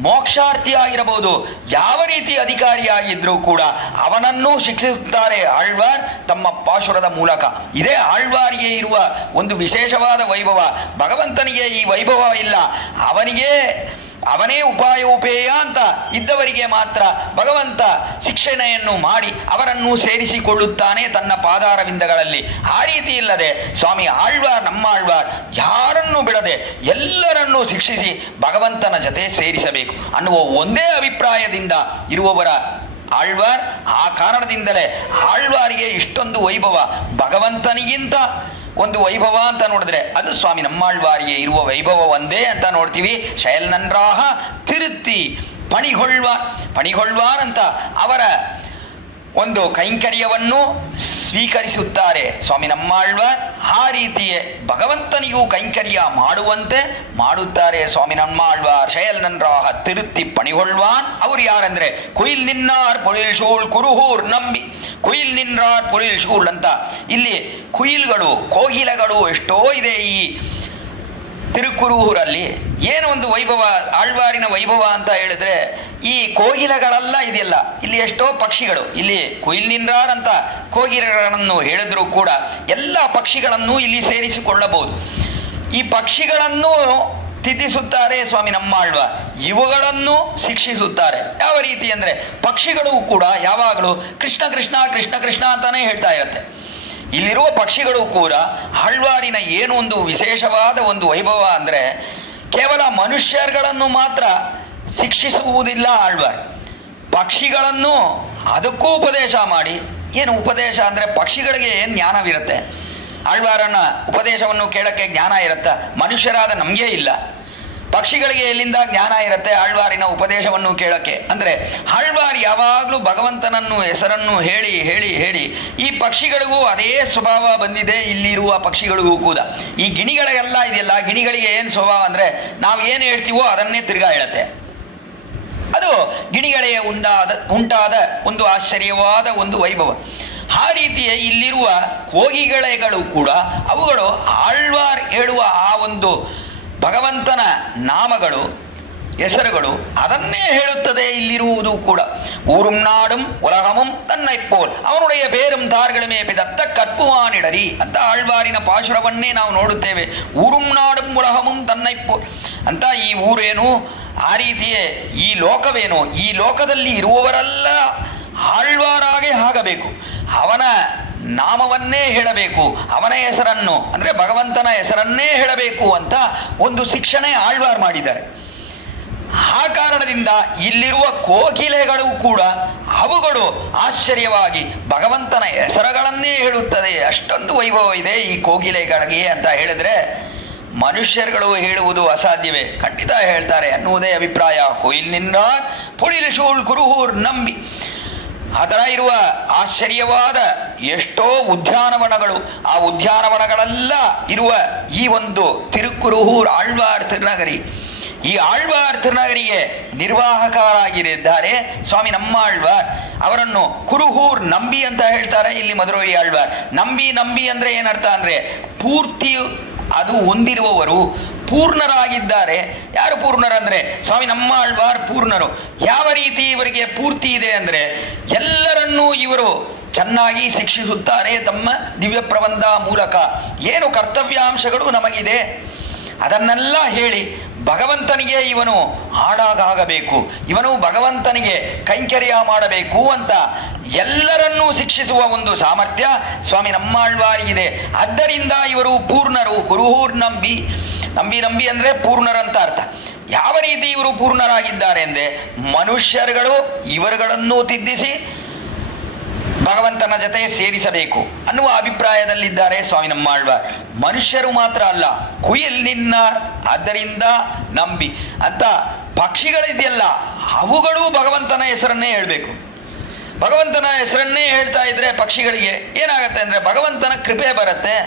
ಮೋಕ್ಷಾರ್ಥಿಯಾಗಿರಬಹುದು, ಯಾವ ರೀತಿ ಅಧಿಕಾರಿಯಾಗಿದ್ರೂ ಕೂಡ ಅವನನ್ನೂ ಶಿಕ್ಷಿಸುತ್ತಾರೆ ಆಳ್ವಾರ್ ತಮ್ಮ ಪಾಶುರದ ಮೂಲಕ. ಇದೇ ಆಳ್ವಾರಿಗೆ ಇರುವ ಒಂದು ವಿಶೇಷವಾದ ವೈಭವ. ಭಗವಂತನಿಗೆ ಈ ವೈಭವ ಇಲ್ಲ. ಅವನೇ ಉಪಾಯ ಉಪೇಯ ಅಂತ ಇದ್ದವರಿಗೆ ಮಾತ್ರ ಭಗವಂತ ಶಿಕ್ಷಣೆಯನ್ನು ಮಾಡಿ ಅವರನ್ನು ಸೇರಿಸಿಕೊಳ್ಳುತ್ತಾನೆ ತನ್ನ ಪಾದಾರವಿಂದಗಳಲ್ಲಿ. ಆ ರೀತಿ ಇಲ್ಲದೆ ಸ್ವಾಮಿ ಆಳ್ವಾರ್ ನಮ್ಮಾಳ್ವಾರ್ ಯಾರನ್ನೂ ಬಿಡದೆ ಎಲ್ಲರನ್ನೂ ಶಿಕ್ಷಿಸಿ ಭಗವಂತನ ಜೊತೆ ಸೇರಿಸಬೇಕು ಅನ್ನುವ ಒಂದೇ ಅಭಿಪ್ರಾಯದಿಂದ ಇರುವವರ ಆಳ್ವಾರ್. ಆ ಕಾರಣದಿಂದಲೇ ಆಳ್ವಾರಿಗೆ ಇಷ್ಟೊಂದು ವೈಭವ. ಭಗವಂತನಿಗಿಂತ ಒಂದು ವೈಭವ ಅಂತ ನೋಡಿದ್ರೆ ಅದು ಸ್ವಾಮಿ ನಮ್ಮಾಳ್ವಾರಿಗೆ ಇರುವ ವೈಭವ ಒಂದೇ ಅಂತ ನೋಡ್ತೀವಿ. ಶಯಲ್ ನನ್ರಾಹ ತಿರುತ್ತಿ ಪಣಿಗೊಳ್ವಾರ್ ಅಂತ ಅವರ ಒಂದು ಕೈಂಕರ್ಯವನ್ನು ಸ್ವೀಕರಿಸುತ್ತಾರೆ ಸ್ವಾಮಿ ನಮ್ಮಾಳ್ವಾರ್. ಆ ರೀತಿಯೇ ಭಗವಂತನಿಗೂ ಕೈಂಕರ್ಯ ಮಾಡುವಂತೆ ಮಾಡುತ್ತಾರೆ ಸ್ವಾಮಿ ನಮ್ಮಾಳ್ವಾರ್. ಶಯಲ್ ನನ್ರಾಹ ತಿರುತ್ತಿ ಪಣಿಗೊಳ್ವಾನ್. ಅವರು ಯಾರಂದ್ರೆ ಕುಯಿಲ್ ನಿನ್ನಾರ್ ಪೊಳಿಲ್ ಶೂಳ್ ಕುರುಹೂರ್ ನಂಬಿ. ಕುಯಿಲ್ ನಿನ್ರಾರ್ ಪೊಳಿಲ್ ಶೂಳ್ ಅಂತ ಇಲ್ಲಿ ಕುಯಿಲ್ಗಳು, ಕೋಗಿಲೆಗಳು ಎಷ್ಟೋ ಇದೆ ಈ ತಿರುಕುರುಹೂರಲ್ಲಿ. ಏನು ಒಂದು ವೈಭವ, ಆಳ್ವಾರಿನ ವೈಭವ ಅಂತ ಹೇಳಿದ್ರೆ ಈ ಕೋಗಿಲೆಗಳೆಲ್ಲ ಇದೆಯಲ್ಲ, ಇಲ್ಲಿ ಎಷ್ಟೋ ಪಕ್ಷಿಗಳು. ಇಲ್ಲಿ ಕುಯಿಲ್ ನಿನ್ರಾರ್ ಅಂತ ಕೋಗಿಲೆಗಳನ್ನು ಹೇಳಿದ್ರು ಕೂಡ ಎಲ್ಲ ಪಕ್ಷಿಗಳನ್ನು ಇಲ್ಲಿ ಸೇರಿಸಿಕೊಳ್ಳಬಹುದು. ಈ ಪಕ್ಷಿಗಳನ್ನು ತಿದ್ದಿಸುತ್ತಾರೆ ಸ್ವಾಮಿ ನಮ್ಮಾಳ್ವಾರ್. ಇವುಗಳನ್ನು ಶಿಕ್ಷಿಸುತ್ತಾರೆ. ಯಾವ ರೀತಿ ಅಂದ್ರೆ ಪಕ್ಷಿಗಳು ಕೂಡ ಯಾವಾಗಲೂ ಕೃಷ್ಣ ಕೃಷ್ಣ ಕೃಷ್ಣ ಕೃಷ್ಣ ಅಂತಾನೆ ಹೇಳ್ತಾ ಇರುತ್ತೆ. ಇಲ್ಲಿರುವ ಪಕ್ಷಿಗಳು ಕೂಡ ಆಳ್ವಾರಿನ ಏನು ಒಂದು ವಿಶೇಷವಾದ ಒಂದು ವೈಭವ ಅಂದರೆ ಕೇವಲ ಮನುಷ್ಯರುಗಳನ್ನು ಮಾತ್ರ ಶಿಕ್ಷಿಸುವುದಿಲ್ಲ ಆಳ್ವಾರ್, ಪಕ್ಷಿಗಳನ್ನು ಅದಕ್ಕೂ ಉಪದೇಶ ಮಾಡಿ. ಏನು ಉಪದೇಶ ಅಂದರೆ ಪಕ್ಷಿಗಳಿಗೆ ಏನು ಜ್ಞಾನವಿರುತ್ತೆ? ಆಳ್ವಾರನ ಉಪದೇಶವನ್ನು ಕೇಳಕ್ಕೆ ಜ್ಞಾನ ಇರುತ್ತೆ, ಮನುಷ್ಯರಾದ ನಮಗೆ ಇಲ್ಲ. ಪಕ್ಷಿಗಳಿಗೆ ಎಲ್ಲಿಂದ ಜ್ಞಾನ ಇರುತ್ತೆ ಆಳ್ವಾರಿನ ಉಪದೇಶವನ್ನು ಕೇಳಕ್ಕೆ? ಅಂದರೆ ಆಳ್ವಾರ್ ಯಾವಾಗಲೂ ಭಗವಂತನನ್ನು ಹೆಸರನ್ನು ಹೇಳಿ ಹೇಳಿ ಹೇಳಿ ಈ ಪಕ್ಷಿಗಳಿಗೂ ಅದೇ ಸ್ವಭಾವ ಬಂದಿದೆ. ಇಲ್ಲಿರುವ ಪಕ್ಷಿಗಳಿಗೂ ಕೂಡ ಈ ಗಿಣಿಗಳಿಗೆಲ್ಲ ಇದೆಯಲ್ಲ, ಗಿಣಿಗಳಿಗೆ ಏನು ಸ್ವಭಾವ ಅಂದರೆ ನಾವು ಏನು ಹೇಳ್ತೀವೋ ಅದನ್ನೇ ತಿರ್ಗಾ ಹೇಳುತ್ತೆ. ಅದು ಗಿಣಿಗಳಿಗೆ ಉಂಟಾದ ಒಂದು ಆಶ್ಚರ್ಯವಾದ ಒಂದು ವೈಭವ. ಆ ರೀತಿಯೇ ಇಲ್ಲಿರುವ ಕೋಗಿಲೆಗಳು ಕೂಡ ಅವುಗಳು ಆಳ್ವಾರ್ ಹೇಳುವ ಆ ಒಂದು ಭಗವಂತನ ನಾಮಗಳು, ಹೆಸರುಗಳು ಅದನ್ನೇ ಹೇಳುತ್ತದೆ. ಇಲ್ಲಿರುವುದು ಕೂಡ ಊರುಂ ನಾಡುಂ ಉಲಗಮುಂ ತನ್ನೈಪ್ಪೋಲ್ ಅವನುடைய பேரும் தார்களுமே பிதத்த கற்புவானிடரி ಅಂತ ಆಳ್ವಾರಿನ ಪಾಶುರವನ್ನೇ ನಾವು ನೋಡುತ್ತೇವೆ. ಊರುಂ ನಾಡುಂ ಉಲಗಮುಂ ತನ್ನೈಪ್ಪೋಲ್ ಅಂತ ಈ ಊರೇನು, ಆ ರೀತಿಯೇ ಈ ಲೋಕವೇನು, ಈ ಲೋಕದಲ್ಲಿ ಇರುವವರೆಲ್ಲ ಆಳ್ವಾರಾಗೆ ಆಗಬೇಕು, ಅವನ ನಾಮವನ್ನೇ ಹೇಳಬೇಕು, ಅವನ ಹೆಸರನ್ನು ಅಂದರೆ ಭಗವಂತನ ಹೆಸರನ್ನೇ ಹೇಳಬೇಕು ಅಂತ ಒಂದು ಶಿಕ್ಷಣೆ ಆಳ್ವಾರ್ ಮಾಡಿದ್ದಾರೆ. ಆ ಕಾರಣದಿಂದ ಇಲ್ಲಿರುವ ಕೋಗಿಲೆಗಳು ಕೂಡ ಅವುಗಳು ಆಶ್ಚರ್ಯವಾಗಿ ಭಗವಂತನ ಹೆಸರುಗಳನ್ನೇ ಹೇಳುತ್ತದೆ. ಅಷ್ಟೊಂದು ವೈಭವ ಇದೆ ಈ ಕೋಗಿಲೆಗಳಿಗೆ ಅಂತ ಹೇಳಿದ್ರೆ ಮನುಷ್ಯರುಗಳು ಹೇಳುವುದು ಅಸಾಧ್ಯವೇ? ಖಂಡಿತ ಹೇಳ್ತಾರೆ ಅನ್ನುವುದೇ ಅಭಿಪ್ರಾಯ. ಕೊಯಿಲ್ ನಿನ್ನ ಪುಳಿಲ್ ಶೂಳ್ ಕುರುಹೂರ್ ನಂಬಿ ಅದರ ಇರುವ ಆಶ್ಚರ್ಯವಾದ ಎಷ್ಟೋ ಉದ್ಯಾನವನಗಳು, ಆ ಉದ್ಯಾನವನಗಳೆಲ್ಲ ಇರುವ ಈ ಒಂದು ತಿರುಕುರುಹೂರ್ ಆಳ್ವಾರ್ ತಿರುನಗರಿ. ಈ ಆಳ್ವಾರ್ ತಿರುನಗರಿಗೆ ನಿರ್ವಾಹಕರಾಗಿದ್ದಾರೆ ಸ್ವಾಮಿ ನಮ್ಮಾಳ್ವಾರ್. ಅವರನ್ನು ಕುರುಹೂರ್ ನಂಬಿ ಅಂತ ಹೇಳ್ತಾರೆ ಇಲ್ಲಿ ಮಧುರೈ ಆಳ್ವಾರ್. ನಂಬಿ ಅಂದ್ರೆ ಏನರ್ಥ ಅಂದ್ರೆ ಪೂರ್ತಿ ಅದು ಹೊಂದಿರುವವರು, ಪೂರ್ಣರಾಗಿದ್ದಾರೆ. ಯಾರು ಪೂರ್ಣರಂದ್ರೆ ಸ್ವಾಮಿ ನಮ್ಮಾಳ್ವಾರ್ ಪೂರ್ಣರು. ಯಾವ ರೀತಿ ಇವರಿಗೆ ಪೂರ್ತಿ ಇದೆ ಅಂದ್ರೆ ಎಲ್ಲರನ್ನೂ ಇವರು ಚೆನ್ನಾಗಿ ಶಿಕ್ಷಿಸುತ್ತಾರೆ ತಮ್ಮ ದಿವ್ಯ ಪ್ರಬಂಧ ಮೂಲಕ. ಏನು ಕರ್ತವ್ಯಾಂಶಗಳು ನಮಗಿದೆ ಅದನ್ನೆಲ್ಲ ಹೇಳಿ ಭಗವಂತನಿಗೆ ಇವನು ಹಾಡಾಗಬೇಕು, ಇವನು ಭಗವಂತನಿಗೆ ಕೈಂಕರ್ಯ ಮಾಡಬೇಕು ಅಂತ ಎಲ್ಲರನ್ನೂ ಶಿಕ್ಷಿಸುವ ಒಂದು ಸಾಮರ್ಥ್ಯ ಸ್ವಾಮಿ ನಮ್ಮಾಳ್ವಾರಿಗಿದೆ. ಆದ್ದರಿಂದ ಇವರು ಪೂರ್ಣರು. ಕುರುಹೂರ್ ನಂಬಿ ಅಂದ್ರೆ ಪೂರ್ಣರಂತ ಅರ್ಥ. ಯಾವ ರೀತಿ ಇವರು ಪೂರ್ಣರಾಗಿದ್ದಾರೆ ಅಂದ್ರೆ ಮನುಷ್ಯರುಗಳು ಇವರುಗಳನ್ನು ತಿದ್ದಿಸಿ ಭಗವಂತನ ಜೊತೆ ಸೇರಿಸಬೇಕು ಅನ್ನುವ ಅಭಿಪ್ರಾಯದಲ್ಲಿದ್ದಾರೆ ಸ್ವಾಮಿ ನಮ್ಮಾಳ್ವಾರ್. ಮನುಷ್ಯರು ಮಾತ್ರ ಅಲ್ಲ, ಕುಯಿಲ್ ನಿನ್ನ ಆದ್ದರಿಂದ ನಂಬಿ ಅಂತ ಪಕ್ಷಿಗಳಿದೆಯಲ್ಲ ಅವುಗಳು ಭಗವಂತನ ಹೆಸರನ್ನೇ ಹೇಳಬೇಕು. ಭಗವಂತನ ಹೆಸರನ್ನೇ ಹೇಳ್ತಾ ಇದ್ರೆ ಪಕ್ಷಿಗಳಿಗೆ ಏನಾಗತ್ತೆ ಅಂದ್ರೆ ಭಗವಂತನ ಕೃಪೆ ಬರುತ್ತೆ.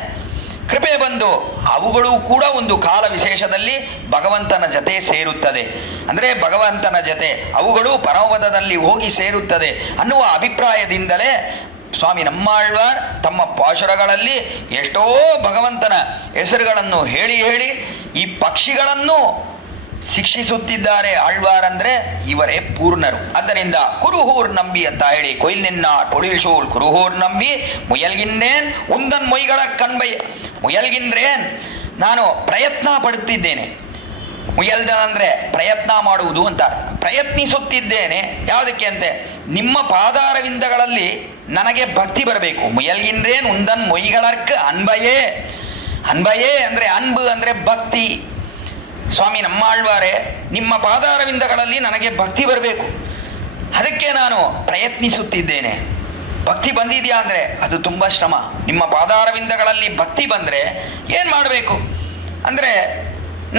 ಕೃಪೆ ಬಂದು ಅವುಗಳು ಕೂಡ ಒಂದು ಕಾಲ ವಿಶೇಷದಲ್ಲಿ ಭಗವಂತನ ಜೊತೆ ಸೇರುತ್ತದೆ. ಅಂದರೆ ಭಗವಂತನ ಜೊತೆ ಅವುಗಳು ಪರಮಪದದಲ್ಲಿ ಹೋಗಿ ಸೇರುತ್ತದೆ ಅನ್ನುವ ಅಭಿಪ್ರಾಯದಿಂದಲೇ ಸ್ವಾಮಿ ನಮ್ಮಾಳ್ವಾರ್ ತಮ್ಮ ಪಾಶುರಗಳಲ್ಲಿ ಎಷ್ಟೋ ಭಗವಂತನ ಹೆಸರುಗಳನ್ನು ಹೇಳಿ ಹೇಳಿ ಈ ಪಕ್ಷಿಗಳನ್ನು ಶಿಕ್ಷಿಸುತ್ತಿದ್ದಾರೆ. ಆಳ್ವಾರ್ ಅಂದ್ರೆ ಇವರೇ ಪೂರ್ಣರು. ಆದ್ದರಿಂದ ಕುರುಹೂರ್ ನಂಬಿ ಅಂತ ಹೇಳಿ ಕೊಯಿಲ್ ನಿನ್ನ ಟೊಳಿಲ್ ಶೂಲ್ ಕುರುಹೂರ್ ನಂಬಿ ಮುಯಲ್ಗಿನ್ನೇನ್ ಉಂದನ್ ಮೊಯ್ಗಳ ಕಣ್ಬೈ. ಮುಯಲ್ಗಿನ್ರೇನ್ ನಾನು ಪ್ರಯತ್ನ ಪಡುತ್ತಿದ್ದೇನೆ. ಮುಯಲ್ದ ಅಂದ್ರೆ ಪ್ರಯತ್ನ ಮಾಡುವುದು ಅಂತ ಅರ್ಥ. ಪ್ರಯತ್ನಿಸುತ್ತಿದ್ದೇನೆ ಯಾವುದಕ್ಕೆ ಅಂತೆ ನಿಮ್ಮ ಪಾದಾರವಿಂದಗಳಲ್ಲಿ ನನಗೆ ಭಕ್ತಿ ಬರಬೇಕು. ಮುಯಲ್ಗಿನ್ರೇನ್ ಉಂದನ್ ಮೊಯ್ಗಳರ್ಕ ಅನ್ಬಯೇ. ಅನ್ಬಯೇ ಅಂದ್ರೆ ಅನ್ಬು ಅಂದ್ರೆ ಭಕ್ತಿ. ಸ್ವಾಮಿ ನಮ್ಮಾಳ್ವಾರೇ ನಿಮ್ಮ ಪಾದಾರವಿಂದಗಳಲ್ಲಿ ನನಗೆ ಭಕ್ತಿ ಬರಬೇಕು, ಅದಕ್ಕೆ ನಾನು ಪ್ರಯತ್ನಿಸುತ್ತಿದ್ದೇನೆ. ಭಕ್ತಿ ಬಂದಿದೆಯಾ ಅಂದ್ರೆ ಅದು ತುಂಬಾ ಶ್ರಮ. ನಿಮ್ಮ ಪಾದಾರವಿಂದಗಳಲ್ಲಿ ಭಕ್ತಿ ಬಂದ್ರೆ ಏನ್ ಮಾಡಬೇಕು ಅಂದ್ರೆ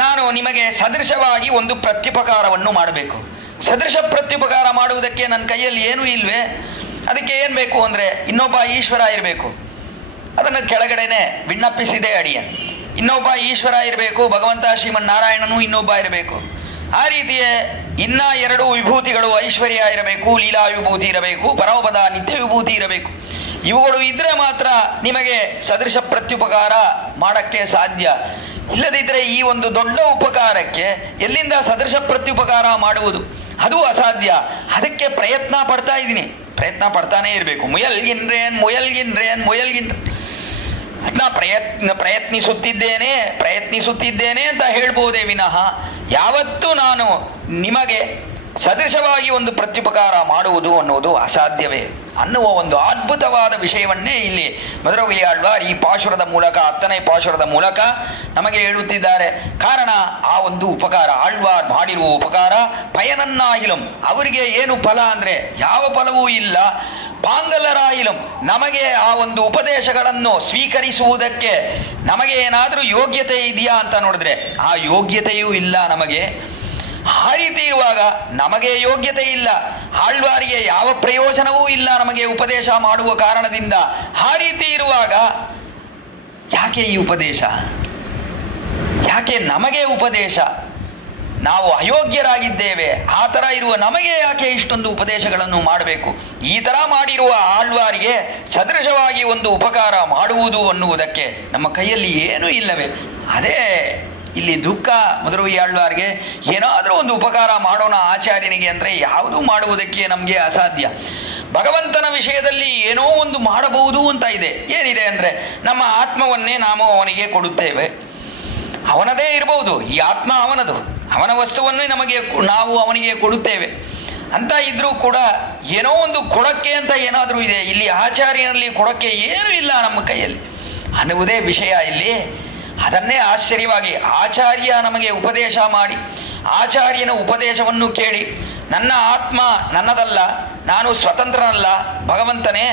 ನಾನು ನಿಮಗೆ ಸದೃಶವಾಗಿ ಒಂದು ಪ್ರತ್ಯುಪಕಾರವನ್ನು ಮಾಡಬೇಕು. ಸದೃಶ ಪ್ರತ್ಯುಪಕಾರ ಮಾಡುವುದಕ್ಕೆ ನನ್ನ ಕೈಯಲ್ಲಿ ಏನೂ ಇಲ್ವೇ? ಅದಕ್ಕೆ ಏನ್ ಬೇಕು ಅಂದ್ರೆ ಇನ್ನೊಬ್ಬ ಈಶ್ವರ ಇರಬೇಕು. ಅದನ್ನು ಕೆಳಗಡೆನೆ ವಿಣ್ಣಪ್ಪಿಸಿದೆ ಅಡಿಯನ್. ಇನ್ನೊಬ್ಬ ಈಶ್ವರ ಇರಬೇಕು, ಭಗವಂತ ಶ್ರೀಮನ್ನಾರಾಯಣನು ಇನ್ನೊಬ್ಬ ಇರಬೇಕು. ಆ ರೀತಿಯೇ ಇನ್ನ ಎರಡು ವಿಭೂತಿಗಳು, ಐಶ್ವರ್ಯ ಇರಬೇಕು, ಲೀಲಾ ವಿಭೂತಿ ಇರಬೇಕು, ಪರಮಪದ ನಿತ್ಯ ವಿಭೂತಿ ಇರಬೇಕು. ಇವುಗಳು ಇದ್ರೆ ಮಾತ್ರ ನಿಮಗೆ ಸದೃಶ ಪ್ರತ್ಯುಪಕಾರ ಮಾಡಕ್ಕೆ ಸಾಧ್ಯ. ಇಲ್ಲದಿದ್ದರೆ ಈ ಒಂದು ದೊಡ್ಡ ಉಪಕಾರಕ್ಕೆ ಎಲ್ಲಿಂದ ಸದೃಶ ಪ್ರತ್ಯುಪಕಾರ ಮಾಡುವುದು? ಅದು ಅಸಾಧ್ಯ. ಅದಕ್ಕೆ ಪ್ರಯತ್ನ ಪಡ್ತಾ ಇದ್ದೀನಿ, ಪ್ರಯತ್ನ ಪಡ್ತಾನೆ ಇರಬೇಕು. ಮುಯಲ್ಗಿನ್ರೇನ್ ಅದನ್ನ ಪ್ರಯತ್ನಿಸುತ್ತಿದ್ದೇನೆ ಅಂತ ಹೇಳ್ಬೋದೇ ವಿನಃ ಯಾವತ್ತೂ ನಾನು ನಿಮಗೆ ಸದೃಶವಾಗಿ ಒಂದು ಪ್ರತ್ಯುಪಕಾರ ಮಾಡುವುದು ಅನ್ನುವುದು ಅಸಾಧ್ಯವೇ ಅನ್ನುವ ಒಂದು ಅದ್ಭುತವಾದ ವಿಷಯವನ್ನೇ ಇಲ್ಲಿ ಮಧುರಗವಿಯಾಳ್ವಾರ್ ಈ ಪಾಶುರದ ಮೂಲಕ 10ನೇ ಪಾಶುರದ ಮೂಲಕ ನಮಗೆ ಹೇಳುತ್ತಿದ್ದಾರೆ. ಕಾರಣ ಆ ಒಂದು ಉಪಕಾರ, ಆಳ್ವಾರ್ ಮಾಡಿರುವ ಉಪಕಾರ ಪಯನನ್ನಾಗಿಲಂ, ಅವರಿಗೆ ಏನು ಫಲ ಅಂದ್ರೆ ಯಾವ ಫಲವೂ ಇಲ್ಲ. ಪಾಂಗಲರಾಯಿಲಂ, ನಮಗೆ ಆ ಒಂದು ಉಪದೇಶಗಳನ್ನು ಸ್ವೀಕರಿಸುವುದಕ್ಕೆ ನಮಗೆ ಏನಾದರೂ ಯೋಗ್ಯತೆ ಇದೆಯಾ ಅಂತ ನೋಡಿದ್ರೆ ಆ ಯೋಗ್ಯತೆಯೂ ಇಲ್ಲ ನಮಗೆ. ಆ ರೀತಿ ಇರುವಾಗ ನಮಗೆ ಯೋಗ್ಯತೆ ಇಲ್ಲ, ಆಳ್ವಾರಿಗೆ ಯಾವ ಪ್ರಯೋಜನವೂ ಇಲ್ಲ ನಮಗೆ ಉಪದೇಶ ಮಾಡುವ ಕಾರಣದಿಂದ. ಆ ರೀತಿ ಇರುವಾಗ ಯಾಕೆ ಈ ಉಪದೇಶ, ಯಾಕೆ ನಮಗೆ ಉಪದೇಶ? ನಾವು ಅಯೋಗ್ಯರಾಗಿದ್ದೇವೆ, ಆ ಥರ ಇರುವ ನಮಗೆ ಯಾಕೆ ಇಷ್ಟೊಂದು ಉಪದೇಶಗಳನ್ನು ಮಾಡಬೇಕು? ಈ ಥರ ಮಾಡಿರುವ ಆಳ್ವಾರಿಗೆ ಸದೃಶವಾಗಿ ಒಂದು ಉಪಕಾರ ಮಾಡುವುದು ಅನ್ನುವುದಕ್ಕೆ ನಮ್ಮ ಕೈಯಲ್ಲಿ ಏನೂ ಇಲ್ಲವೇ? ಅದೇ ಇಲ್ಲಿ ದುಃಖ ಮಧುರಗವಿಯಾಳ್ವಾರ್ಗೆ. ಏನಾದರೂ ಒಂದು ಉಪಕಾರ ಮಾಡೋಣ ಆಚಾರ್ಯನಿಗೆ ಅಂದರೆ ಯಾವುದೂ ಮಾಡುವುದಕ್ಕೆ ನಮಗೆ ಅಸಾಧ್ಯ. ಭಗವಂತನ ವಿಷಯದಲ್ಲಿ ಏನೋ ಒಂದು ಮಾಡಬಹುದು ಅಂತ ಇದೆ. ಏನಿದೆ ಅಂದರೆ ನಮ್ಮ ಆತ್ಮವನ್ನೇ ನಾವು ಅವನಿಗೆ ಕೊಡುತ್ತೇವೆ. ಅವನದೇ ಇರಬಹುದು, ಈ ಆತ್ಮ ಅವನದು, ಅವನ ವಸ್ತುವನ್ನು ನಾವು ಅವನಿಗೆ ಕೊಡುತ್ತೇವೆ ಅಂತ ಇದ್ರೂ ಕೂಡ ಏನೋ ಒಂದು ಕೊಡಕ್ಕೆ ಅಂತ ಏನಾದರೂ ಇದೆ. ಇಲ್ಲಿ ಆಚಾರ್ಯನಲ್ಲಿ ಕೊಡಕ್ಕೆ ಏನೂ ಇಲ್ಲ ನಮ್ಮ ಕೈಯಲ್ಲಿ ಅನ್ನುವುದೇ ವಿಷಯ ಇಲ್ಲಿ. ಅದನ್ನೇ ಆಶ್ಚರ್ಯವಾಗಿ ಆಚಾರ್ಯ ನಮಗೆ ಉಪದೇಶ ಮಾಡಿ, ಆಚಾರ್ಯನ ಉಪದೇಶವನ್ನು ಕೇಳಿ, ನನ್ನ ಆತ್ಮ ನನ್ನದಲ್ಲ, ನಾನು ಸ್ವತಂತ್ರನಲ್ಲ, ಭಗವಂತನೇ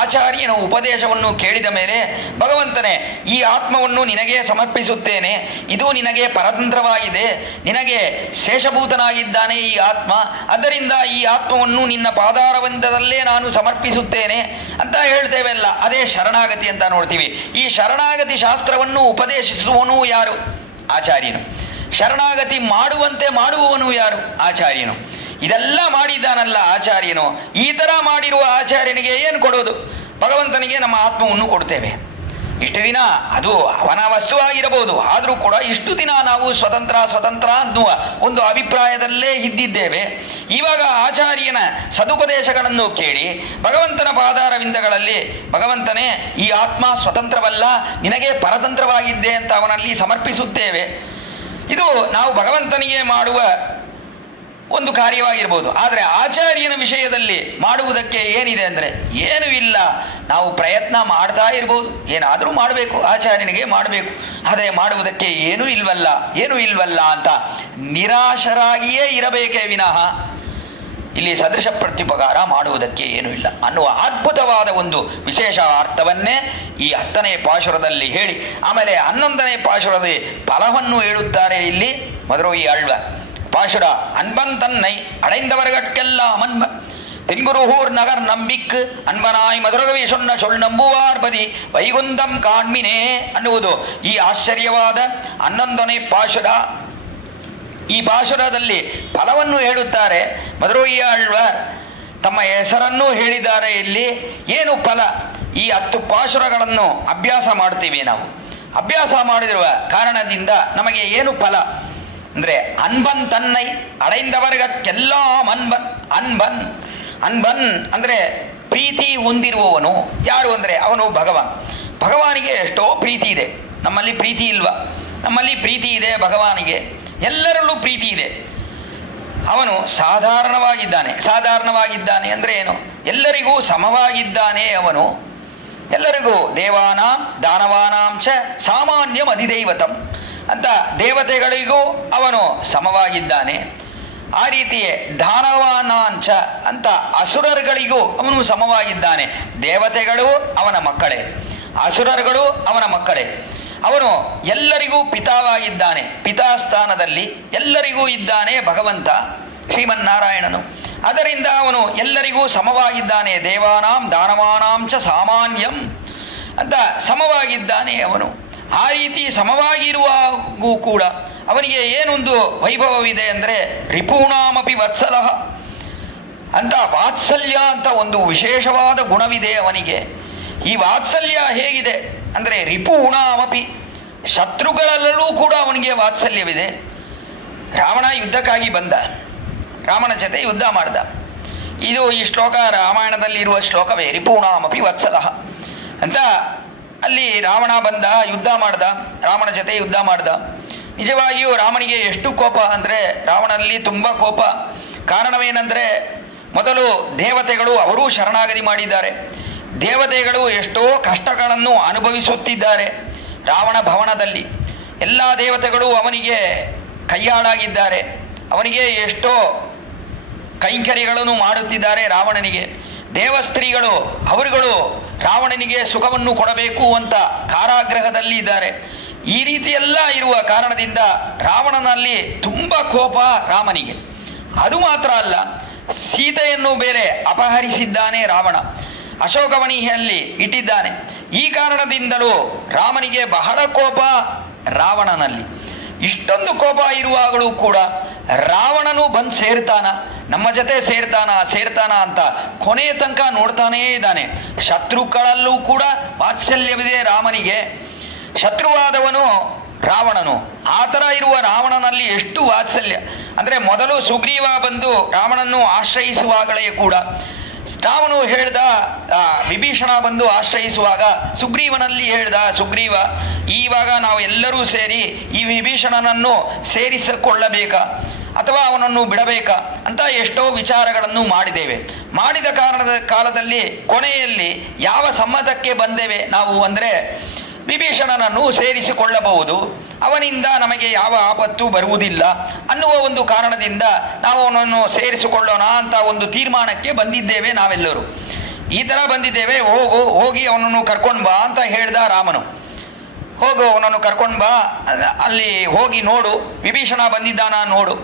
ಆಚಾರ್ಯನ ಉಪದೇಶವನ್ನು ಕೇಳಿದ ಮೇಲೆ ಭಗವಂತನೇ ಈ ಆತ್ಮವನ್ನು ನಿನಗೆ ಸಮರ್ಪಿಸುತ್ತೇನೆ, ಇದು ನಿನಗೆ ಪರತಂತ್ರವಾಗಿದೆ, ನಿನಗೆ ಶೇಷಭೂತನಾಗಿದ್ದಾನೆ ಈ ಆತ್ಮ, ಆದ್ದರಿಂದ ಈ ಆತ್ಮವನ್ನು ನಿನ್ನ ಪಾದಾರವಿಂದದಲ್ಲೇ ನಾನು ಸಮರ್ಪಿಸುತ್ತೇನೆ ಅಂತ ಹೇಳ್ತೇವೆಲ್ಲ. ಅದೇ ಶರಣಾಗತಿ ಅಂತ ನೋಡ್ತೀವಿ. ಈ ಶರಣಾಗತಿ ಶಾಸ್ತ್ರವನ್ನು ಉಪದೇಶಿಸುವವನು ಯಾರು? ಆಚಾರ್ಯನು. ಶರಣಾಗತಿ ಮಾಡುವಂತೆ ಮಾಡುವವನು ಯಾರು? ಆಚಾರ್ಯನು. ಇದೆಲ್ಲ ಮಾಡಿದ್ದಾನಲ್ಲ ಆಚಾರ್ಯನು. ಈ ಥರ ಮಾಡಿರುವ ಆಚಾರ್ಯನಿಗೆ ಏನು ಕೊಡೋದು? ಭಗವಂತನಿಗೆ ನಮ್ಮ ಆತ್ಮವನ್ನು ಕೊಡ್ತೇವೆ. ಇಷ್ಟು ದಿನ ಅದು ಅವನ ವಸ್ತುವಾಗಿರಬಹುದು, ಆದರೂ ಕೂಡ ಇಷ್ಟು ದಿನ ನಾವು ಸ್ವತಂತ್ರ ಅನ್ನುವ ಒಂದು ಅಭಿಪ್ರಾಯದಲ್ಲೇ ಇದ್ದಿದ್ದೇವೆ. ಇವಾಗ ಆಚಾರ್ಯನ ಸದುಪದೇಶಗಳನ್ನು ಕೇಳಿ ಭಗವಂತನ ಪಾದಾರವಿಂದಗಳಲ್ಲಿ ಭಗವಂತನೇ ಈ ಆತ್ಮ ಸ್ವತಂತ್ರವಲ್ಲ, ನಿನಗೆ ಪರತಂತ್ರವಾಗಿದ್ದೆ ಅಂತ ಅವನಲ್ಲಿ ಸಮರ್ಪಿಸುತ್ತೇವೆ. ಇದು ನಾವು ಭಗವಂತನಿಗೆ ಮಾಡುವ ಒಂದು ಕಾರ್ಯವಾಗಿರ್ಬೋದು. ಆದರೆ ಆಚಾರ್ಯನ ವಿಷಯದಲ್ಲಿ ಮಾಡುವುದಕ್ಕೆ ಏನಿದೆ ಅಂದರೆ ಏನೂ ಇಲ್ಲ. ನಾವು ಪ್ರಯತ್ನ ಮಾಡ್ತಾ ಇರ್ಬೋದು, ಏನಾದರೂ ಮಾಡಬೇಕು, ಆಚಾರ್ಯನಿಗೆ ಮಾಡಬೇಕು, ಆದರೆ ಮಾಡುವುದಕ್ಕೆ ಏನೂ ಇಲ್ವಲ್ಲ ಅಂತ ನಿರಾಶರಾಗಿಯೇ ಇರಬೇಕೇ ವಿನಃ ಇಲ್ಲಿ ಸದೃಶ ಪ್ರತ್ಯುಪಕಾರ ಮಾಡುವುದಕ್ಕೆ ಏನೂ ಇಲ್ಲ ಅನ್ನುವ ಅದ್ಭುತವಾದ ಒಂದು ವಿಶೇಷ ಅರ್ಥವನ್ನೇ ಈ 10ನೇ ಪಾಶುರದಲ್ಲಿ ಹೇಳಿ ಆಮೇಲೆ 11ನೇ ಪಾಶುರದಲ್ಲಿ ಫಲವನ್ನು ಹೇಳುತ್ತಾರೆ ಇಲ್ಲಿ ಮಧುರಗವಿಯಾಳ್ವಾರ್. பாசுர அன்பன் தன்னை அடைந்தவர்கட்கெல்லாம் அன்பன் தென்குருகூர் நகர் நம்பிக்கு அன்பனாய் மதுரகவி சொன்ன சொல் ನಂಬುವಾರ್ಪದಿ ವೈಗುಂದಂ ಕಾಣ್ಮಿನೇ ಅನ್ನುವುದು ಈ ಆಶ್ಚರ್ಯವಾದ 11ನೇ ಪಾಶುರ. ಈ ಪಾಶುರದಲ್ಲಿ ಫಲವನ್ನು ಹೇಳುತ್ತಾರೆ ಮಧುರಗವಿಯಾಳ್ವಾರ್. ತಮ್ಮ ಹೆಸರನ್ನು ಹೇಳಿದ್ದಾರೆ ಇಲ್ಲಿ. ಏನು ಫಲ? ಈ 10 ಪಾಶುರಗಳನ್ನು ಅಭ್ಯಾಸ ಮಾಡ್ತೀವಿ ನಾವು. ಅಭ್ಯಾಸ ಮಾಡಿರುವ ಕಾರಣದಿಂದ ನಮಗೆ ಏನು ಫಲ ಅಂದ್ರೆ ಅನ್ಬನ್ ತನ್ನೈ ಅಡೈಂದವರ್ಗಕ್ಕೆல்லாம் ಅನ್ಬನ್ ಅನ್ಬನ್ ಅನ್ಬನ್ ಅಂದ್ರೆ ಪ್ರೀತಿ ಹೊಂದಿರುವವನು. ಯಾರು ಅಂದ್ರೆ ಅವನು ಭಗವಾನ್. ಭಗವಾನಿಗೆ ಎಷ್ಟೋ ಪ್ರೀತಿ ಇದೆ. ನಮ್ಮಲ್ಲಿ ಪ್ರೀತಿ ಇಲ್ವಾ? ನಮ್ಮಲ್ಲಿ ಪ್ರೀತಿ ಇದೆ ಭಗವಾನಿಗೆ. ಎಲ್ಲರಲ್ಲೂ ಪ್ರೀತಿ ಇದೆ. ಅವನು ಸಾಧಾರಣವಾಗಿದ್ದಾನೆ ಅಂದ್ರೆ ಏನು? ಎಲ್ಲರಿಗೂ ಸಮವಾಗಿದ್ದಾನೆ ಅವನು. ಎಲ್ಲರಿಗೂ ದೇವಾನಾಂ ದಾನವಾನಾಂ ಚ ಸಾಮಾನ್ಯಂ ಅಧಿದೈವತಂ ಅಂತ ದೇವತೆಗಳಿಗೂ ಅವನು ಸಮವಾಗಿದ್ದಾನೆ. ಆ ರೀತಿಯೇ ದಾನವಾನಾಂಚ ಅಂತ ಅಸುರರುಗಳಿಗೂ ಅವನು ಸಮವಾಗಿದ್ದಾನೆ. ದೇವತೆಗಳು ಅವನ ಮಕ್ಕಳೇ, ಅಸುರರುಗಳು ಅವನ ಮಕ್ಕಳೇ. ಅವನು ಎಲ್ಲರಿಗೂ ಪಿತಾವಾಗಿದ್ದಾನೆ. ಪಿತಾಸ್ಥಾನದಲ್ಲಿ ಎಲ್ಲರಿಗೂ ಇದ್ದಾನೆ ಭಗವಂತ ಶ್ರೀಮನ್ನಾರಾಯಣನು. ಅದರಿಂದ ಅವನು ಎಲ್ಲರಿಗೂ ಸಮವಾಗಿದ್ದಾನೆ. ದೇವಾನಾಂ ದಾನವಾನಾಂ ಚ ಸಾಮಾನ್ಯಂ ಅಂತ ಸಮವಾಗಿದ್ದಾನೆ ಅವನು. ಆ ರೀತಿ ಸಮವಾಗಿರುವಾಗೂ ಕೂಡ ಅವನಿಗೆ ಏನೊಂದು ವೈಭವವಿದೆ ಅಂದರೆ ರಿಪೂಣಾಮಪಿ ವತ್ಸಲಃ ಅಂತ ವಾತ್ಸಲ್ಯ ಅಂತ ಒಂದು ವಿಶೇಷವಾದ ಗುಣವಿದೆ ಅವನಿಗೆ. ಈ ವಾತ್ಸಲ್ಯ ಹೇಗಿದೆ ಅಂದರೆ ರಿಪೂಣಾಮಪಿ ಶತ್ರುಗಳಲ್ಲೂ ಕೂಡ ಅವನಿಗೆ ವಾತ್ಸಲ್ಯವಿದೆ. ರಾವಣ ಯುದ್ಧಕ್ಕಾಗಿ ಬಂದ, ರಾಮನ ಜೊತೆ ಯುದ್ಧ ಮಾಡ್ದ. ಇದು ಈ ಶ್ಲೋಕ ರಾಮಾಯಣದಲ್ಲಿ ಇರುವ ಶ್ಲೋಕವೇ. ರಿಪೂಣಾಮಪಿ ವತ್ಸಲಃ ಅಂತ ಅಲ್ಲಿ ರಾವಣ ಬಂದ, ಯುದ್ಧ ಮಾಡ್ದ, ರಾಮನ ಜೊತೆ ಯುದ್ಧ ಮಾಡ್ದ. ನಿಜವಾಗಿಯೂ ರಾಮನಿಗೆ ಎಷ್ಟು ಕೋಪ ಅಂದರೆ ರಾವಣನಲ್ಲಿ ತುಂಬ ಕೋಪ. ಕಾರಣವೇನೆಂದರೆ, ಮೊದಲು ದೇವತೆಗಳು ಅವರೂ ಶರಣಾಗತಿ ಮಾಡಿದ್ದಾರೆ. ದೇವತೆಗಳು ಎಷ್ಟೋ ಕಷ್ಟಗಳನ್ನು ಅನುಭವಿಸುತ್ತಿದ್ದಾರೆ. ರಾವಣ ಭವನದಲ್ಲಿ ಎಲ್ಲ ದೇವತೆಗಳು ಅವನಿಗೆ ಕೈಯಾಳಾಗಿದ್ದಾರೆ. ಅವನಿಗೆ ಎಷ್ಟೋ ಕೈಂಕರ್ಯಗಳನ್ನು ಮಾಡುತ್ತಿದ್ದಾರೆ ರಾವಣನಿಗೆ. ದೇವಸ್ತ್ರೀಗಳು ಅವರುಗಳು ರಾವಣನಿಗೆ ಸುಖವನ್ನು ಕೊಡಬೇಕು ಅಂತ ಕಾರಾಗೃಹದಲ್ಲಿ ಇದ್ದಾರೆ. ಈ ರೀತಿಯೆಲ್ಲ ಇರುವ ಕಾರಣದಿಂದ ರಾವಣನಲ್ಲಿ ತುಂಬ ಕೋಪ ರಾಮನಿಗೆ. ಅದು ಮಾತ್ರ ಅಲ್ಲ, ಸೀತೆಯನ್ನು ಬೇರೆ ಅಪಹರಿಸಿದ್ದಾನೆ ರಾವಣ, ಅಶೋಕವಣಿಯಲ್ಲಿ ಇಟ್ಟಿದ್ದಾನೆ. ಈ ಕಾರಣದಿಂದಲೂ ರಾಮನಿಗೆ ಬಹಳ ಕೋಪ ರಾವಣನಲ್ಲಿ. ಇಷ್ಟೊಂದು ಕೋಪ ಇರುವಾಗಲೂ ಕೂಡ ರಾವಣನು ಬಂದು ಸೇರ್ತಾನ, ನಮ್ಮ ಜೊತೆ ಸೇರ್ತಾನ ಅಂತ ಕೊನೆಯ ತನಕ ನೋಡ್ತಾನೇ ಇದ್ದಾನೆ. ಶತ್ರುಗಳಲ್ಲೂ ಕೂಡ ವಾತ್ಸಲ್ಯವಿದೆ ರಾಮನಿಗೆ. ಶತ್ರುವಾದವನು ರಾವಣನು. ಆ ಥರ ಇರುವ ರಾವಣನಲ್ಲಿ ಎಷ್ಟು ವಾತ್ಸಲ್ಯ ಅಂದರೆ, ಮೊದಲು ಸುಗ್ರೀವ ಬಂದು ರಾವಣನ್ನು ಆಶ್ರಯಿಸುವಾಗಲೇ ಕೂಡ ರಾವಣನು ಹೇಳ್ದ, ವಿಭೀಷಣ ಬಂದು ಆಶ್ರಯಿಸುವಾಗ ಸುಗ್ರೀವನಲ್ಲಿ ಹೇಳ್ದ, ಸುಗ್ರೀವ ಈವಾಗ ನಾವು ಎಲ್ಲರೂ ಸೇರಿ ಈ ವಿಭೀಷಣನನ್ನು ಸೇರಿಸಿಕೊಳ್ಳಬೇಕಾ ಅಥವಾ ಅವನನ್ನು ಬಿಡಬೇಕಾ ಅಂತ ಎಷ್ಟೋ ವಿಚಾರಗಳನ್ನು ಮಾಡಿದ ಕಾಲದಲ್ಲಿ ಕೊನೆಯಲ್ಲಿ ಯಾವ ಸಮ್ಮತಕ್ಕೆ ಬಂದೇವೆ ನಾವು ಅಂದರೆ, ವಿಭೀಷಣನನ್ನು ಸೇರಿಸಿಕೊಳ್ಳಬಹುದು, ಅವನಿಂದ ನಮಗೆ ಯಾವ ಆಪತ್ತು ಬರುವುದಿಲ್ಲ ಅನ್ನುವ ಒಂದು ಕಾರಣದಿಂದ ನಾವು ಅವನನ್ನು ಸೇರಿಸಿಕೊಳ್ಳೋಣ ಅಂತ ಒಂದು ತೀರ್ಮಾನಕ್ಕೆ ಬಂದಿದ್ದೇವೆ ನಾವೆಲ್ಲರೂ. ಈ ಥರ ಬಂದಿದ್ದೇವೆ, ಹೋಗಿ ಅವನನ್ನು ಕರ್ಕೊಂಡು ಬಾ ಅಂತ ಹೇಳ್ದ ರಾಮನು. ಹೋಗು, ಅವನನ್ನು ಕರ್ಕೊಂಡು ಬಾ, ಅಲ್ಲಿ ಹೋಗಿ ನೋಡು, ವಿಭೀಷಣ ಬಂದಿದ್ದಾನ ನೋಡು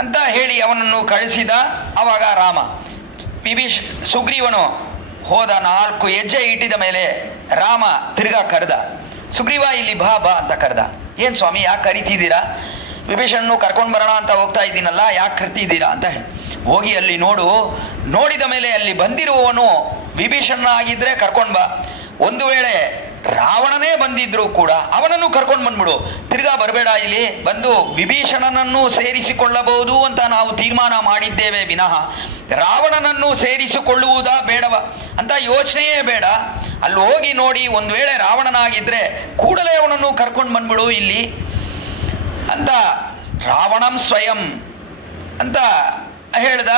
ಅಂತ ಹೇಳಿ ಅವನನ್ನು ಕಳಿಸಿದ. ಆವಾಗ ರಾಮ ಸುಗ್ರೀವನು ಹೋದ. 4 ಹೆಜ್ಜೆ ಇಟ್ಟಿದ ಮೇಲೆ ರಾಮ ತಿರ್ಗಾ ಕರೆದ, ಸುಗ್ರೀವ ಇಲ್ಲಿ ಬಾ ಅಂತ ಕರೆದ. ಏನ್ ಸ್ವಾಮಿ, ಯಾಕೆ ಕರಿತಿದ್ದೀರಾ? ವಿಭೀಷಣನು ಕರ್ಕೊಂಡು ಬರೋಣ ಅಂತ ಹೋಗ್ತಾ ಇದ್ದೀನಲ್ಲ, ಯಾಕೆ ಕರಿತಿದ್ದೀರಾ ಅಂತ ಹೇಳಿ. ಹೋಗಿ ಅಲ್ಲಿ ನೋಡಿದ ಮೇಲೆ ಅಲ್ಲಿ ಬಂದಿರುವವನು ವಿಭೀಷಣ ಆಗಿದ್ರೆ ಕರ್ಕೊಂಡು ಬಾ. ಒಂದು ವೇಳೆ ರಾವಣನೇ ಬಂದಿದ್ರು ಕೂಡ ಅವನನ್ನು ಕರ್ಕೊಂಡು ಬಂದ್ಬಿಡು, ತಿರ್ಗಾ ಬರಬೇಡ, ಇಲ್ಲಿ ಬಂದು ವಿಭೀಷಣನನ್ನು ಸೇರಿಸಿಕೊಳ್ಳಬಹುದು ಅಂತ ನಾವು ತೀರ್ಮಾನ ಮಾಡಿದ್ದೇವೆ ವಿನಃ ರಾವಣನನ್ನು ಸೇರಿಸಿಕೊಳ್ಳುವುದಾ ಬೇಡವ ಅಂತ ಯೋಚನೆಯೇ ಬೇಡ. ಅಲ್ಲಿ ಹೋಗಿ ನೋಡಿ, ಒಂದು ವೇಳೆ ರಾವಣನಾಗಿದ್ರೆ ಕೂಡಲೇ ಅವನನ್ನು ಕರ್ಕೊಂಡು ಬಂದ್ಬಿಡು ಇಲ್ಲಿ ಅಂತ ರಾವಣಂ ಸ್ವಯಂ ಅಂತ ಹೇಳ್ದ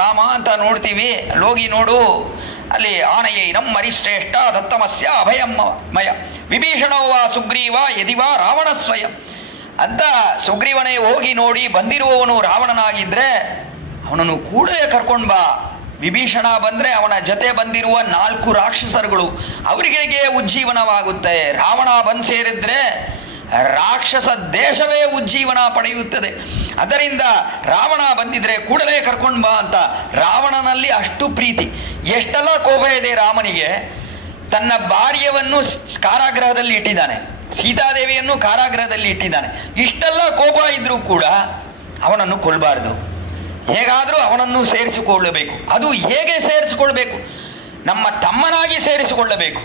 ರಾಮ ಅಂತ ನೋಡ್ತೀವಿ. ಅಲ್ಲಿ ಹೋಗಿ ನೋಡು, ಅಲ್ಲಿ ಆನಯೈನಂ ಮರಿಶ್ರೇಷ್ಠ ದತ್ತಮಸ್ಯ ಅಭಯಂ ಮಯ ವಿಭೀಷಣವ ಸುಗ್ರೀವ ಯದಿವಾ ರಾವಣ ಸ್ವಯಂ ಅಂತ ಸುಗ್ರೀವನೇ ಹೋಗಿ ನೋಡಿ, ಬಂದಿರುವವನು ರಾವಣನಾಗಿದ್ರೆ ಅವನನ್ನು ಕೂಡಲೇ ಕರ್ಕೊಂಡು ಬಾ. ವಿಭೀಷಣ ಬಂದ್ರೆ ಅವನ ಜೊತೆ ಬಂದಿರುವ 4 ರಾಕ್ಷಸರುಗಳು ಅವರಿಗೆ ಉಜ್ಜೀವನವಾಗುತ್ತೆ. ರಾವಣ ಬಂದು ಸೇರಿದ್ರೆ ರಾಕ್ಷಸ ದೇಶವೇ ಉಜ್ಜೀವನ ಪಡೆಯುತ್ತದೆ. ಅದರಿಂದ ರಾವಣ ಬಂದಿದ್ರೆ ಕೂಡಲೇ ಕರ್ಕೊಂಡು ಬಾ ಅಂತ ರಾವಣನಲ್ಲಿ ಅಷ್ಟು ಪ್ರೀತಿ. ಎಷ್ಟೆಲ್ಲ ಕೋಪ ಇದೆ ರಾಮನಿಗೆ. ತನ್ನ ಭಾರ್ಯವನ್ನು ಕಾರಾಗೃಹದಲ್ಲಿ ಇಟ್ಟಿದ್ದಾನೆ, ಸೀತಾದೇವಿಯನ್ನು ಕಾರಾಗೃಹದಲ್ಲಿ ಇಟ್ಟಿದ್ದಾನೆ. ಇಷ್ಟೆಲ್ಲ ಕೋಪ ಇದ್ರೂ ಕೂಡ ಅವನನ್ನು ಕೊಲ್ಲಬಾರ್ದು, ಹೇಗಾದರೂ ಅವನನ್ನು ಸೇರಿಸಿಕೊಳ್ಳಬೇಕು. ಅದು ಹೇಗೆ ಸೇರಿಸಿಕೊಳ್ಬೇಕು? ನಮ್ಮ ತಮ್ಮನಾಗಿ ಸೇರಿಸಿಕೊಳ್ಳಬೇಕು.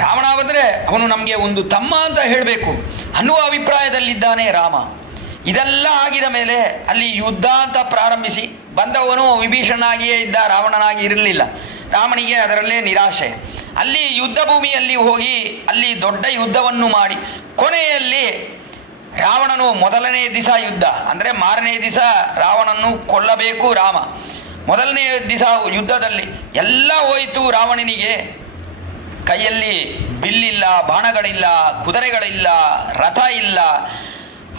ರಾವಣ ಬಂದರೆ ಅವನು ನಮಗೆ ಒಂದು ತಮ್ಮ ಅಂತ ಹೇಳಬೇಕು ಅನ್ನುವ ಅಭಿಪ್ರಾಯದಲ್ಲಿದ್ದಾನೆ ರಾಮ. ಇದೆಲ್ಲ ಆಗಿದ ಮೇಲೆ ಅಲ್ಲಿ ಯುದ್ಧ ಅಂತ ಪ್ರಾರಂಭಿಸಿ ಬಂದವನು ವಿಭೀಷಣನಾಗಿಯೇ ಇದ್ದ, ರಾವಣನಾಗಿ ಇರಲಿಲ್ಲ. ರಾಮನಿಗೆ ಅದರಲ್ಲೇ ನಿರಾಶೆ. ಅಲ್ಲಿ ಯುದ್ಧ ಭೂಮಿಯಲ್ಲಿ ಹೋಗಿ ಅಲ್ಲಿ ದೊಡ್ಡ ಯುದ್ಧವನ್ನು ಮಾಡಿ ಕೊನೆಯಲ್ಲಿ ರಾವಣನು ಮೊದಲನೇ ದಿವಸ ಯುದ್ಧ ಅಂದರೆ ಮಾರನೇ ದಿವಸ ರಾವಣನ್ನು ಕೊಲ್ಲಬೇಕು ರಾಮ. ಮೊದಲನೇ ದಿವಸ ಯುದ್ಧದಲ್ಲಿ ಎಲ್ಲ ಹೋಯಿತು ರಾವಣನಿಗೆ. ಕೈಯಲ್ಲಿ ಬಿಲ್ಲಿಲ್ಲ, ಬಾಣಗಳಿಲ್ಲ, ಕುದುರೆಗಳಿಲ್ಲ, ರಥ ಇಲ್ಲ,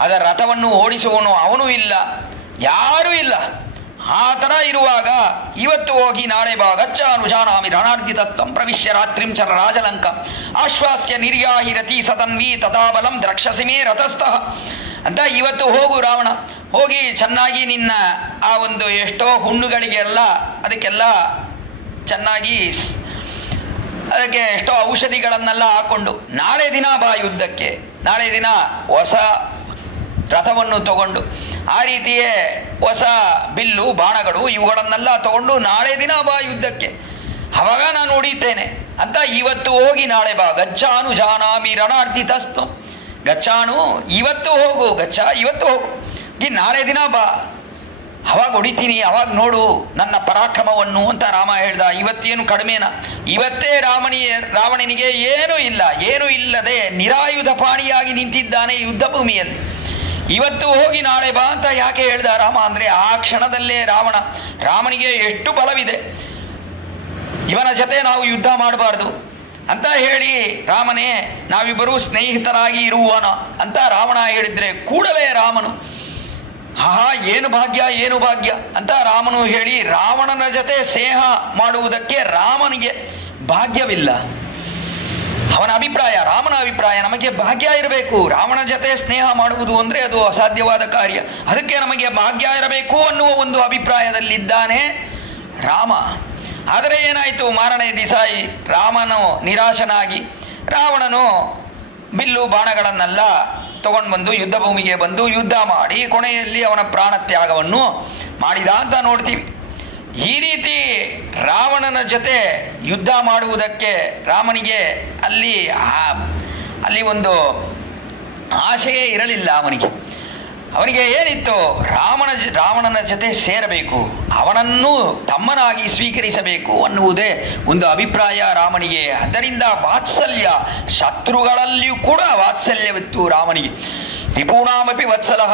ಅದರ ರಥವನ್ನು ಓಡಿಸುವವನು ಅವನು ಇಲ್ಲ, ಯಾರೂ ಇಲ್ಲ. ಆ ಥರ ಇರುವಾಗ ಇವತ್ತು ಹೋಗಿ ನಾಳೆ ಬಾ ಗಚ್ಚ ಅನುಜಾನಾಮಿ ರಣಾರ್ಧಿತಸ್ತಂ ಪ್ರವಿಶ್ಯ ರಾತ್ರಿಂ ಚರ ರಾಜಲಂಕ ಆಶ್ವಾಸ್ಯ ನಿರ್ಯಾಹಿ ರತಿ ಸತನ್ವಿ ತಥಾಬಲಂ ದ್ರಕ್ಷಸಿಮೇ ರಥಸ್ಥಃ ಅಂತ ಇವತ್ತು ಹೋಗು ರಾವಣ, ಹೋಗಿ ಚೆನ್ನಾಗಿ ನಿನ್ನ ಆ ಒಂದು ಎಷ್ಟೋ ಹುಣ್ಣುಗಳಿಗೆಲ್ಲ ಅದಕ್ಕೆಲ್ಲ ಚೆನ್ನಾಗಿ ಅದಕ್ಕೆ ಎಷ್ಟೋ ಔಷಧಿಗಳನ್ನೆಲ್ಲ ಹಾಕೊಂಡು ನಾಳೆ ದಿನ ಬಾ ಯುದ್ಧಕ್ಕೆ. ನಾಳೆ ದಿನ ಹೊಸ ರಥವನ್ನು ತಗೊಂಡು ಆ ರೀತಿಯೇ ಹೊಸ ಬಿಲ್ಲು ಬಾಣಗಳು ಇವುಗಳನ್ನೆಲ್ಲ ತಗೊಂಡು ನಾಳೆ ದಿನ ಬಾ ಯುದ್ಧಕ್ಕೆ, ಅವಾಗ ನಾನು ಹೊಡಿತೇನೆ ಅಂತ ಇವತ್ತು ಹೋಗಿ ನಾಳೆ ಬಾ. ಗಚ್ಚಾನು ಜಾನಾಮಿ ರಣಾರ್ಧಿತಸ್ತು, ಗಚ್ಚಾನು ಇವತ್ತು ಹೋಗು, ಗಚ್ಚ ಇವತ್ತು ಹೋಗು, ಈ ನಾಳೆ ದಿನ ಬಾ, ಅವಾಗ ಹೊಡಿತೀನಿ, ಅವಾಗ ನೋಡು ನನ್ನ ಪರಾಕ್ರಮವನ್ನು ಅಂತ ರಾಮ ಹೇಳ್ದ. ಇವತ್ತೇನು ಕಡಿಮೆನಾ? ಇವತ್ತೇ ರಾವಣನಿಗೆ ಏನೂ ಇಲ್ಲ, ಏನೂ ಇಲ್ಲದೆ ನಿರಾಯುಧ ಪಾಣಿಯಾಗಿ ನಿಂತಿದ್ದಾನೆ ಯುದ್ಧ ಭೂಮಿಯಲ್ಲಿ. ಇವತ್ತು ಹೋಗಿ ನಾಳೆ ಬಾ ಅಂತ ಯಾಕೆ ಹೇಳ್ದ ರಾಮ ಅಂದ್ರೆ ಆ ಕ್ಷಣದಲ್ಲೇ ರಾಮನಿಗೆ ಎಷ್ಟು ಬಲವಿದೆ, ಇವನ ಜೊತೆ ನಾವು ಯುದ್ಧ ಮಾಡಬಾರ್ದು ಅಂತ ಹೇಳಿ ರಾಮನೇ ನಾವಿಬ್ಬರೂ ಸ್ನೇಹಿತರಾಗಿ ಇರುವನ ಅಂತ ರಾವಣ ಹೇಳಿದ್ರೆ ಕೂಡಲೇ ರಾಮನು ಏನು ಭಾಗ್ಯ ಏನು ಭಾಗ್ಯ ಅಂತ ರಾಮನು ಹೇಳಿ ರಾವಣನ ಜೊತೆ ಸ್ನೇಹ ಮಾಡುವುದಕ್ಕೆ ರಾಮನಿಗೆ ಭಾಗ್ಯವಿಲ್ಲ. ಅವನ ಅಭಿಪ್ರಾಯ, ರಾಮನ ಅಭಿಪ್ರಾಯ, ನಮಗೆ ಭಾಗ್ಯ ಇರಬೇಕು, ರಾವಣ ಜೊತೆ ಸ್ನೇಹ ಮಾಡುವುದು ಅಂದ್ರೆ ಅದು ಅಸಾಧ್ಯವಾದ ಕಾರ್ಯ, ಅದಕ್ಕೆ ನಮಗೆ ಭಾಗ್ಯ ಇರಬೇಕು ಅನ್ನುವ ಒಂದು ಅಭಿಪ್ರಾಯದಲ್ಲಿದ್ದಾನೆ ರಾಮ. ಆದರೆ ಏನಾಯಿತು, ಮಾರನೇ ದಿವಸ ರಾಮನು ನಿರಾಶನಾಗಿ ರಾವಣನು ಬಿಲ್ಲು ಬಾಣಗಳನ್ನೆಲ್ಲ ತಗೊಂಡು ಬಂದು ಯುದ್ಧ ಭೂಮಿಗೆ ಬಂದು ಯುದ್ಧ ಮಾಡಿ ಕೊನೆಯಲ್ಲಿ ಅವನ ಪ್ರಾಣ ತ್ಯಾಗವನ್ನು ಮಾಡಿದ ಅಂತ ನೋಡ್ತೀವಿ. ಈ ರೀತಿ ರಾವಣನ ಜೊತೆ ಯುದ್ಧ ಮಾಡುವುದಕ್ಕೆ ರಾಮನಿಗೆ ಅಲ್ಲಿ ಒಂದು ಆಶೆಯೇ ಇರಲಿಲ್ಲ. ಅವನಿಗೆ ಏನಿತ್ತು, ರಾವಣನ ಜೊತೆ ಸೇರಬೇಕು, ಅವನನ್ನು ತಮ್ಮನಾಗಿ ಸ್ವೀಕರಿಸಬೇಕು ಅನ್ನುವುದೇ ಒಂದು ಅಭಿಪ್ರಾಯ ರಾಮನಿಗೆ. ಅದರಿಂದ ವಾತ್ಸಲ್ಯ, ಶತ್ರುಗಳಲ್ಲಿಯೂ ಕೂಡ ವಾತ್ಸಲ್ಯವಿತ್ತು ರಾಮನಿಗೆ. ರಿಪೂಣಾಮಪಿ ವತ್ಸಲಃ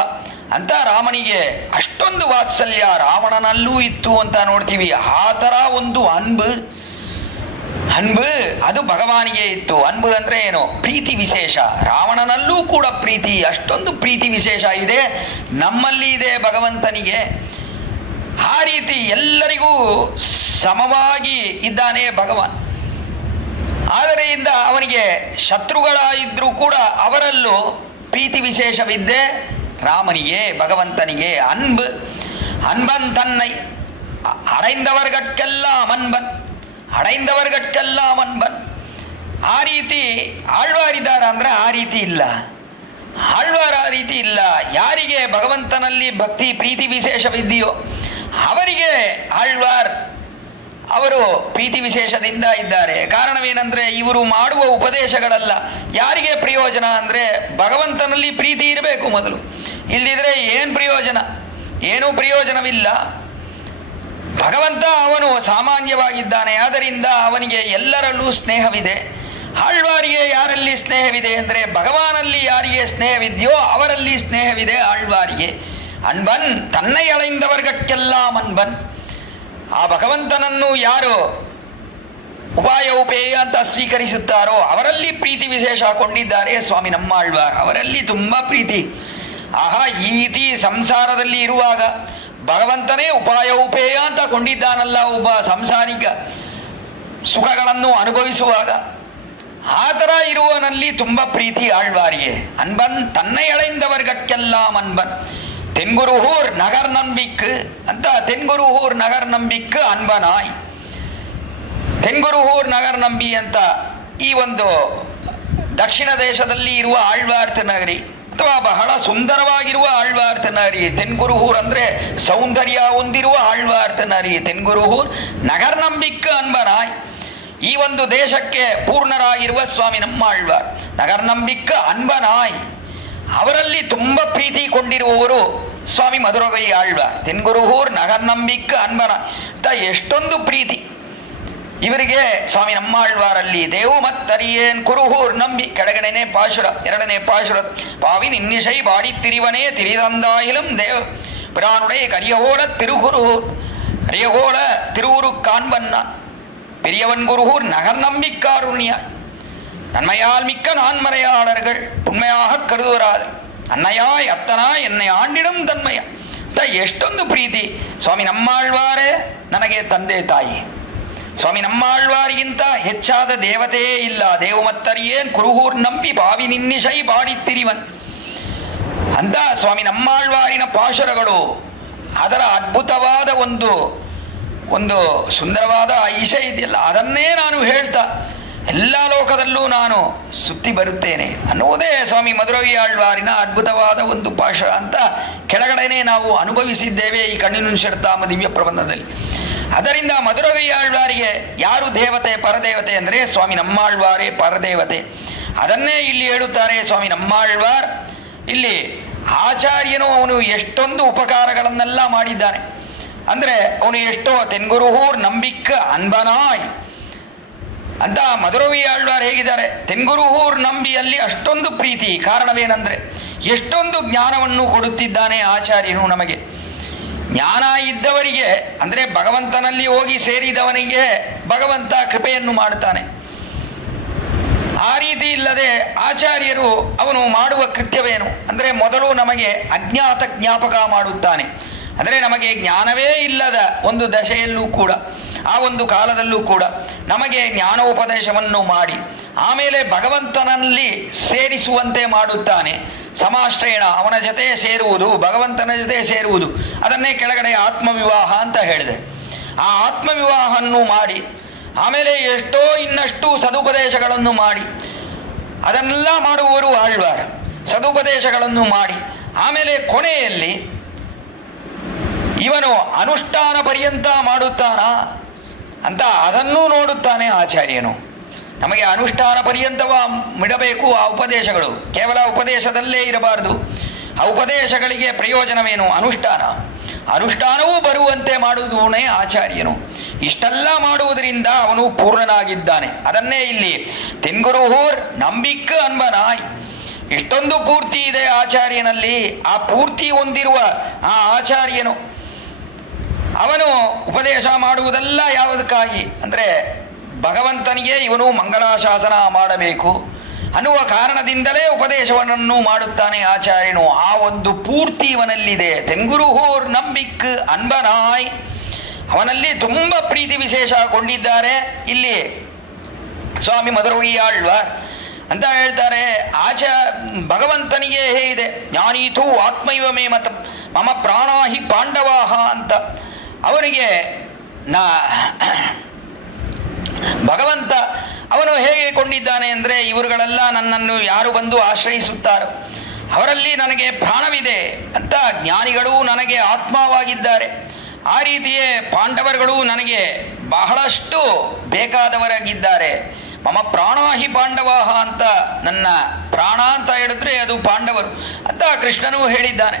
ಅಂತ ರಾಮನಿಗೆ ಅಷ್ಟೊಂದು ವಾತ್ಸಲ್ಯ ರಾವಣನಲ್ಲೂ ಇತ್ತು ಅಂತ ನೋಡ್ತೀವಿ. ಆ ಥರ ಒಂದು ಅನ್ಬು ಅದು ಭಗವಾನಿಗೆ ಇತ್ತು. ಅನ್ಬು ಅಂದ್ರೆ ಏನು, ಪ್ರೀತಿ ವಿಶೇಷ. ರಾವಣನಲ್ಲೂ ಕೂಡ ಪ್ರೀತಿ, ಅಷ್ಟೊಂದು ಪ್ರೀತಿ ವಿಶೇಷ ಇದೆ, ನಮ್ಮಲ್ಲಿ ಇದೆ ಭಗವಂತನಿಗೆ. ಆ ರೀತಿ ಎಲ್ಲರಿಗೂ ಸಮವಾಗಿ ಇದ್ದಾನೆ ಭಗವಾನ್. ಆದ್ದರಿಂದ ಅವನಿಗೆ ಶತ್ರುಗಳಾಯಿದ್ರೂ ಕೂಡ ಅವರಲ್ಲೂ ಪ್ರೀತಿ ವಿಶೇಷವಿದ್ದೆ ರಾಮನಿಗೆ, ಭಗವಂತನಿಗೆ. அன்பன் தன்னை அடைந்தவர்கட்கெல்லாம் ಅನ್ಬನ್. ಆ ರೀತಿ ಆಳ್ವಾರಿದಾರ ಅಂದ್ರೆ ಆ ರೀತಿ ಇಲ್ಲ, ಆಳ್ವಾರ ಆ ರೀತಿ ಇಲ್ಲ. ಯಾರಿಗೆ ಭಗವಂತನಲ್ಲಿ ಭಕ್ತಿ ಪ್ರೀತಿ ವಿಶೇಷವಿದೆಯೋ ಅವರಿಗೆ ಆಳ್ವಾರ್ ಅವರು ಪ್ರೀತಿ ವಿಶೇಷದಿಂದ ಇದ್ದಾರೆ. ಕಾರಣವೇನೆಂದ್ರೆ ಇವರು ಮಾಡುವ ಉಪದೇಶಗಳಲ್ಲ ಯಾರಿಗೆ ಪ್ರಯೋಜನ ಅಂದ್ರೆ ಭಗವಂತನಲ್ಲಿ ಪ್ರೀತಿ ಇರಬೇಕು ಮೊದಲು, ಇಲ್ಲದಿದ್ರೆ ಏನು ಪ್ರಯೋಜನ, ಏನೂ ಪ್ರಯೋಜನವಿಲ್ಲ. ಭಗವಂತ ಅವನು ಸಾಮಾನ್ಯವಾಗಿದ್ದಾನೆ, ಆದ್ದರಿಂದ ಅವನಿಗೆ ಎಲ್ಲರಲ್ಲೂ ಸ್ನೇಹವಿದೆ. ಆಳ್ವಾರಿಗೆ ಯಾರಲ್ಲಿ ಸ್ನೇಹವಿದೆ ಅಂದರೆ ಭಗವಾನಲ್ಲಿ ಯಾರಿಗೆ ಸ್ನೇಹವಿದೆಯೋ ಅವರಲ್ಲಿ ಸ್ನೇಹವಿದೆ ಆಳ್ವಾರಿಗೆ. ಅನ್ಬನ್ ತನ್னை ಅಳೆಂದವರ್ಗಕ್ಕೆல்லாம் ಅನ್ಬನ್. ಆ ಭಗವಂತನನ್ನು ಯಾರು ಉಪೇಯ ಅಂತ ಸ್ವೀಕರಿಸುತ್ತಾರೋ ಅವರಲ್ಲಿ ಪ್ರೀತಿ ವಿಶೇಷ ಕೊಂಡಿದ್ದಾರೆ ಸ್ವಾಮಿ ನಮ್ಮ ಆಳ್ವಾರ್. ಅವರಲ್ಲಿ ತುಂಬಾ ಪ್ರೀತಿ. ಆಹಾ, ಈ ರೀತಿ ಸಂಸಾರದಲ್ಲಿ ಇರುವಾಗ ಭಗವಂತನೇ ಉಪೇಯ ಅಂತ ಕೊಂಡಿದ್ದಾನಲ್ಲ ಒಬ್ಬ ಸಂಸಾರಿಕ ಸುಖಗಳನ್ನು ಅನುಭವಿಸುವಾಗ, ಆ ಥರ ಇರುವನಲ್ಲಿ ತುಂಬಾ ಪ್ರೀತಿ ಆಳ್ವಾರಿಗೆ. ಅನ್ಬನ್ ತನ್னை ಅಳೆಂದವರ್ಗಕ್ಕೆல்லாம் ಅನ್ಬನ್. தென்குருகூர் நகர் நம்பிக்கு ಅಂತ தென்குருகூர் ನಗರ್ ನಂಬಿಕ್ ಅನ್ಬನಾಯ್. ತೆನ್ಗುರುಹೂರ್ ನಗರ್ ನಂಬಿ ಅಂತ ಈ ಒಂದು ದಕ್ಷಿಣ ದೇಶದಲ್ಲಿ ಇರುವ ಆಳ್ವಾರ್ಥ ನಗರಿ ಅಥವಾ ಬಹಳ ಸುಂದರವಾಗಿರುವ ಆಳ್ವಾರ್ಥ ನಗರಿ. ತೆನ್ಗುರುಹೂರ್ ಅಂದ್ರೆ ಸೌಂದರ್ಯ ಹೊಂದಿರುವ ಆಳ್ವಾರ್ಥ ನಗರಿ. ತೆನ್ಗುರುಹೂರ್ ನಗರ್ ನಂಬಿಕ್ ಅನ್ಬನಾಯ್. ಈ ಒಂದು ದೇಶಕ್ಕೆ ಪೂರ್ಣರಾಗಿರುವ ಸ್ವಾಮಿ ನಮ್ಮ ಆಳ್ವಾರ್. ನಗರ್ ನಂಬಿಕ್ ಅನ್ಬನಾಯ್, ಅವರಲ್ಲಿ ತುಂಬಾ ಪ್ರೀತಿ ಕೊಂಡಿರುವವರು ಸ್ವಾಮಿ ಮಧುರಗೈ ಆಳ್ವಾರ್. ತೆನ್ಗುರುಹೂರ್ ನಗರ್ ನಂಬಿಕ್ ಅನ್ಬನ ಅಂತ ಎಷ್ಟೊಂದು ಪ್ರೀತಿ ಇವರಿಗೆ ಸ್ವಾಮಿ ನಮ್ಮ ಆಳ್ವಾರಲ್ಲಿ. ದೇವು ಮತ್ತರಿಯೇನ್ ಕುರುಹೂರ್ ನಂಬಿ. ಕೆಳಗಡೆನೆ ಪಾಶುರ, ಎರಡನೇ ಪಾಶುರ. ಪಾವಿ ನಿನ್ನಿಶೈ ಬಾಡಿ ತಿರಿವನೇ ತಿರಿರಂದಾಯಿலும் ದೇವ பிரானுடை கரியகோள திருகுருகூர் கரியகோள திருவுரு காண்பன்னா பெரியவன் குருகூர் நகர் நம்பிக்காருண்யா. நன்மையால் மிக்க நான்மறையாளர்கள் உண்மையாக கருதுவராದರು. ಅನ್ನಯಾಯ್ ಅತ್ತನಾಯ್ ಎನ್ನೆ ಆಂಡಿಡಂ ತನ್ಮಯ ಅಂತ ಎಷ್ಟೊಂದು ಪ್ರೀತಿ. ಸ್ವಾಮಿ ನಮ್ಮಾಳ್ವಾರೇ ನನಗೆ ತಂದೆ ತಾಯಿ. ಸ್ವಾಮಿ ನಮ್ಮಾಳ್ವಾರಿಗಿಂತ ಹೆಚ್ಚಾದ ದೇವತೆಯೇ ಇಲ್ಲ. ದೇವು ಮತ್ತರಿಯೇನ್ ಕುರುಹೂರ್ ನಂಬಿ ಬಾವಿ ನಿನ್ನಿಶೈ ಬಾಡಿತ್ತಿರಿವನ್ ಅಂತ ಸ್ವಾಮಿ ನಮ್ಮಾಳ್ವಾರಿನ ಪಾಶುರಗಳು. ಅದರ ಅದ್ಭುತವಾದ ಒಂದು ಸುಂದರವಾದ ಐಷ ಇದೆಯಲ್ಲ, ಅದನ್ನೇ ನಾನು ಹೇಳ್ತಾ ಎಲ್ಲ ಲೋಕದಲ್ಲೂ ನಾನು ಸುತ್ತಿ ಬರುತ್ತೇನೆ ಅನ್ನುವುದೇ ಸ್ವಾಮಿ ಮಧುರಗೈ ಆಳ್ವಾರಿನ ಅದ್ಭುತವಾದ ಒಂದು ಪಾಶುರ ಅಂತ ಕೆಳಗಡೆನೆ ನಾವು ಅನುಭವಿಸಿದ್ದೇವೆ ಈ ಕಣ್ಣಿನುಂಶರ್ತಾಮ ದಿವ್ಯ ಪ್ರಬಂಧದಲ್ಲಿ. ಅದರಿಂದ ಮಧುರಗೈ ಆಳ್ವಾರಿಗೆ ಯಾರು ದೇವತೆ ಪರದೇವತೆ ಅಂದರೆ ಸ್ವಾಮಿ ನಮ್ಮಾಳ್ವಾರೇ ಪರದೇವತೆ. ಅದನ್ನೇ ಇಲ್ಲಿ ಹೇಳುತ್ತಾರೆ ಸ್ವಾಮಿ ನಮ್ಮಾಳ್ವಾರ್. ಇಲ್ಲಿ ಆಚಾರ್ಯನು ಅವನು ಎಷ್ಟೊಂದು ಉಪಕಾರಗಳನ್ನೆಲ್ಲ ಮಾಡಿದ್ದಾನೆ ಅಂದರೆ ಅವನು ಎಷ್ಟೋ ತೆನ್ಗುರುಹೂರ್ ನಂಬಿಕ್ ಅನ್ಬನಾಯ್ ಅಂತ ಮಧುರವಿ ಆಳ್ವಾರ್ ಹೇಗಿದ್ದಾರೆ, ತೆಂಗುರುಹೂರ್ ನಂಬಿಯಲ್ಲಿ ಅಷ್ಟೊಂದು ಪ್ರೀತಿ. ಕಾರಣವೇನೆಂದರೆ ಎಷ್ಟೊಂದು ಜ್ಞಾನವನ್ನು ಕೊಡುತ್ತಿದ್ದಾನೆ ಆಚಾರ್ಯನು ನಮಗೆ. ಜ್ಞಾನ ಇದ್ದವರಿಗೆ, ಅಂದರೆ ಭಗವಂತನಲ್ಲಿ ಹೋಗಿ ಸೇರಿದವನಿಗೆ ಭಗವಂತ ಕೃಪೆಯನ್ನು ಮಾಡುತ್ತಾನೆ. ಆ ರೀತಿ ಇಲ್ಲದೆ ಆಚಾರ್ಯರು ಅವನು ಮಾಡುವ ಕೃತ್ಯವೇನು ಅಂದರೆ ಮೊದಲು ನಮಗೆ ಅಜ್ಞಾತ ಜ್ಞಾಪಕ ಮಾಡುತ್ತಾನೆ. ಅಂದರೆ ನಮಗೆ ಜ್ಞಾನವೇ ಇಲ್ಲದ ಒಂದು ದಶೆಯಲ್ಲೂ ಕೂಡ, ಆ ಒಂದು ಕಾಲದಲ್ಲೂ ಕೂಡ ನಮಗೆ ಜ್ಞಾನೋಪದೇಶವನ್ನು ಮಾಡಿ ಆಮೇಲೆ ಭಗವಂತನಲ್ಲಿ ಸೇರಿಸುವಂತೆ ಮಾಡುತ್ತಾನೆ. ಸಮಾಶ್ರಯಣ, ಅವನ ಜೊತೆ ಸೇರುವುದು, ಭಗವಂತನ ಜೊತೆ ಸೇರುವುದು, ಅದನ್ನೇ ಕೆಳಗಡೆ ಆತ್ಮವಿವಾಹ ಅಂತ ಹೇಳಿದೆ. ಆ ಆತ್ಮವಿವಾಹವನ್ನು ಮಾಡಿ ಆಮೇಲೆ ಎಷ್ಟೋ ಇನ್ನಷ್ಟು ಸದುಪದೇಶಗಳನ್ನು ಮಾಡಿ, ಅದನ್ನೆಲ್ಲ ಮಾಡುವವರು ಆಳ್ವಾರ್. ಸದುಪದೇಶಗಳನ್ನು ಮಾಡಿ ಆಮೇಲೆ ಕೊನೆಯಲ್ಲಿ ಇವನು ಅನುಷ್ಠಾನ ಪರ್ಯಂತ ಮಾಡುತ್ತಾನಾ ಅಂತ ಅದನ್ನೂ ನೋಡುತ್ತಾನೆ ಆಚಾರ್ಯನು. ನಮಗೆ ಅನುಷ್ಠಾನ ಪರ್ಯಂತವ ಮಿಡಬೇಕು ಆ ಉಪದೇಶಗಳು, ಕೇವಲ ಉಪದೇಶದಲ್ಲೇ ಇರಬಾರದು. ಆ ಉಪದೇಶಗಳಿಗೆ ಪ್ರಯೋಜನವೇನು? ಅನುಷ್ಠಾನವೂ ಬರುವಂತೆ ಮಾಡುವುದನೇ ಆಚಾರ್ಯನು. ಇಷ್ಟೆಲ್ಲ ಮಾಡುವುದರಿಂದ ಅವನು ಪೂರ್ಣನಾಗಿದ್ದಾನೆ. ಅದನ್ನೇ ಇಲ್ಲಿ ತೆಂಗುರುಹೂರ್ ನಂಬಿಕ್ಕ ಅನ್ಬನಾಯ್, ಇಷ್ಟೊಂದು ಪೂರ್ತಿ ಇದೆ ಆಚಾರ್ಯನಲ್ಲಿ. ಆ ಪೂರ್ತಿ ಹೊಂದಿರುವ ಆ ಆಚಾರ್ಯನು ಅವನು ಉಪದೇಶ ಮಾಡುವುದೆಲ್ಲ ಯಾವುದಕ್ಕಾಗಿ ಅಂದರೆ ಭಗವಂತನಿಗೆ ಇವನು ಮಂಗಳಾಶಾಸನ ಮಾಡಬೇಕು ಅನ್ನುವ ಕಾರಣದಿಂದಲೇ ಉಪದೇಶವನ್ನು ಮಾಡುತ್ತಾನೆ ಆಚಾರ್ಯನು. ಆ ಒಂದು ಪೂರ್ತಿ ಇವನಲ್ಲಿದೆ. ತೆಂಗುರುಹೂರ್ ನಂಬಿಕ್ ಅನ್ಬನಾಯ್, ಅವನಲ್ಲಿ ತುಂಬ ಪ್ರೀತಿ ವಿಶೇಷಗೊಂಡಿದ್ದಾರೆ. ಇಲ್ಲಿ ಸ್ವಾಮಿ ಮಧುರವಿ ಆಳ್ವಾರ್ ಅಂತ ಹೇಳ್ತಾರೆ, ಭಗವಂತನಿಗೆ ಹೇಗಿದೆ, ಜ್ಞಾನೀತು ಆತ್ಮೈವ ಮೇ ಮತ ಮಮ ಪ್ರಾಣಾಹಿ ಪಾಂಡವಾಹ ಅಂತ. ಅವನಿಗೆ ಭಗವಂತ ಅವನು ಹೇಗೆ ಕೊಂಡಿದ್ದಾನೆ ಅಂದರೆ, ಇವರುಗಳೆಲ್ಲ ನನ್ನನ್ನು ಯಾರು ಬಂದು ಆಶ್ರಯಿಸುತ್ತಾರೋ ಅವರಲ್ಲಿ ನನಗೆ ಪ್ರಾಣವಿದೆ ಅಂತ. ಜ್ಞಾನಿಗಳು ನನಗೆ ಆತ್ಮವಾಗಿದ್ದಾರೆ. ಆ ರೀತಿಯೇ ಪಾಂಡವರುಗಳು ನನಗೆ ಬಹಳಷ್ಟು ಬೇಕಾದವರಾಗಿದ್ದಾರೆ. ಮಮ ಪ್ರಾಣಾಹಿ ಪಾಂಡವಾಹ ಅಂತ, ನನ್ನ ಪ್ರಾಣ ಅಂತ ಹೇಳಿದ್ರೆ ಅದು ಪಾಂಡವರು ಅಂತ ಕೃಷ್ಣನು ಹೇಳಿದ್ದಾನೆ.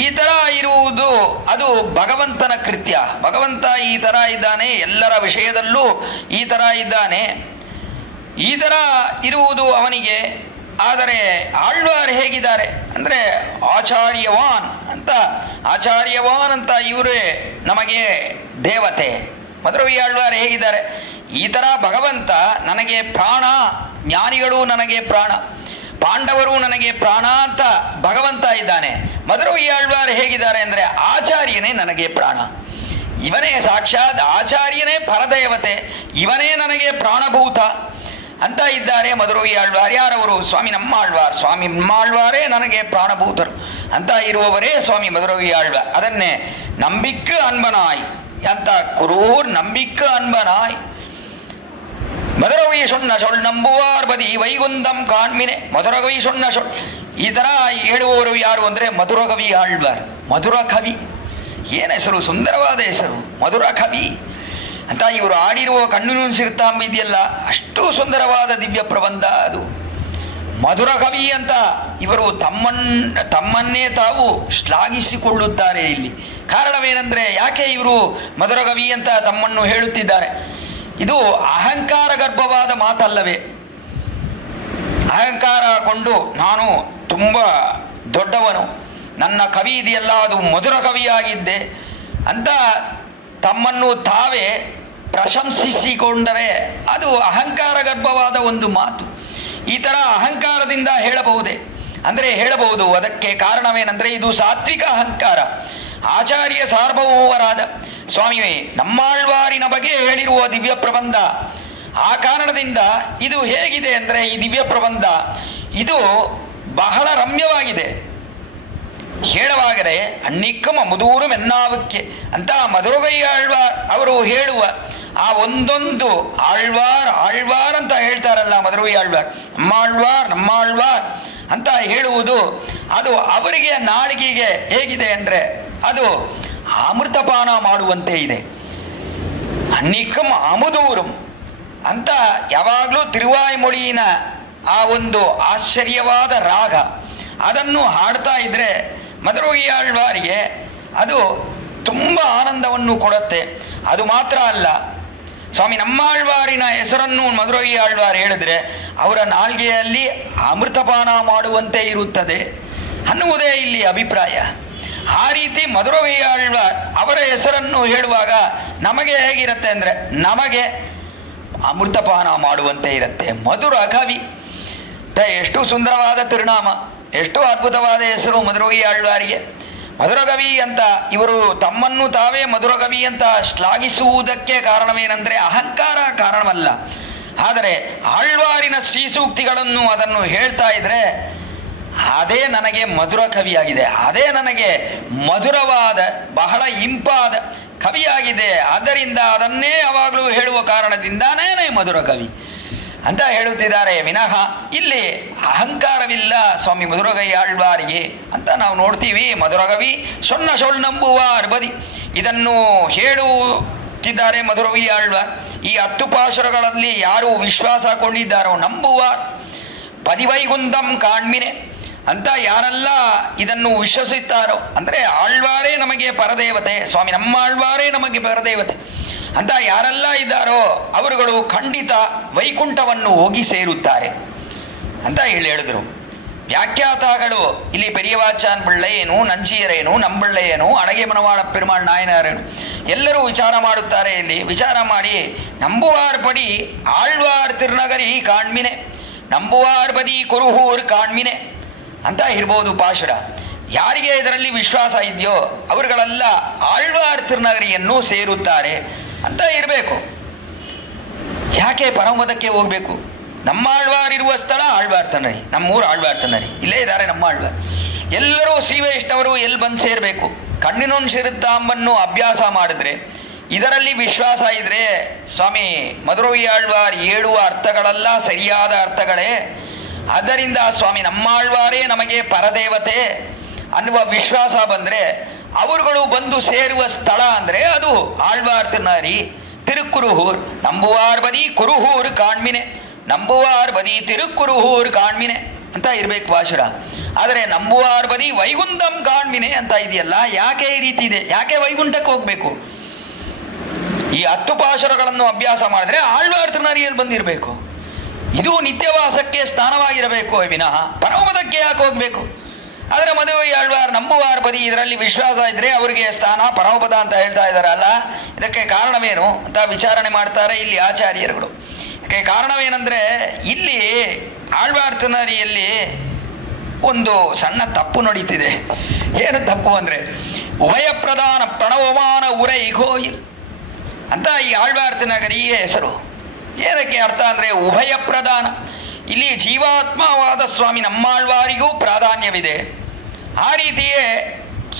ಈ ಥರ ಇರುವುದು ಅದು ಭಗವಂತನ ಕೃತ್ಯ. ಭಗವಂತ ಈ ಥರ ಇದ್ದಾನೆ, ಎಲ್ಲರ ವಿಷಯದಲ್ಲೂ ಈ ಥರ ಇದ್ದಾನೆ. ಈ ಥರ ಇರುವುದು ಅವನಿಗೆ. ಆದರೆ ಆಳ್ವಾರ್ ಹೇಗಿದ್ದಾರೆ ಅಂದರೆ ಆಚಾರ್ಯವಾನ್ ಅಂತ ಇವರೇ ನಮಗೆ ದೇವತೆ. ಮಧುರವಿ ಆಳ್ವಾರ್ ಹೇಗಿದ್ದಾರೆ, ಈ ಥರ ಭಗವಂತ ನನಗೆ ಪ್ರಾಣ, ಜ್ಞಾನಿಗಳು ನನಗೆ ಪ್ರಾಣ, ಪಾಂಡವರು ನನಗೆ ಪ್ರಾಣ ಅಂತ ಭಗವಂತ ಇದ್ದಾನೆ. ಮಧುರವಿ ಆಳ್ವಾರ್ ಹೇಗಿದ್ದಾರೆ ಅಂದರೆ ಆಚಾರ್ಯನೇ ನನಗೆ ಪ್ರಾಣ, ಇವನೇ ಸಾಕ್ಷಾತ್ ಆಚಾರ್ಯನೇ ಪರದೇವತೆ, ಇವನೇ ನನಗೆ ಪ್ರಾಣಭೂತ ಅಂತ ಇದ್ದಾರೆ ಮಧುರವಿ ಆಳ್ವಾರ್. ಯಾರವರು? ಸ್ವಾಮಿ ನಮ್ಮಾಳ್ವಾರೇ ನನಗೆ ಪ್ರಾಣಭೂತರು ಅಂತ ಇರುವವರೇ ಸ್ವಾಮಿ ಮಧುರವಿ ಆಳ್ವಾರ್. ಅದನ್ನೇ ನಂಬಿಕ್ಕ ಅನ್ಬನಾಯ್ ಅಂತ, ಕುರೂರ್ ನಂಬಿಕ್ಕ ಅನ್ಬನಾಯ್ ಮಧುರವಿ ಸೊನ್ನ ಸೊಳ್ ನಂಬುವಾರ್ ಬದಿ ವೈಗುಂದಂ ಕಾಣ್ಮಿನೆ. ಮಧುರಕವಿ ಸೊನ್ನ ಸೊಳ್, ಈ ಥರ ಹೇಳುವವರು ಯಾರು ಅಂದರೆ ಮಧುರಕವಿ ಆಳ್ವಾರ್. ಮಧುರ ಕವಿ, ಏನು ಹೆಸರು, ಸುಂದರವಾದ ಹೆಸರು, ಮಧುರ ಕವಿ ಅಂತ. ಇವರು ಆಡಿರುವ ಕಣ್ಣು ಸಿರ್ತಾಂಬ ಇದೆಯಲ್ಲ, ಅಷ್ಟು ಸುಂದರವಾದ ದಿವ್ಯ ಪ್ರಬಂಧ ಅದು. ಮಧುರ ಕವಿ ಅಂತ ಇವರು ತಮ್ಮನ್ನೇ ತಾವು ಶ್ಲಾಘಿಸಿಕೊಳ್ಳುತ್ತಾರೆ ಇಲ್ಲಿ. ಕಾರಣವೇನೆಂದರೆ, ಯಾಕೆ ಇವರು ಮಧುರ ಕವಿ ಅಂತ ತಮ್ಮನ್ನು ಹೇಳುತ್ತಿದ್ದಾರೆ? ಇದು ಅಹಂಕಾರ ಗರ್ಭವಾದ ಮಾತಲ್ಲವೇ? ಅಹಂಕಾರ ಕೊಂಡು ನಾನು ತುಂಬ ದೊಡ್ಡವನು, ನನ್ನ ಕವಿ ಇದೆಯಲ್ಲ ಅದು ಮಧುರ ಕವಿಯಾಗಿದ್ದೆ ಅಂತ ತಮ್ಮನ್ನು ತಾವೇ ಪ್ರಶಂಸಿಸಿಕೊಂಡರೆ ಅದು ಅಹಂಕಾರ ಗರ್ಭವಾದ ಒಂದು ಮಾತು. ಈ ಥರ ಅಹಂಕಾರದಿಂದ ಹೇಳಬಹುದೇ ಅಂದರೆ ಹೇಳಬಹುದು. ಅದಕ್ಕೆ ಕಾರಣವೇನೆಂದರೆ ಇದು ಸಾತ್ವಿಕ ಅಹಂಕಾರ. ಆಚಾರ್ಯ ಸಾರ್ವಭೌಮರಾದ ಸ್ವಾಮಿಯೇ ನಮ್ಮಾಳ್ವಾರಿನ ಬಗ್ಗೆ ಹೇಳಿರುವ ದಿವ್ಯ ಪ್ರಬಂಧ. ಆ ಕಾರಣದಿಂದ ಇದು ಹೇಗಿದೆ ಅಂದರೆ, ಈ ದಿವ್ಯ ಪ್ರಬಂಧ ಇದು ಬಹಳ ರಮ್ಯವಾಗಿದೆ. ಹೇಳುವಾಗರೆ ಅಣ್ಣಿಕ್ಕಮ ಮುದೂರು ಮೆನ್ನಾವಕ್ಕೆ ಅಂತ ಮಧುರಗೈ ಆಳ್ವಾರ್ ಅವರು ಹೇಳುವ ಆ ಒಂದೊಂದು ಆಳ್ವಾರ್ ಅಂತ ಹೇಳ್ತಾರಲ್ಲ ಮಧುರಗೈ ಆಳ್ವಾರ್, ನಮ್ಮಾಳ್ವಾರ್ ಅಂತ ಹೇಳುವುದು ಅದು ಅವರಿಗೆ ನಾಡಿಗೆಗೆ ಹೇಗಿದೆ ಅಂದರೆ ಅದು ಅಮೃತಪಾನ ಮಾಡುವಂತೆ ಇದೆ. ಅಣ್ಣಿಕ್ಕಂ ಅಮುದೂರಂ ಅಂತ ಯಾವಾಗಲೂ ತಿರುವಾಯ್ಮೊಳಿಯಿನ ಆ ಒಂದು ಆಶ್ಚರ್ಯವಾದ ರಾಗ ಅದನ್ನು ಹಾಡ್ತಾ ಇದ್ರೆ ಮಧುರಗೈ ಆಳ್ವಾರಿಗೆ ಅದು ತುಂಬ ಆನಂದವನ್ನು ಕೊಡುತ್ತೆ. ಅದು ಮಾತ್ರ ಅಲ್ಲ, ಸ್ವಾಮಿ ನಮ್ಮಾಳ್ವಾರಿನ ಹೆಸರನ್ನು ಮಧುರೈ ಆಳ್ವಾರ್ ಹೇಳಿದ್ರೆ ಅವರ ನಾಲ್ಗೆಯಲ್ಲಿ ಅಮೃತಪಾನ ಮಾಡುವಂತೆ ಇರುತ್ತದೆ ಅನ್ನುವುದೇ ಇಲ್ಲಿ ಅಭಿಪ್ರಾಯ. ಆ ರೀತಿ ಮಧುರೈ ಆಳ್ವಾರ್ ಅವರ ಹೆಸರನ್ನು ಹೇಳುವಾಗ ನಮಗೆ ಹೇಗಿರುತ್ತೆ ಅಂದರೆ ನಮಗೆ ಅಮೃತಪಾನ ಮಾಡುವಂತೆ ಇರುತ್ತೆ. ಮಧುರ ಕವಿ, ಎಷ್ಟು ಸುಂದರವಾದ ತಿರುನಾಮ, ಎಷ್ಟು ಅದ್ಭುತವಾದ ಹೆಸರು ಮಧುರೈ ಆಳ್ವಾರಿಗೆ. ಮಧುರಕವಿ ಅಂತ ಇವರು ತಮ್ಮನ್ನು ತಾವೇ ಮಧುರಕವಿ ಅಂತ ಶ್ಲಾಘಿಸುವುದಕ್ಕೆ ಕಾರಣವೇನೆಂದರೆ ಅಹಂಕಾರ ಕಾರಣವಲ್ಲ. ಆದರೆ ಆಳ್ವಾರಿನ ಶ್ರೀಸೂಕ್ತಿಗಳನ್ನು ಅದನ್ನು ಹೇಳ್ತಾ ಇದ್ರೆ ಅದೇ ನನಗೆ ಮಧುರ ಕವಿಯಾಗಿದೆ, ಅದೇ ನನಗೆ ಮಧುರವಾದ ಬಹಳ ಇಂಪಾದ ಕವಿಯಾಗಿದೆ. ಆದ್ದರಿಂದ ಅದನ್ನೇ ಯಾವಾಗಲೂ ಹೇಳುವ ಕಾರಣದಿಂದಾನೇ ಮಧುರ ಕವಿ ಅಂತ ಹೇಳುತ್ತಿದ್ದಾರೆ ವಿನಃ ಇಲ್ಲಿ ಅಹಂಕಾರವಿಲ್ಲ ಸ್ವಾಮಿ ಮಧುರಗೈ ಆಳ್ವಾರಿಗೆ ಅಂತ ನಾವು ನೋಡ್ತೀವಿ. ಮಧುರಕವಿ ಸೊನ್ನ ಸೊಳ್ಳಂಬುವಾರ್ ಬದಿ ಇದನ್ನು ಹೇಳುತ್ತಿದ್ದಾರೆ ಮಧುರಗೈ ಆಳ್ವಾರ್. ಈ 10 ಪಾಶುರಗಳಲ್ಲಿ ಯಾರು ವಿಶ್ವಾಸ ಕೊಂಡಿದ್ದಾರೋ ನಂಬುವಾರ್ ಪದಿವೈಗುಂದಂ ಕಾಣ್ಮಿನೆ ಅಂತ ಯಾರೆಲ್ಲ ಇದನ್ನು ವಿಶ್ವಸಿಸುತ್ತಾರೋ, ಅಂದರೆ ಆಳ್ವಾರೇ ನಮಗೆ ಪರದೇವತೆ, ಸ್ವಾಮಿ ನಮ್ಮ ಆಳ್ವಾರೇ ನಮಗೆ ಪರದೇವತೆ ಅಂತ ಯಾರೆಲ್ಲ ಇದ್ದಾರೋ ಅವರುಗಳು ಖಂಡಿತ ವೈಕುಂಠವನ್ನು ಹೋಗಿ ಸೇರುತ್ತಾರೆ ಅಂತ ಹೇಳಿದ್ರು. ವ್ಯಾಖ್ಯಾತಗಳು ಇಲ್ಲಿ ಪೆರಿಯವಾಚಾನ್ ಪಿಳ್ಳೆಯೇನು, ನಂಚಿಯರೇನು, ನಂಬಳ್ಳೆಯೇನು, ಅಣಗೆ ಮನವಾಳ ಪೆರುಮಾಳ್ ನಾಯನಾರೇನು ಎಲ್ಲರೂ ವಿಚಾರ ಮಾಡುತ್ತಾರೆ. ಇಲ್ಲಿ ವಿಚಾರ ಮಾಡಿ ನಂಬುವಾರ್ ಪಡಿ ಆಳ್ವಾರ್ ತಿರುನಗರಿ ಕಾಣ್ಮಿನೆ, ನಂಬುವಾರ್ ಬದಿ ಕುರುಹೂರ್ ಕಾಣ್ಮಿನೆ ಅಂತ ಇರ್ಬೋದು ಪಾಶುರ. ಯಾರಿಗೆ ಇದರಲ್ಲಿ ವಿಶ್ವಾಸ ಇದೆಯೋ ಅವರುಗಳೆಲ್ಲ ಆಳ್ವಾರ್ ತಿರುನಗರಿಯನ್ನು ಸೇರುತ್ತಾರೆ ಅಂತ ಇರಬೇಕು. ಯಾಕೆ ಪರಮಪದಕ್ಕೆ ಹೋಗ್ಬೇಕು? ನಮ್ಮ ಆಳ್ವಾರ್ ಇರುವ ಸ್ಥಳ ಆಳ್ವಾರ್ ತನ್ನರಿ, ನಮ್ಮೂರು ಆಳ್ವಾರ್ ತನ್ನರಿ, ಇಲ್ಲೇ ಇದ್ದಾರೆ ನಮ್ಮ ಆಳ್ವಾರ್. ಎಲ್ಲರೂ ಶ್ರೀ ವೈಷ್ಣವರು ಎಲ್ಲಿ ಬಂದು ಸೇರಬೇಕು? ಕಣ್ಣಿನೊಂದು ಶಿರುತ್ತಾಂಬನ್ನು ಅಭ್ಯಾಸ ಮಾಡಿದ್ರೆ, ಇದರಲ್ಲಿ ವಿಶ್ವಾಸ ಇದ್ರೆ ಸ್ವಾಮಿ ಮಧುರೈ ಆಳ್ವಾರ್ ಹೇಳುವ ಅರ್ಥಗಳೆಲ್ಲ ಸರಿಯಾದ ಅರ್ಥಗಳೇ. ಆದ್ದರಿಂದ ಸ್ವಾಮಿ ನಮ್ಮಾಳ್ವಾರೇ ನಮಗೆ ಪರದೇವತೆ ಅನ್ನುವ ವಿಶ್ವಾಸ ಬಂದರೆ ಅವರುಗಳು ಬಂದು ಸೇರುವ ಸ್ಥಳ ಅಂದರೆ ಅದು ಆಳ್ವಾರ್ ತಿರುನಗರಿ ತಿರುಕುರುಹೂರ್. ನಂಬುವಾರ್ ಬದಿ ಕುರುಹೂರ್ ಕಾಣ್ಮಿನೆ, ನಂಬುವಾರ್ ಬದಿ ತಿರುಕುರುಹೂರ್ ಕಾಣ್ಮಿನೆ ಅಂತ ಇರ್ಬೇಕು ಪಾಶುರ. ಆದರೆ ನಂಬುವಾರ್ ಬದಿ ವೈಗುಂಠಂ ಕಾಣ್ಮಿನೆ ಅಂತ ಇದೆಯಲ್ಲ, ಯಾಕೆ ಈ ರೀತಿ ಇದೆ? ಯಾಕೆ ವೈಗುಂಠಕ್ಕೆ ಹೋಗ್ಬೇಕು? ಈ 10 ಪಾಶುರಗಳನ್ನು ಅಭ್ಯಾಸ ಮಾಡಿದ್ರೆ ಆಳ್ವಾರ್ ತಿರುನಗರಿಯಲ್ಲಿ ಬಂದಿರಬೇಕು. ಇದು ನಿತ್ಯವಾಸಕ್ಕೆ ಸ್ಥಾನವಾಗಿರಬೇಕು ವಿನಃ ಪರಮಪದಕ್ಕೆ ಯಾಕೆ ಹೋಗ್ಬೇಕು? ಆದರೆ ಮಧುರೈ ಆಳ್ವಾರ್ ನಂಬುವಾರ್ ಬದಿ ಇದರಲ್ಲಿ ವಿಶ್ವಾಸ ಇದ್ರೆ ಅವರಿಗೆ ಸ್ಥಾನ ಪರಮಪದ ಅಂತ ಹೇಳ್ತಾ ಇದ್ದಾರಲ್ಲ, ಇದಕ್ಕೆ ಕಾರಣವೇನು ಅಂತ ವಿಚಾರಣೆ ಮಾಡ್ತಾರೆ ಇಲ್ಲಿ ಆಚಾರ್ಯರುಗಳು. ಇದಕ್ಕೆ ಕಾರಣವೇನೆಂದರೆ ಇಲ್ಲಿ ಆಳ್ವಾರ್ ತಿರುನಗರಿಯಲ್ಲಿ ಒಂದು ಸಣ್ಣ ತಪ್ಪು ನಡೀತಿದೆ. ಏನು ತಪ್ಪು ಅಂದರೆ ಉಭಯ ಪ್ರಧಾನ ಪ್ರಣವಮಾನ ಉರೈ ಗೋಯಿಲ್ ಅಂತ ಈ ಆಳ್ವಾರ್ ತಿರುನಗರಿಯ ಹೆಸರು. ಏನಕ್ಕೆ ಅರ್ಥ ಅಂದರೆ ಉಭಯ ಪ್ರಧಾನ, ಇಲ್ಲಿ ಜೀವಾತ್ಮವಾದ ಸ್ವಾಮಿ ನಮ್ಮಾಳ್ವಾರಿಗೂ ಪ್ರಾಧಾನ್ಯವಿದೆ, ಆ ರೀತಿಯೇ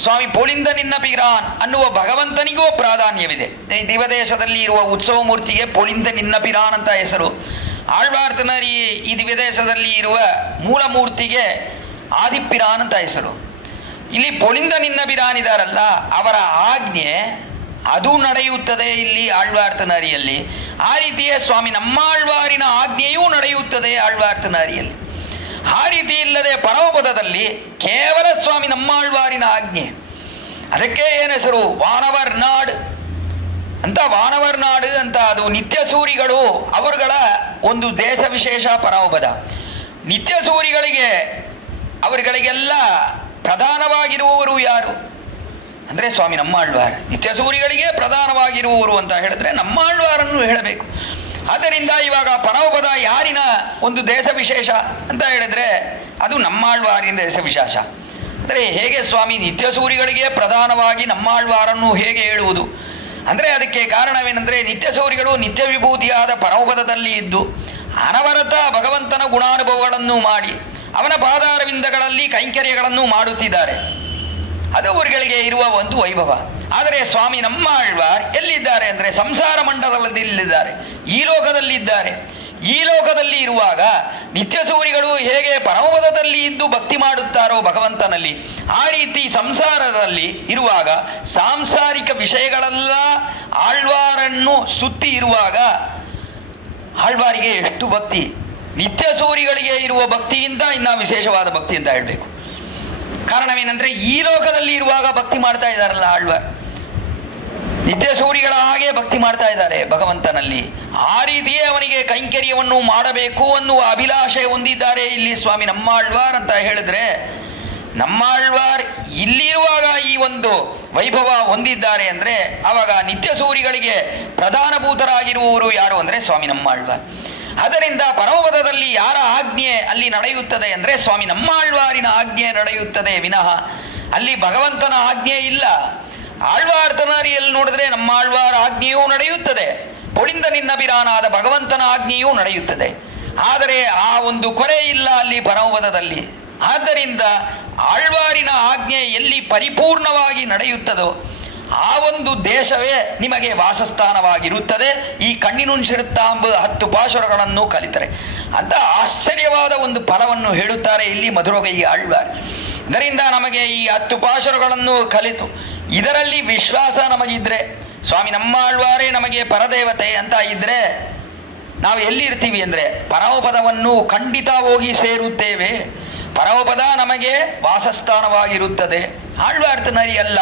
ಸ್ವಾಮಿ ಪೊಳಿಂದ ನಿನ್ನ ಪಿರಾನ್ ಅನ್ನುವ ಭಗವಂತನಿಗೂ ಪ್ರಾಧಾನ್ಯವಿದೆ. ಈ ದಿವದೇಶದಲ್ಲಿ ಇರುವ ಉತ್ಸವ ಮೂರ್ತಿಗೆ ಪೊಳಿಂದ ನಿನ್ನ ಪಿರಾನ್ ಅಂತ ಹೆಸರು. ಆಳ್ವಾರ್ ತಿರುನಗರಿ ಈ ದಿವದೇಶದಲ್ಲಿ ಇರುವ ಮೂಲ ಮೂರ್ತಿಗೆ ಆದಿಪಿರಾನ್ ಅಂತ ಹೆಸರು. ಇಲ್ಲಿ ಪೊಳಿಂದ ನಿನ್ನ ಪಿರಾನ್ ಇದಾರಲ್ಲ ಅವರ ಆಜ್ಞೆ ಅದು ನಡೆಯುತ್ತದೆ ಇಲ್ಲಿ ಆಳ್ವಾರ್ ತಿರುನಗರಿಯಲ್ಲಿ. ಆ ರೀತಿಯೇ ಸ್ವಾಮಿ ನಮ್ಮಾಳ್ವಾರಿನ ಆಜ್ಞೆಯೂ ನಡೆಯುತ್ತದೆ ಆಳ್ವಾರ್ ತಿರುನಗರಿಯಲ್ಲಿ. ಆ ರೀತಿ ಇಲ್ಲದೆ ಪರಮಪದದಲ್ಲಿ ಕೇವಲ ಸ್ವಾಮಿ ನಮ್ಮಾಳ್ವಾರಿನ ಆಜ್ಞೆ. ಅದಕ್ಕೆ ಏನು ಹೆಸರು? ವಾನವರ್ ನಾಡ್ ಅಂತ. ವಾನವರ್ ನಾಡು ಅಂತ ಅದು ನಿತ್ಯ ಸೂರಿಗಳು ಅವರುಗಳ ಒಂದು ದೇಶ ವಿಶೇಷ ಪರಮಪದ. ನಿತ್ಯ ಸೂರಿಗಳಿಗೆ ಅವರುಗಳಿಗೆಲ್ಲ ಪ್ರಧಾನವಾಗಿರುವವರು ಯಾರು ಅಂದರೆ ಸ್ವಾಮಿ ನಮ್ಮಾಳ್ವಾರ್. ನಿತ್ಯ ಸೂರಿಗಳಿಗೆ ಪ್ರಧಾನವಾಗಿರುವವರು ಅಂತ ಹೇಳಿದ್ರೆ ನಮ್ಮಾಳ್ವಾರನ್ನು ಹೇಳಬೇಕು. ಆದ್ದರಿಂದ ಇವಾಗ ಪರಮಪದ ಯಾರಿನ ಒಂದು ದೇಶ ವಿಶೇಷ ಅಂತ ಹೇಳಿದ್ರೆ ಅದು ನಮ್ಮಾಳ್ವಾರಿನ ದೇಶ ವಿಶೇಷ. ಅಂದರೆ ಹೇಗೆ ಸ್ವಾಮಿ ನಿತ್ಯ ಸೂರಿಗಳಿಗೆ ಪ್ರಧಾನವಾಗಿ ನಮ್ಮಾಳ್ವಾರನ್ನು ಹೇಗೆ ಹೇಳುವುದು ಅಂದರೆ ಅದಕ್ಕೆ ಕಾರಣವೇನೆಂದರೆ ನಿತ್ಯ ಸೂರಿಗಳು ನಿತ್ಯ ವಿಭೂತಿಯಾದ ಪರಮಪದದಲ್ಲಿ ಇದ್ದು ಅನವರತ ಭಗವಂತನ ಗುಣಾನುಭವಗಳನ್ನು ಮಾಡಿ ಅವನ ಪಾದಾರವಿಂದಗಳಲ್ಲಿ ಕೈಂಕರ್ಯಗಳನ್ನು ಮಾಡುತ್ತಿದ್ದಾರೆ. ಅದು ಅವರುಗಳಿಗೆ ಇರುವ ಒಂದು ವೈಭವ. ಆದರೆ ಸ್ವಾಮಿ ನಮ್ಮಾಳ್ವಾರ್ ಎಲ್ಲಿದ್ದಾರೆ ಅಂದರೆ ಸಂಸಾರ ಮಂಡಲದಲ್ಲಿದ್ದಾರೆ, ಈ ಲೋಕದಲ್ಲಿದ್ದಾರೆ. ಈ ಲೋಕದಲ್ಲಿ ಇರುವಾಗ ನಿತ್ಯ ಸೂರಿಗಳು ಹೇಗೆ ಪರಮಪದದಲ್ಲಿ ಇದ್ದು ಭಕ್ತಿ ಮಾಡುತ್ತಾರೋ ಭಗವಂತನಲ್ಲಿ, ಆ ರೀತಿ ಸಂಸಾರದಲ್ಲಿ ಇರುವಾಗ ಸಾಂಸಾರಿಕ ವಿಷಯಗಳೆಲ್ಲ ಆಳ್ವಾರನ್ನು ಸುತ್ತಿ ಇರುವಾಗ ಆಳ್ವಾರಿಗೆ ಎಷ್ಟು ಭಕ್ತಿ, ನಿತ್ಯ ಸೂರಿಗಳಿಗೆ ಇರುವ ಭಕ್ತಿಯಿಂದ ಇನ್ನ ವಿಶೇಷವಾದ ಭಕ್ತಿ ಅಂತ ಹೇಳಬೇಕು. ಕಾರಣವೇನೆಂದರೆ ಈ ಲೋಕದಲ್ಲಿ ಇರುವಾಗ ಭಕ್ತಿ ಮಾಡ್ತಾ ಇದ್ದಾರಲ್ಲ ಆಳ್ವಾರ್. ನಿತ್ಯ ಸೂರಿಗಳ ಹಾಗೆ ಭಕ್ತಿ ಮಾಡ್ತಾ ಇದ್ದಾರೆ ಭಗವಂತನಲ್ಲಿ. ಆ ರೀತಿಯೇ ಅವನಿಗೆ ಕೈಂಕರ್ಯವನ್ನು ಮಾಡಬೇಕು ಅನ್ನುವ ಅಭಿಲಾಷೆ ಹೊಂದಿದ್ದಾರೆ ಇಲ್ಲಿ ಸ್ವಾಮಿ ನಮ್ಮಾಳ್ವಾರ್ ಅಂತ ಹೇಳಿದ್ರೆ, ನಮ್ಮಾಳ್ವಾರ್ ಇಲ್ಲಿರುವಾಗ ಈ ಒಂದು ವೈಭವ ಹೊಂದಿದ್ದಾರೆ ಅಂದ್ರೆ ಆವಾಗ ನಿತ್ಯ ಸೂರಿಗಳಿಗೆ ಪ್ರಧಾನಭೂತರಾಗಿರುವವರು ಯಾರು ಅಂದ್ರೆ ಸ್ವಾಮಿ ನಮ್ಮಾಳ್ವಾರ್. ಅದರಿಂದ ಪರಮಪದದಲ್ಲಿ ಯಾರ ಆಜ್ಞೆ ಅಲ್ಲಿ ನಡೆಯುತ್ತದೆ ಅಂದ್ರೆ ಸ್ವಾಮಿ ನಮ್ಮಾಳ್ವಾರಿನ ಆಜ್ಞೆ ನಡೆಯುತ್ತದೆ ವಿನಃ ಅಲ್ಲಿ ಭಗವಂತನ ಆಜ್ಞೆ ಇಲ್ಲ. ಆಳ್ವಾರ್ ತನಾರಿಯಲ್ಲಿ ನೋಡಿದ್ರೆ ನಮ್ಮಾಳ್ವಾರ ಆಜ್ಞೆಯೂ ನಡೆಯುತ್ತದೆ, ಪೊಳಿಂದ ನಿನ್ನಬಿರಾನಾದ ಭಗವಂತನ ಆಜ್ಞೆಯೂ ನಡೆಯುತ್ತದೆ. ಆದರೆ ಆ ಒಂದು ಕೊರೆ ಇಲ್ಲ ಅಲ್ಲಿ ಪರಮಪದದಲ್ಲಿ. ಆದ್ದರಿಂದ ಆಳ್ವಾರಿನ ಆಜ್ಞೆ ಎಲ್ಲಿ ಪರಿಪೂರ್ಣವಾಗಿ ನಡೆಯುತ್ತದೋ ಆ ಒಂದು ದೇಶವೇ ನಿಮಗೆ ವಾಸಸ್ಥಾನವಾಗಿರುತ್ತದೆ. ಈ ಕಣ್ಣಿನುಂಚಿರುತ್ತಾ ಎಂಬ 10 ಪಾಶುರಗಳನ್ನು ಕಲಿತರೆ ಅಂತ ಆಶ್ಚರ್ಯವಾದ ಒಂದು ಫಲವನ್ನು ಹೇಳುತ್ತಾರೆ ಇಲ್ಲಿ ಮಧುರಗೈ ಆಳ್ವಾರ್. ಇದರಿಂದ ನಮಗೆ ಈ 10 ಪಾಶುರಗಳನ್ನು ಕಲಿತು ಇದರಲ್ಲಿ ವಿಶ್ವಾಸ ನಮಗಿದ್ರೆ, ಸ್ವಾಮಿ ನಮ್ಮಾಳ್ವಾರೇ ನಮಗೆ ಪರದೇವತೆ ಅಂತ ಇದ್ರೆ ನಾವು ಎಲ್ಲಿರ್ತೀವಿ ಅಂದ್ರೆ ಪರಮಪದವನ್ನು ಖಂಡಿತ ಹೋಗಿ ಸೇರುತ್ತೇವೆ. ಪರಮಪದ ನಮಗೆ ವಾಸಸ್ಥಾನವಾಗಿರುತ್ತದೆ. ಆಳ್ವಾರ್ತನರಿ ಅಲ್ಲ.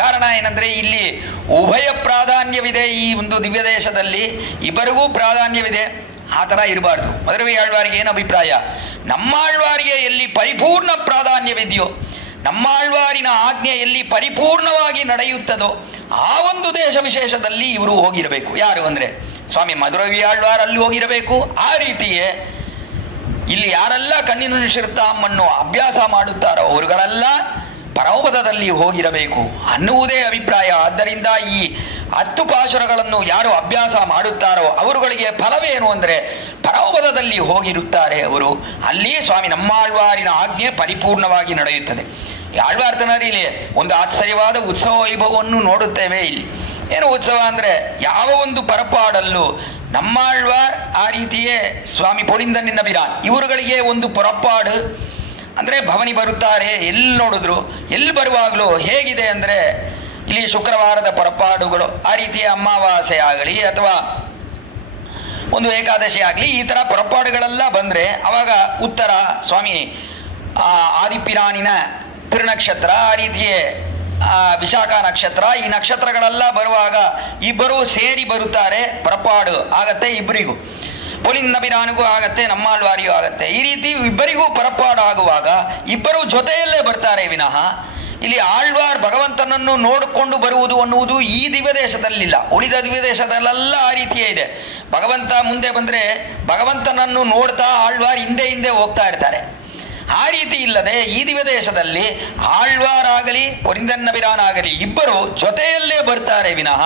ಕಾರಣ ಏನಂದ್ರೆ ಇಲ್ಲಿ ಉಭಯ ಪ್ರಾಧಾನ್ಯವಿದೆ. ಈ ಒಂದು ದಿವ್ಯ ದೇಶದಲ್ಲಿ ಇಬ್ಬರಿಗೂ ಪ್ರಾಧಾನ್ಯವಿದೆ. ಆ ಥರ ಇರಬಾರ್ದು. ಮಧುರಗೈ ಆಳ್ವಾರಿಗೆ ಏನು ಅಭಿಪ್ರಾಯ? ನಮ್ಮಾಳ್ವಾರಿಗೆ ಎಲ್ಲಿ ಪರಿಪೂರ್ಣ ಪ್ರಾಧಾನ್ಯವಿದೆಯೋ, ನಮ್ಮಾಳ್ವಾರಿನ ಆಜ್ಞೆ ಎಲ್ಲಿ ಪರಿಪೂರ್ಣವಾಗಿ ನಡೆಯುತ್ತದೋ ಆ ಒಂದು ದೇಶ ವಿಶೇಷದಲ್ಲಿ ಇವರು ಹೋಗಿರಬೇಕು. ಯಾರು ಅಂದ್ರೆ ಸ್ವಾಮಿ ಮಧುರಗೈ ಆಳ್ವಾರ್ ಅಲ್ಲಿ ಹೋಗಿರಬೇಕು. ಆ ರೀತಿಯೇ ಇಲ್ಲಿ ಯಾರೆಲ್ಲ ಕಣ್ಣಿನುಂಚಿರುತ್ತಾಮನ್ನು ಅಭ್ಯಾಸ ಮಾಡುತ್ತಾರೋ ಅವರುಗಳೆಲ್ಲ ಪರಮಪದದಲ್ಲಿ ಹೋಗಿರಬೇಕು ಅನ್ನುವುದೇ ಅಭಿಪ್ರಾಯ. ಆದ್ದರಿಂದ ಈ 10 ಪಾಶುರಗಳನ್ನು ಯಾರು ಅಭ್ಯಾಸ ಮಾಡುತ್ತಾರೋ ಅವರುಗಳಿಗೆ ಫಲವೇನು ಅಂದ್ರೆ ಪರಮಪದದಲ್ಲಿ ಹೋಗಿರುತ್ತಾರೆ ಅವರು. ಅಲ್ಲಿ ಸ್ವಾಮಿ ನಮ್ಮಾಳ್ವಾರಿನ ಆಜ್ಞೆ ಪರಿಪೂರ್ಣವಾಗಿ ನಡೆಯುತ್ತದೆ. ಈ ಆಳ್ವಾರ್ತನರಿಲಿ ಒಂದು ಆಶ್ಚರ್ಯವಾದ ಉತ್ಸವ ವೈಭವವನ್ನು ನೋಡುತ್ತೇವೆ. ಇಲ್ಲಿ ಏನು ಉತ್ಸವ ಅಂದ್ರೆ ಯಾವ ಒಂದು ಪರಪಾಡಲ್ಲೂ ನಮ್ಮಾಳ್ವಾರ್ ಆ ರೀತಿಯೇ ಸ್ವಾಮಿ ಪೊಳಿಂದ ನಿನ್ನಬಿರಾನ್ ಇವರುಗಳಿಗೆ ಒಂದು ಪೊರಪಾಡು ಅಂದ್ರೆ ಭವನಿ ಬರುತ್ತಾರೆ. ಎಲ್ಲಿ ನೋಡಿದ್ರು ಎಲ್ಲಿ ಬರುವಾಗಲೂ ಹೇಗಿದೆ ಅಂದ್ರೆ ಇಲ್ಲಿ ಶುಕ್ರವಾರದ ಪೊರಪಾಡುಗಳು, ಆ ರೀತಿಯ ಅಮಾವಾಸ್ಯೆ ಆಗಲಿ ಅಥವಾ ಒಂದು ಏಕಾದಶಿ ಆಗಲಿ, ಈ ತರ ಪೊರಪಾಡುಗಳೆಲ್ಲ ಬಂದ್ರೆ ಅವಾಗ ಉತ್ತರ ಸ್ವಾಮಿ ಆದಿಪಿರಾನಿನ ತಿರುನಕ್ಷತ್ರ, ಆ ರೀತಿಯೇ ವಿಶಾಖ ನಕ್ಷತ್ರ, ಈ ನಕ್ಷತ್ರಗಳೆಲ್ಲ ಬರುವಾಗ ಇಬ್ಬರು ಸೇರಿ ಬರುತ್ತಾರೆ. ಪೊರಪಾಡು ಆಗತ್ತೆ ಇಬ್ಬರಿಗೂ, ಪೊಳಿಂದಬಿರಾನಿಗೂ ಆಗತ್ತೆ, ನಮ್ಮಾಳ್ವಾರಿಗೂ ಆಗತ್ತೆ. ಈ ರೀತಿ ಇಬ್ಬರಿಗೂ ಪೊರಪಾಡು ಆಗುವಾಗ ಇಬ್ಬರು ಜೊತೆಯಲ್ಲೇ ಬರ್ತಾರೆ ವಿನಃ ಇಲ್ಲಿ ಆಳ್ವಾರ್ ಭಗವಂತನನ್ನು ನೋಡಿಕೊಂಡು ಬರುವುದು ಅನ್ನುವುದು ಈ ದಿವ್ಯ ದೇಶದಲ್ಲಿಲ್ಲ. ಉಳಿದ ದಿವ್ಯ ದೇಶದಲ್ಲೆಲ್ಲ ಆ ರೀತಿಯೇ ಇದೆ. ಭಗವಂತ ಮುಂದೆ ಬಂದ್ರೆ ಭಗವಂತನನ್ನು ನೋಡ್ತಾ ಆಳ್ವಾರ್ ಹಿಂದೆ ಹಿಂದೆ ಹೋಗ್ತಾ ಇರ್ತಾರೆ. ಆ ರೀತಿ ಇಲ್ಲದೆ ಈ ದಿವ್ಯ ದೇಶದಲ್ಲಿ ಆಳ್ವಾರ್ ಆಗಲಿ ಪೊಳಿಂದನ್ನಬಿರಾನ್ ಆಗಲಿ ಇಬ್ಬರು ಜೊತೆಯಲ್ಲೇ ಬರ್ತಾರೆ ವಿನಃ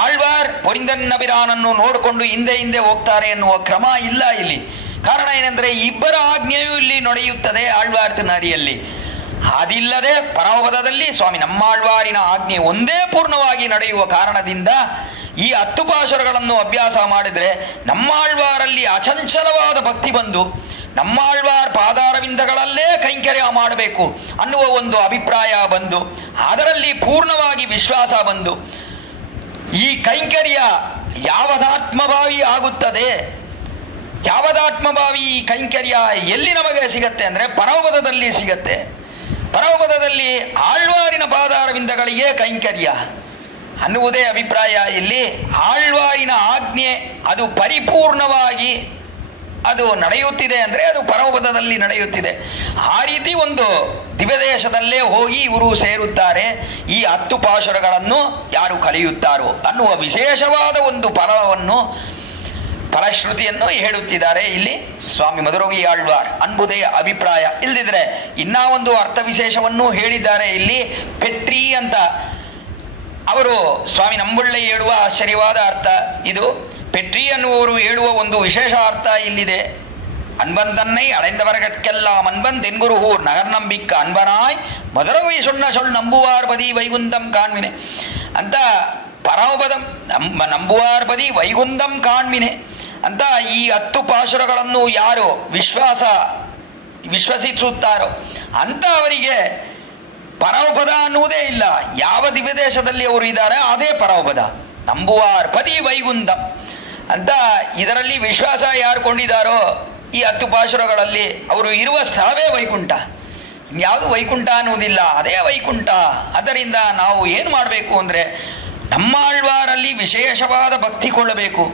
ಆಳ್ವಾರ್ ಪೊಳಿಂದನ್ನಬಿರಾನನ್ನು ನೋಡಿಕೊಂಡು ಹಿಂದೆ ಹಿಂದೆ ಹೋಗ್ತಾರೆ ಎನ್ನುವ ಕ್ರಮ ಇಲ್ಲ ಇಲ್ಲಿ. ಕಾರಣ ಏನೆಂದ್ರೆ ಇಬ್ಬರ ಆಜ್ಞೆಯೂ ಇಲ್ಲಿ ನಡೆಯುತ್ತದೆ ಆಳ್ವಾರ್ತನರಿಯಲ್ಲಿ. ಅದಿಲ್ಲದೆ ಪರಮಪದದಲ್ಲಿ ಸ್ವಾಮಿ ನಮ್ಮಾಳ್ವಾರಿನ ಆಜ್ಞೆ ಒಂದೇ ಪೂರ್ಣವಾಗಿ ನಡೆಯುವ ಕಾರಣದಿಂದ ಈ 10 ಪಾಶುರಗಳನ್ನು ಅಭ್ಯಾಸ ಮಾಡಿದ್ರೆ ನಮ್ಮಾಳ್ವಾರಲ್ಲಿ ಅಚಂಚಲವಾದ ಭಕ್ತಿ ಬಂದು ನಮ್ಮಾಳ್ವಾರ್ ಪಾದಾರವಿಂದಗಳಲ್ಲೇ ಕೈಂಕರ್ಯ ಮಾಡಬೇಕು ಅನ್ನುವ ಒಂದು ಅಭಿಪ್ರಾಯ ಬಂದು ಅದರಲ್ಲಿ ಪೂರ್ಣವಾಗಿ ವಿಶ್ವಾಸ ಬಂದು ಈ ಕೈಂಕರ್ಯ ಯಾವದಾತ್ಮಭಾವಿ ಆಗುತ್ತದೆ. ಯಾವದಾತ್ಮಭಾವಿ ಈ ಕೈಂಕರ್ಯ ಎಲ್ಲಿ ನಮಗೆ ಸಿಗತ್ತೆ ಅಂದ್ರೆ ಪರಮಪದದಲ್ಲಿ ಸಿಗತ್ತೆ. ಪರಮಪದದಲ್ಲಿ ಆಳ್ವಾರಿನ ಪಾದಾರವಿಂದಗಳಿಗೆ ಕೈಂಕರ್ಯ ಅನ್ನುವುದೇ ಅಭಿಪ್ರಾಯ. ಇಲ್ಲಿ ಆಳ್ವಾರಿನ ಆಜ್ಞೆ ಅದು ಪರಿಪೂರ್ಣವಾಗಿ ಅದು ನಡೆಯುತ್ತಿದೆ ಅಂದ್ರೆ ಅದು ಪರಮಪದದಲ್ಲಿ ನಡೆಯುತ್ತಿದೆ. ಆ ರೀತಿ ಒಂದು ದಿವ್ಯದೇಶದಲ್ಲೇ ಹೋಗಿ ಇವರು ಸೇರುತ್ತಾರೆ. ಈ 10 ಪಾಶುರಗಳನ್ನು ಯಾರು ಕಲಿಯುತ್ತಾರೋ ಅನ್ನುವ ವಿಶೇಷವಾದ ಒಂದು ಫಲಶ್ರುತಿಯನ್ನು ಹೇಳುತ್ತಿದ್ದಾರೆ ಇಲ್ಲಿ ಸ್ವಾಮಿ ಮಧುರಗೈ ಆಳ್ವಾರ್ ಅನ್ಬುದೇ ಅಭಿಪ್ರಾಯ. ಇಲ್ದಿದ್ರೆ ಇನ್ನ ಒಂದು ಅರ್ಥ ವಿಶೇಷವನ್ನು ಹೇಳಿದ್ದಾರೆ ಇಲ್ಲಿ. ಪೆಟ್ರಿ ಅಂತ ಅವರು ಸ್ವಾಮಿ ನಂಬುಳ್ಳೆ ಹೇಳುವ ಆಶ್ಚರ್ಯವಾದ ಅರ್ಥ ಇದು. ಪೆಟ್ರಿ ಅನ್ನುವರು ಹೇಳುವ ಒಂದು ವಿಶೇಷ ಅರ್ಥ ಇಲ್ಲಿದೆ. அன்பந்தன்னை அடைந்தவர்கட்கெல்லாம் அன்பன் தென்குருகூர் நகர் நம்பிக்க அன்பனாய் மதுரகவி சொன்ன சொல் நம்புவார்பதி வைகுந்தம் ಕಾಣ್ಮಿನೆ ಅಂತ ಪರಮಪದಂ ನಂಬುವಾರ್ಪದಿ ವೈಗುಂದಂ ಕಾಣ್ಮಿನೆ ಅಂತ ಈ 10 ಪಾಶುರಗಳನ್ನು ಯಾರು ವಿಶ್ವಸಿಸುತ್ತಾರೋ ಅಂತ ಅವರಿಗೆ ಪರಮಪದ ಅನ್ನುವುದೇ ಇಲ್ಲ. ಯಾವ ದಿವ್ಯ ದೇಶದಲ್ಲಿ ಅವರು ಇದ್ದಾರೆ ಅದೇ ಪರಮಪದ. ನಂಬುವಾರ್ಪದಿ ವೈಗುಂದಂ ಅಂತ ಇದರಲ್ಲಿ ವಿಶ್ವಾಸ ಯಾರು ಕೊಂಡಿದ್ದಾರೋ ಈ 10 ಪಾಶುರಗಳಲ್ಲಿ ಅವರು ಇರುವ ಸ್ಥಳವೇ ವೈಕುಂಠ. ಇನ್ಯಾವುದು ವೈಕುಂಠ ಅನ್ನುವುದಿಲ್ಲ, ಅದೇ ವೈಕುಂಠ. ಅದರಿಂದ ನಾವು ಏನು ಮಾಡಬೇಕು ಅಂದರೆ ನಮ್ಮ ಆಳ್ವಾರಲ್ಲಿ ವಿಶೇಷವಾದ ಭಕ್ತಿ ಕೊಳ್ಳಬೇಕು.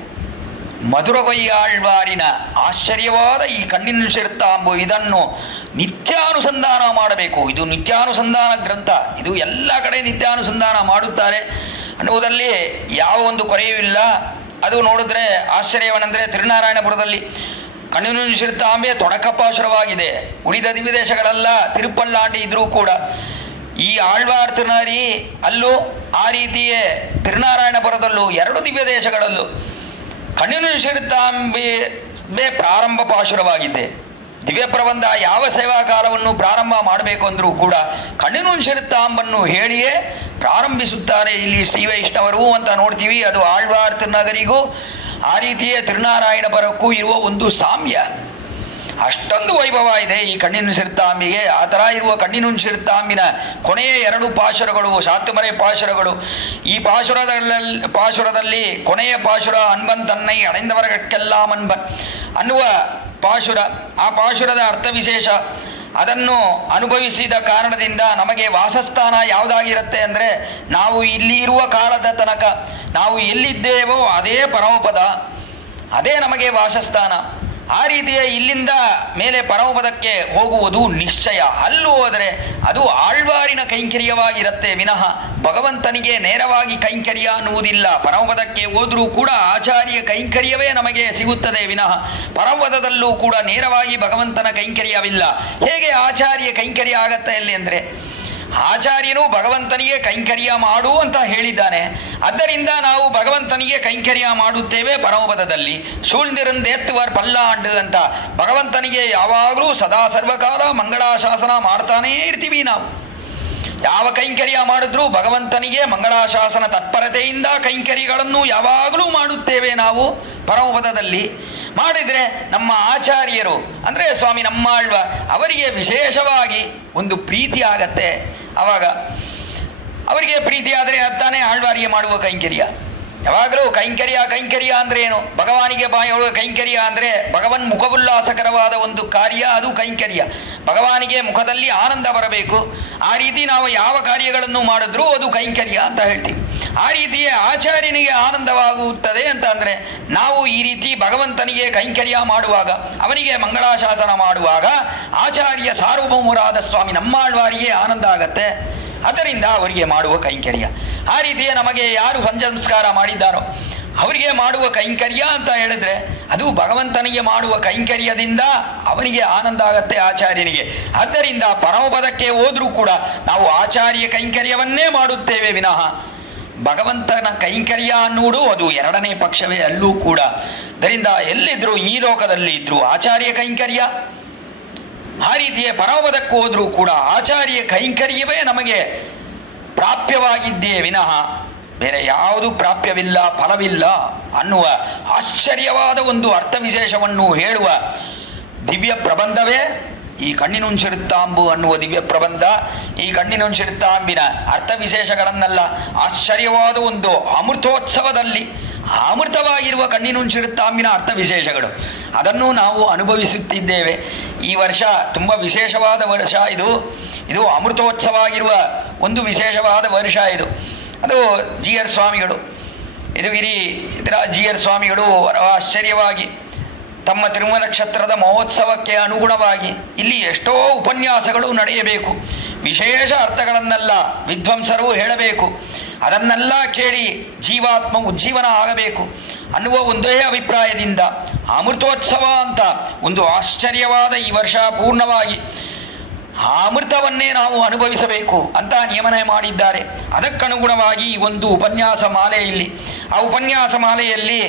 ಮಧುರಗೊಯ್ಯ ಆಳ್ವಾರಿನ ಆಶ್ಚರ್ಯವಾದ ಈ ಕಣ್ಣಿನ ಶಿರ್ತಾಂಬು ಇದನ್ನು ನಿತ್ಯಾನುಸಂಧಾನ ಮಾಡಬೇಕು. ಇದು ನಿತ್ಯಾನುಸಂಧಾನ ಗ್ರಂಥ, ಇದು ಎಲ್ಲ ಕಡೆ ನಿತ್ಯಾನುಸಂಧಾನ ಮಾಡುತ್ತಾರೆ ಅನ್ನುವುದಲ್ಲಿ ಯಾವ ಒಂದು ಕೊರೆಯೂ ಇಲ್ಲ. ಅದು ನೋಡಿದ್ರೆ ಆಶ್ಚರ್ಯವನೆಂದರೆ ತಿರುನಾರಾಯಣಪುರದಲ್ಲಿ ಕಣ್ಣಿನ ಶಿರ್ತಾಂಬೆ ತೊಡಕಪಾಶುರವಾಗಿದೆ. ಉಳಿದ ದಿವ್ಯದೇಶಗಳೆಲ್ಲ ತಿರುಪಲ್ಲಾಂಡಿ ಇದ್ರೂ ಕೂಡ ಈ ಆಳ್ವಾರ್ ತಿರುನಾರಿ ಅಲ್ಲೂ ಆ ರೀತಿಯೇ ತಿರುನಾರಾಯಣಪುರದಲ್ಲೂ ಎರಡು ದಿವ್ಯ ದೇಶಗಳಲ್ಲೂ ಕಣ್ಣಿನ ಶಿರ್ತಾಂಬೆ ಪ್ರಾರಂಭ ಪಾಶುರವಾಗಿದೆ. ದಿವ್ಯ ಪ್ರಬಂಧ ಯಾವ ಸೇವಾ ಕಾಲವನ್ನು ಪ್ರಾರಂಭ ಮಾಡಬೇಕು ಅಂದರೂ ಕೂಡ ಕಣ್ಣಿನ ಶಿರ್ತಾಂಬನ್ನು ಹೇಳಿಯೇ ಪ್ರಾರಂಭಿಸುತ್ತಾರೆ ಇಲ್ಲಿ ಶ್ರೀ ವೈಷ್ಣವರು ಅಂತ ನೋಡ್ತೀವಿ. ಅದು ಆಳ್ವಾರ್ ತಿರುನಗರಿಗೂ ಆ ರೀತಿಯೇ ತಿರುನಾರಾಯಣಪುರಕ್ಕೂ ಇರುವ ಒಂದು ಸಾಮ್ಯ. ಅಷ್ಟೊಂದು ವೈಭವ ಇದೆ ಈ ಕಣ್ಣಿನ ಶಿರ್ತಾಂಬಿಗೆ. ಆ ಥರ ಇರುವ ಕಣ್ಣಿನ ಶಿರ್ತಾಂಬಿನ ಕೊನೆಯ ಎರಡು ಪಾಶುರಗಳು ಸಾತುಮರೆ ಪಾಶುರಗಳು. ಈ ಪಾಶುರದಲ್ಲಿ ಕೊನೆಯ ಪಾಶುರ ಅನ್ಬನ್ ತನ್ನೈ ಅடைந்தவர்கட்கெல்லாம் ಅನ್ಬನ್ ಅನ್ನುವ ಪಾಶುರ. ಆ ಪಾಶುರದ ಅರ್ಥ ವಿಶೇಷ. ಅದನ್ನು ಅನುಭವಿಸಿದ ಕಾರಣದಿಂದ ನಮಗೆ ವಾಸಸ್ಥಾನ ಯಾವುದಾಗಿರುತ್ತೆ ಅಂದರೆ, ನಾವು ಇಲ್ಲಿ ಇರುವ ಕಾಲದ ತನಕ ನಾವು ಎಲ್ಲಿದ್ದೇವೋ ಅದೇ ಪರಮಪದ, ಅದೇ ನಮಗೆ ವಾಸಸ್ಥಾನ. ಆ ರೀತಿಯ ಇಲ್ಲಿಂದ ಮೇಲೆ ಪರಮಪದಕ್ಕೆ ಹೋಗುವುದು ನಿಶ್ಚಯ. ಅಲ್ಲಿ ಹೋದರೆ ಅದು ಆಳ್ವಾರಿನ ಕೈಂಕರ್ಯವಾಗಿರುತ್ತೆ ವಿನಃ ಭಗವಂತನಿಗೆ ನೇರವಾಗಿ ಕೈಂಕರ್ಯ ಅನ್ನುವುದಿಲ್ಲ. ಪರಮಪದಕ್ಕೆ ಹೋದರೂ ಕೂಡ ಆಚಾರ್ಯ ಕೈಂಕರ್ಯವೇ ನಮಗೆ ಸಿಗುತ್ತದೆ ವಿನಃ ಪರಮಪದದಲ್ಲೂ ಕೂಡ ನೇರವಾಗಿ ಭಗವಂತನ ಕೈಂಕರ್ಯವಿಲ್ಲ. ಹೇಗೆ ಆಚಾರ್ಯ ಕೈಂಕರ್ಯ ಆಗತ್ತೆ ಅಲ್ಲಿ ಅಂದರೆ, ಆಚಾರ್ಯನು ಭಗವಂತನಿಗೆ ಕೈಂಕರ್ಯ ಮಾಡು ಅಂತ ಹೇಳಿದ್ದಾನೆ. ಆದ್ದರಿಂದ ನಾವು ಭಗವಂತನಿಗೆ ಕೈಂಕರ್ಯ ಮಾಡುತ್ತೇವೆ ಪರಮಪದದಲ್ಲಿ. ಸೂಳ್ದಿರಂದೇತ್ತುವರ್ ಪಲ್ಲಾಂಡು ಅಂತ ಭಗವಂತನಿಗೆ ಯಾವಾಗಲೂ ಸದಾ ಸರ್ವಕಾಲ ಮಂಗಳಾಶಾಸನ ಮಾಡ್ತಾನೇ ಇರ್ತೀವಿ ನಾವು. ಯಾವ ಕೈಂಕರ್ಯ ಮಾಡಿದ್ರೂ ಭಗವಂತನಿಗೆ ಮಂಗಳಾಶಾಸನ ತತ್ಪರತೆಯಿಂದ ಕೈಂಕರ್ಯಗಳನ್ನು ಯಾವಾಗಲೂ ಮಾಡುತ್ತೇವೆ ನಾವು ಪರಮಪದದಲ್ಲಿ. ಮಾಡಿದರೆ ನಮ್ಮ ಆಚಾರ್ಯರು ಅಂದರೆ ಸ್ವಾಮಿ ನಮ್ಮಾಳ್ವ ಅವರಿಗೆ ವಿಶೇಷವಾಗಿ ಒಂದು ಪ್ರೀತಿ ಆಗತ್ತೆ. ಆವಾಗ ಅವರಿಗೆ ಪ್ರೀತಿ ಆದರೆ ಅತ್ತಾನೆ ಆಳ್ವಾರಿಗೆ ಮಾಡುವ ಕೈಂಕರ್ಯ. ಯಾವಾಗಲೂ ಕೈಂಕರ್ಯ ಅಂದರೆ ಏನು? ಭಗವಾನಿಗೆ ಬಾಯೊಳಗೆ ಕೈಂಕರ್ಯ ಅಂದರೆ ಭಗವನ್ ಮುಖೋಲ್ಲಾಸಕರವಾದ ಒಂದು ಕಾರ್ಯ, ಅದು ಕೈಂಕರ್ಯ. ಭಗವಾನಿಗೆ ಮುಖದಲ್ಲಿ ಆನಂದ ಬರಬೇಕು. ಆ ರೀತಿ ನಾವು ಯಾವ ಕಾರ್ಯಗಳನ್ನು ಮಾಡಿದ್ರೂ ಅದು ಕೈಂಕರ್ಯ ಅಂತ ಹೇಳ್ತೀವಿ. ಆ ರೀತಿಯೇ ಆಚಾರ್ಯನಿಗೆ ಆನಂದವಾಗುತ್ತದೆ ಅಂತ ಅಂದರೆ, ನಾವು ಈ ರೀತಿ ಭಗವಂತನಿಗೆ ಕೈಂಕರ್ಯ ಮಾಡುವಾಗ, ಅವನಿಗೆ ಮಂಗಳಾಶಾಸನ ಮಾಡುವಾಗ ಆಚಾರ್ಯ ಸಾರ್ವಭೌಮರಾದ ಸ್ವಾಮಿ ನಮ್ಮಾಳ್ವಾರಿಗೆ ಆನಂದ ಆಗತ್ತೆ. ಅದರಿಂದ ಅವರಿಗೆ ಮಾಡುವ ಕೈಂಕರ್ಯ. ಆ ರೀತಿಯೇ ನಮಗೆ ಯಾರು ಪಂಚಸಂಸ್ಕಾರ ಮಾಡಿದ್ದಾರೋ ಅವರಿಗೆ ಮಾಡುವ ಕೈಂಕರ್ಯ ಅಂತ ಹೇಳಿದ್ರೆ ಅದು ಭಗವಂತನಿಗೆ ಮಾಡುವ ಕೈಂಕರ್ಯದಿಂದ ಅವನಿಗೆ ಆನಂದ ಆಗತ್ತೆ ಆಚಾರ್ಯನಿಗೆ. ಆದ್ದರಿಂದ ಪರಮಪದಕ್ಕೆ ಹೋದ್ರೂ ಕೂಡ ನಾವು ಆಚಾರ್ಯ ಕೈಂಕರ್ಯವನ್ನೇ ಮಾಡುತ್ತೇವೆ ವಿನಃ ಭಗವಂತನ ಕೈಂಕರ್ಯ ಅನ್ನುವುದು ಅದು ಎರಡನೇ ಪಕ್ಷವೇ ಅಲ್ಲೂ ಕೂಡ. ಅದರಿಂದ ಎಲ್ಲಿದ್ರು ಈ ಲೋಕದಲ್ಲಿ ಇದ್ರು ಆಚಾರ್ಯ ಕೈಂಕರ್ಯ, ಆ ರೀತಿಯ ಪರಮಪದಕ್ಕೆ ಹೋದ್ರೂ ಕೂಡ ಆಚಾರ್ಯ ಕೈಂಕರ್ಯವೇ ನಮಗೆ ಪ್ರಾಪ್ಯವಾಗಿದ್ದೇ ವಿನಃ ಬೇರೆ ಯಾವುದು ಪ್ರಾಪ್ಯವಿಲ್ಲ, ಫಲವಿಲ್ಲ ಅನ್ನುವ ಆಶ್ಚರ್ಯವಾದ ಒಂದು ಅರ್ಥವಿಶೇಷವನ್ನು ಹೇಳುವ ದಿವ್ಯ ಪ್ರಬಂಧವೇ ಈ ಕಣ್ಣಿನುಂಚಿರುತ್ತಾಂಬು ಅನ್ನುವ ದಿವ್ಯ ಪ್ರಬಂಧ. ಈ ಕಣ್ಣಿನುಂಚಿರುತ್ತಾಂಬಿನ ಅರ್ಥವಿಶೇಷಗಳನ್ನೆಲ್ಲ ಆಶ್ಚರ್ಯವಾದ ಒಂದು ಅಮೃತೋತ್ಸವದಲ್ಲಿ ಅಮೃತವಾಗಿರುವ ಕಣ್ಣಿನುಂಚಿರುತ್ತಾಂಬಿನ ಅರ್ಥವಿಶೇಷಗಳು ಅದನ್ನು ನಾವು ಅನುಭವಿಸುತ್ತಿದ್ದೇವೆ. ಈ ವರ್ಷ ತುಂಬ ವಿಶೇಷವಾದ ವರ್ಷ ಇದು ಅಮೃತೋತ್ಸವ ಆಗಿರುವ ಒಂದು ವಿಶೇಷವಾದ ವರ್ಷ ಇದು. ಅದು ಜಿ.ಆರ್. ಸ್ವಾಮಿಗಳು, ಇದು ಇದರ ಜಿ.ಆರ್. ಸ್ವಾಮಿಗಳು ಆಶ್ಚರ್ಯವಾಗಿ ತಮ್ಮ ತಿರುಮಲ ನಕ್ಷತ್ರದ ಮಹೋತ್ಸವಕ್ಕೆ ಅನುಗುಣವಾಗಿ ಇಲ್ಲಿ ಎಷ್ಟೋ ಉಪನ್ಯಾಸಗಳು ನಡೆಯಬೇಕು. ವಿಶೇಷ ಅರ್ಥಗಳನ್ನೆಲ್ಲ ವಿದ್ವಾಂಸರು ಹೇಳಬೇಕು. ಅದನ್ನೆಲ್ಲ ಕೇಳಿ ಜೀವಾತ್ಮ ಉಜ್ಜೀವನ ಆಗಬೇಕು ಅನ್ನುವ ಒಂದೇ ಅಭಿಪ್ರಾಯದಿಂದ ಅಮೃತೋತ್ಸವ ಅಂತ ಒಂದು ಆಶ್ಚರ್ಯವಾದ ಈ ವರ್ಷ ಪೂರ್ಣವಾಗಿ ಆ ಅಮೃತವನ್ನೇ ನಾವು ಅನುಭವಿಸಬೇಕು ಅಂತ ನಿಯಮನೆ ಮಾಡಿದ್ದಾರೆ. ಅದಕ್ಕನುಗುಣವಾಗಿ ಈ ಒಂದು ಉಪನ್ಯಾಸ ಮಾಲೆ ಇಲ್ಲಿ. ಆ ಉಪನ್ಯಾಸ ಮಾಲೆಯಲ್ಲಿ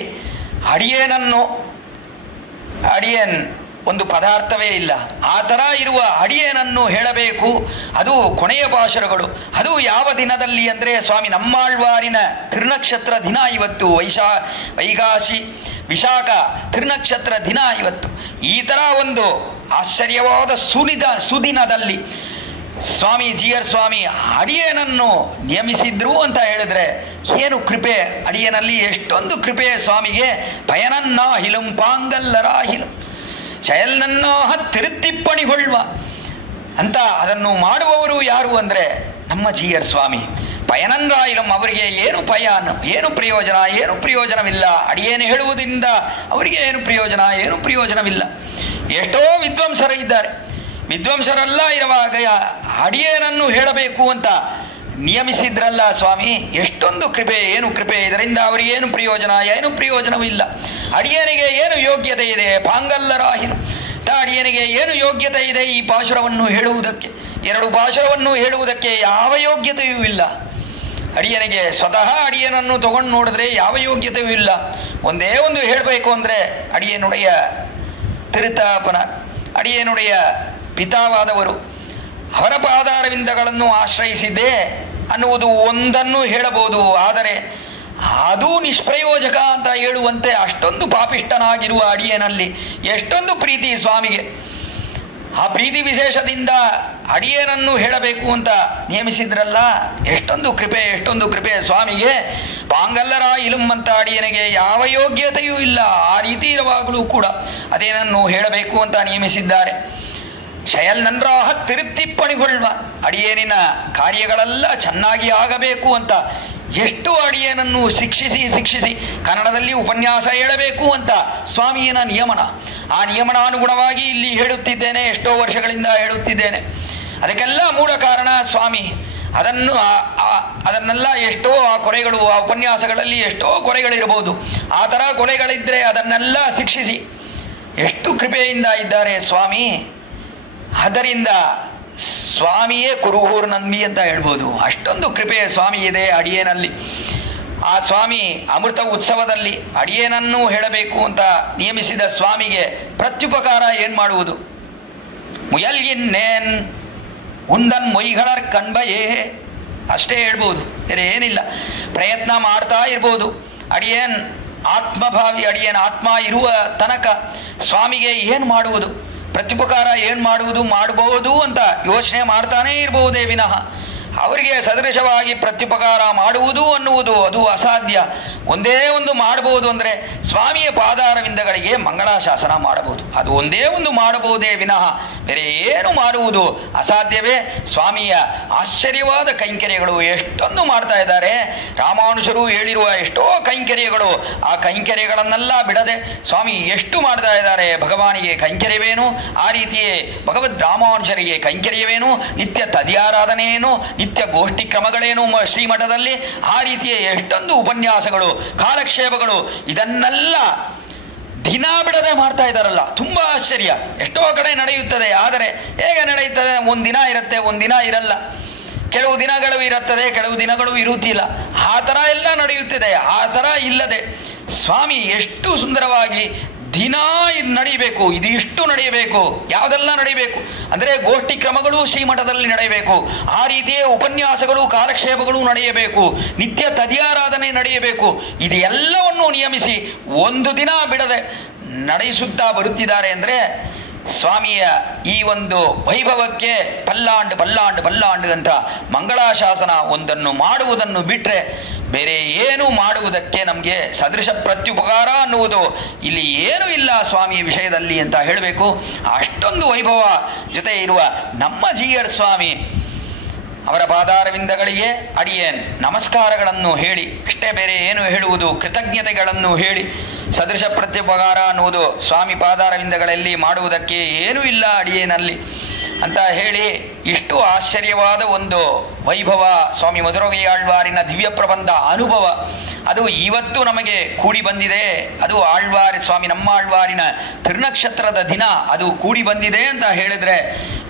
ಅಡಿಯನ್ ಒಂದು ಪದಾರ್ಥವೇ ಇಲ್ಲ. ಆ ಥರ ಇರುವ ಅಡಿಯನನ್ನು ಹೇಳಬೇಕು. ಅದು ಕೊನೆಯ ಪಾಶುರಗಳು. ಅದು ಯಾವ ದಿನದಲ್ಲಿ ಅಂದರೆ ಸ್ವಾಮಿ ನಮ್ಮಾಳ್ವಾರಿನ ತಿರುನಕ್ಷತ್ರ ದಿನ ಇವತ್ತು. ವಿಶಾಖ ತಿರುನಕ್ಷತ್ರ ದಿನ ಇವತ್ತು. ಈ ಥರ ಒಂದು ಆಶ್ಚರ್ಯವಾದ ಸುದಿನದಲ್ಲಿ ಸ್ವಾಮಿ ಜಿ.ಆರ್. ಸ್ವಾಮಿ ಅಡಿಯನನ್ನು ನೇಮಿಸಿದ್ರು ಅಂತ ಹೇಳಿದ್ರೆ ಏನು ಕೃಪೆ ಅಡಿಯನಲ್ಲಿ, ಎಷ್ಟೊಂದು ಕೃಪೆ ಸ್ವಾಮಿಗೆ. ಪಯನನ್ನ ಹಿಲಂ ಪಾಂಗಲ್ಲರ ಹಿಲಂ ಚಯಲ್ನನ್ನ ತಿರುತ್ತಿಪ್ಪಣಿಗೊಳ್ಳುವ ಅಂತ ಅದನ್ನು ಮಾಡುವವರು ಯಾರು ಅಂದರೆ ನಮ್ಮ ಜಿ.ಆರ್. ಸ್ವಾಮಿ. ಪಯನನ್ರಾಯಿಲಂ, ಅವರಿಗೆ ಏನು ಪಯನ್, ಏನು ಪ್ರಯೋಜನ, ಏನು ಪ್ರಯೋಜನವಿಲ್ಲ. ಅಡಿಯೇನು ಹೇಳುವುದರಿಂದ ಅವರಿಗೆ ಏನು ಪ್ರಯೋಜನ, ಏನು ಪ್ರಯೋಜನವಿಲ್ಲ. ಎಷ್ಟೋ ವಿದ್ವಾಂಸರು ಇದ್ದಾರೆ. ವಿದ್ವಾಂಸರೆಲ್ಲ ಇರುವಾಗ ಅಡಿಯೇನನ್ನು ಹೇಳಬೇಕು ಅಂತ ನಿಯಮಿಸಿದ್ರಲ್ಲ ಸ್ವಾಮಿ. ಎಷ್ಟೊಂದು ಕೃಪೆ, ಏನು ಕೃಪೆ! ಇದರಿಂದ ಅವರಿಗೇನು ಪ್ರಯೋಜನ, ಏನು ಪ್ರಯೋಜನವಿಲ್ಲ. ಅಡಿಯನಿಗೆ ಏನು ಯೋಗ್ಯತೆ ಇದೆ? ಪಾಂಗಲ್ಲರಾಹಿರು ಅಡಿಯನಿಗೆ ಏನು ಯೋಗ್ಯತೆ ಇದೆ ಈ ಪಾಶುರವನ್ನು ಹೇಳುವುದಕ್ಕೆ? 2 ಪಾಶುರವನ್ನು ಹೇಳುವುದಕ್ಕೆ ಯಾವ ಯೋಗ್ಯತೆಯೂ ಇಲ್ಲ ಅಡಿಯನಿಗೆ. ಸ್ವತಃ ಅಡಿಯನನ್ನು ತಗೊಂಡು ನೋಡಿದ್ರೆ ಯಾವ ಯೋಗ್ಯತೆಯೂ ಇಲ್ಲ. ಒಂದೇ ಒಂದು ಹೇಳಬೇಕು ಅಂದರೆ ಅಡಿಯನುடைய ತಿರುತಾಪನ, ಅಡಿಯನುடைய ಪಿತಾವಾದವರು ಅವರ ಪಾದಾರವಿಂದಗಳನ್ನು ಆಶ್ರಯಿಸಿದ್ದೆ ಅನ್ನುವುದು ಒಂದನ್ನು ಹೇಳಬಹುದು. ಆದರೆ ಅದು ನಿಷ್ಪ್ರಯೋಜಕ ಅಂತ ಹೇಳುವಂತೆ ಅಷ್ಟೊಂದು ಪಾಪಿಷ್ಟನಾಗಿರುವ ಅಡಿಯನಲ್ಲಿ ಎಷ್ಟೊಂದು ಪ್ರೀತಿ ಸ್ವಾಮಿಗೆ. ಆ ಪ್ರೀತಿ ವಿಶೇಷದಿಂದ ಅಡಿಯನನ್ನು ಹೇಳಬೇಕು ಅಂತ ನೇಮಿಸಿದ್ರಲ್ಲ. ಎಷ್ಟೊಂದು ಕೃಪೆ, ಎಷ್ಟೊಂದು ಕೃಪೆ ಸ್ವಾಮಿಗೆ. ಪಾಂಗಲ್ಲರ ಇಲುಮ್ಮಂತ ಅಡಿಯನಿಗೆ ಯಾವ ಯೋಗ್ಯತೆಯೂ ಇಲ್ಲ. ಆ ರೀತಿ ಇರುವಾಗಲೂ ಕೂಡ ಅದೇನನ್ನು ಹೇಳಬೇಕು ಅಂತ ನೇಮಿಸಿದ್ದಾರೆ. ಶಯಲ್ ನನ್ರಾಹ ತಿರುತ್ತಿಪ್ಪಣಿಗೊಳ್ಳುವ, ಅಡಿಯೇನಿನ ಕಾರ್ಯಗಳೆಲ್ಲ ಚೆನ್ನಾಗಿ ಆಗಬೇಕು ಅಂತ ಎಷ್ಟು ಅಡಿಯನನ್ನು ಶಿಕ್ಷಿಸಿ ಕನ್ನಡದಲ್ಲಿ ಉಪನ್ಯಾಸ ಹೇಳಬೇಕು ಅಂತ ಸ್ವಾಮಿಯನ ನಿಯಮನ. ಆ ನಿಯಮನಾನುಗುಣವಾಗಿ ಇಲ್ಲಿ ಹೇಳುತ್ತಿದ್ದೇನೆ, ಎಷ್ಟೋ ವರ್ಷಗಳಿಂದ ಹೇಳುತ್ತಿದ್ದೇನೆ. ಅದಕ್ಕೆಲ್ಲ ಮೂಲ ಕಾರಣ ಸ್ವಾಮಿ. ಅದನ್ನೆಲ್ಲ ಎಷ್ಟೋ ಆ ಕೊರೆಗಳು, ಆ ಉಪನ್ಯಾಸಗಳಲ್ಲಿ ಎಷ್ಟೋ ಕೊರೆಗಳಿರಬಹುದು. ಆ ಥರ ಕೊರೆಗಳಿದ್ರೆ ಅದನ್ನೆಲ್ಲ ಶಿಕ್ಷಿಸಿ ಎಷ್ಟು ಕೃಪೆಯಿಂದ ಇದ್ದಾರೆ ಸ್ವಾಮಿ. ಆದ್ದರಿಂದ ಸ್ವಾಮಿಯೇ ಕುರುಹೂರ್ ನಂಬಿ ಅಂತ ಹೇಳ್ಬೋದು. ಅಷ್ಟೊಂದು ಕೃಪೆ ಸ್ವಾಮಿ ಇದೆ ಅಡಿಯೇನಲ್ಲಿ. ಆ ಸ್ವಾಮಿ ಅಮೃತ ಉತ್ಸವದಲ್ಲಿ ಅಡಿಯೇನನ್ನು ಹೇಳಬೇಕು ಅಂತ ನಿಯಮಿಸಿದ ಸ್ವಾಮಿಗೆ ಪ್ರತ್ಯುಪಕಾರ ಏನು ಮಾಡುವುದು? ಮುಯಲ್ ಇನ್ನೇನ್ ಉಂದನ್ ಮೊಯ್ಗಳರ್ ಕಣ್ಬಯೇ ಅಷ್ಟೇ ಹೇಳ್ಬೋದು, ಬೇರೆ ಏನಿಲ್ಲ. ಪ್ರಯತ್ನ ಮಾಡ್ತಾ ಇರ್ಬೋದು. ಅಡಿಯೇನ್ ಆತ್ಮಭಾವಿ, ಅಡಿಯೇನ್ ಆತ್ಮ ಇರುವ ತನಕ ಸ್ವಾಮಿಗೆ ಏನು ಮಾಡುವುದು, ಪ್ರತ್ಯುಪಕಾರ ಏನು ಮಾಡುವುದು, ಮಾಡಬಹುದು ಅಂತ ಯೋಚನೆ ಮಾಡ್ತಾನೇ ಇರಬಹುದೇ ವಿನಃ ಅವರಿಗೆ ಸದೃಶವಾಗಿ ಪ್ರತ್ಯುಪಕಾರ ಮಾಡುವುದು ಅನ್ನುವುದು ಅದು ಅಸಾಧ್ಯ. ಒಂದೇ ಒಂದು ಮಾಡಬಹುದು ಅಂದರೆ ಸ್ವಾಮಿಯ ಪಾದಾರವಿಂದಗಳಿಗೆ ಮಂಗಳಾಶಾಸನ ಮಾಡಬಹುದು. ಅದು ಒಂದೇ ಒಂದು ಮಾಡಬಹುದೇ ವಿನಃ ಬೇರೆ ಏನು ಮಾಡುವುದು ಅಸಾಧ್ಯವೇ. ಸ್ವಾಮಿಯ ಆಶ್ಚರ್ಯವಾದ ಕೈಂಕರ್ಯಗಳು ಎಷ್ಟೊಂದು ಮಾಡ್ತಾ ಇದ್ದಾರೆ. ರಾಮಾನುಜರು ಹೇಳಿರುವ ಎಷ್ಟೋ ಕೈಂಕರ್ಯಗಳು, ಆ ಕೈಂಕರ್ಯಗಳನ್ನೆಲ್ಲ ಬಿಡದೆ ಸ್ವಾಮಿ ಎಷ್ಟು ಮಾಡ್ತಾ ಇದ್ದಾರೆ. ಭಗವಾನಿಗೆ ಕೈಂಕರ್ಯವೇನು, ಆ ರೀತಿಯೇ ಭಗವದ್ ರಾಮಾನುಜರಿಗೆ ಕೈಂಕರ್ಯವೇನು, ನಿತ್ಯ ತದ್ಯಾರಾಧನೆಯೇನು, ನಿತ್ಯ ಗೋಷ್ಠಿ ಕ್ರಮಗಳೇನು ಶ್ರೀಮಠದಲ್ಲಿ, ಆ ರೀತಿಯ ಎಷ್ಟೊಂದು ಉಪನ್ಯಾಸಗಳು, ಕಾಲಕ್ಷೇಪಗಳು, ಇದನ್ನೆಲ್ಲ ದಿನ ಬಿಡದೆ ಮಾಡ್ತಾ ಇದ್ದಾರಲ್ಲ. ತುಂಬಾ ಆಶ್ಚರ್ಯ. ಎಷ್ಟೋ ಕಡೆ ನಡೆಯುತ್ತದೆ. ಆದರೆ ಹೇಗೆ ನಡೆಯುತ್ತದೆ? ಒಂದಿನ ಇರುತ್ತೆ, ಒಂದಿನ ಇರಲ್ಲ. ಕೆಲವು ದಿನಗಳು ಇರುತ್ತದೆ, ಕೆಲವು ದಿನಗಳು ಇರುತ್ತಿಲ್ಲ. ಆ ಥರ ಎಲ್ಲ ನಡೆಯುತ್ತದೆ. ಆ ಥರ ಇಲ್ಲದೆ ಸ್ವಾಮಿ ಎಷ್ಟು ಸುಂದರವಾಗಿ ದಿನ ಇದು ನಡೀಬೇಕು, ಇದಿಷ್ಟು ನಡೆಯಬೇಕು. ಯಾವುದೆಲ್ಲ ನಡೀಬೇಕು ಅಂದರೆ ಗೋಷ್ಠಿ ಕ್ರಮಗಳು ಶ್ರೀಮಠದಲ್ಲಿ ನಡೆಯಬೇಕು. ಆ ರೀತಿಯೇ ಉಪನ್ಯಾಸಗಳು, ಕಾಲಕ್ಷೇಪಗಳು ನಡೆಯಬೇಕು. ನಿತ್ಯ ತದ್ಯಾರಾಧನೆ ನಡೆಯಬೇಕು. ಇದೆಲ್ಲವನ್ನು ನಿಯಮಿಸಿ ಒಂದು ದಿನ ಬಿಡದೆ ನಡೆಸುತ್ತಾ ಬರುತ್ತಿದ್ದಾರೆ ಅಂದರೆ ಸ್ವಾಮಿಯ ಈ ಒಂದು ವೈಭವಕ್ಕೆ ಪಲ್ಲಾಂಡು ಪಲ್ಲಾಂಡು ಪಲ್ಲಾಂಡು ಅಂತ ಮಂಗಳಾಶಾಸನ ಒಂದನ್ನು ಮಾಡುವುದನ್ನು ಬಿಟ್ಟರೆ ಬೇರೆ ಏನು ಮಾಡುವುದಕ್ಕೆ ನಮಗೆ ಸದೃಶ ಪ್ರತ್ಯುಪಕಾರ ಅನ್ನುವುದು ಇಲ್ಲಿ ಏನೂ ಇಲ್ಲ ಸ್ವಾಮಿಯ ವಿಷಯದಲ್ಲಿ ಅಂತ ಹೇಳಬೇಕು. ಅಷ್ಟೊಂದು ವೈಭವ ಜೊತೆ ಇರುವ ನಮ್ಮ ಜೀಯರ್ ಸ್ವಾಮಿ ಅವರ ಪಾದಾರವಿಂದಗಳಿಗೆ ಅಡಿಯೇನ್ ನಮಸ್ಕಾರಗಳನ್ನು ಹೇಳಿ ಅಷ್ಟೇ, ಬೇರೆ ಏನು ಹೇಳುವುದು, ಕೃತಜ್ಞತೆಗಳನ್ನು ಹೇಳಿ ಸದೃಶ ಪ್ರತ್ಯುಪಕಾರ ಅನ್ನುವುದು ಸ್ವಾಮಿ ಪಾದಾರವಿಂದಗಳಲ್ಲಿ ಮಾಡುವುದಕ್ಕೆ ಏನೂ ಇಲ್ಲ ಅಡಿಯೇನಲ್ಲಿ ಅಂತ ಹೇಳಿ ಇಷ್ಟು ಆಶ್ಚರ್ಯವಾದ ಒಂದು ವೈಭವ ಸ್ವಾಮಿ ಮಧುರಗೈಯಾಳ್ವಾರಿನ ದಿವ್ಯ ಪ್ರಬಂಧ ಅನುಭವ ಅದು ಇವತ್ತು ನಮಗೆ ಕೂಡಿ ಬಂದಿದೆ. ಅದು ಆಳ್ವಾರಿ ಸ್ವಾಮಿ ನಮ್ಮ ಆಳ್ವಾರಿನ ತಿರುನಕ್ಷತ್ರದ ದಿನ ಅದು ಕೂಡಿ ಬಂದಿದೆ ಅಂತ ಹೇಳಿದ್ರೆ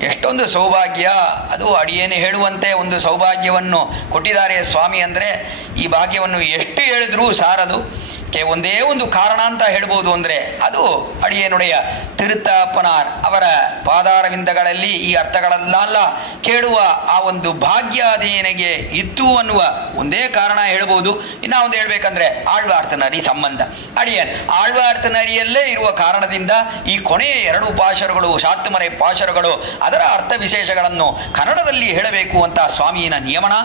ಎಷ್ಟೊಂದು ಸೌಭಾಗ್ಯ. ಅದು ಅಡಿಯೇನು ಹೇಳುವಂತೆ ಒಂದು ಸೌಭಾಗ್ಯವನ್ನು ಕೊಟ್ಟಿದ್ದಾರೆ ಸ್ವಾಮಿ. ಅಂದರೆ ಈ ಭಾಗ್ಯವನ್ನು ಎಷ್ಟು ಹೇಳಿದ್ರೂ ಸಾರದು. ಒಂದೇ ಒಂದು ಕಾರಣ ಅಂತ ಹೇಳ್ಬೋದು ಅಂದರೆ ಅದು ಅಡಿಯೇನುடைய ತಿರುತಾಪನಾರ್ ಅವರ ಪಾದಾರವಿಂದಗಳಲ್ಲಿ ಈ ಅರ್ಥಗಳನ್ನೆಲ್ಲ ಕೇಳುವ ಆ ಒಂದು ಭಾಗ್ಯ ಅದೇನಿಗೆ ಇತ್ತು ಅನ್ನುವ ಒಂದೇ ಕಾರಣ ಹೇಳ್ಬೋದು. ಇನ್ನ ಒಂದು ಹೇಳ್ಬೇಕಂದ್ರೆ ಆಳ್ವಾರ್ತನರಿ ಸಂಬಂಧ ಅಡಿಯನ್ ಆಳ್ವಾರ್ತನರಿಯಲ್ಲೇ ಇರುವ ಕಾರಣದಿಂದ ಈ ಕೊನೆಯ 2 ಪಾಶರುಗಳು ಶಾತ್ತಮರೆ ಪಾಶರುಗಳು ಅದರ ಅರ್ಥ ವಿಶೇಷಗಳನ್ನು ಕನ್ನಡದಲ್ಲಿ ಹೇಳಬೇಕು ಅಂತ ಸ್ವಾಮಿಯ ನಿಯಮನ.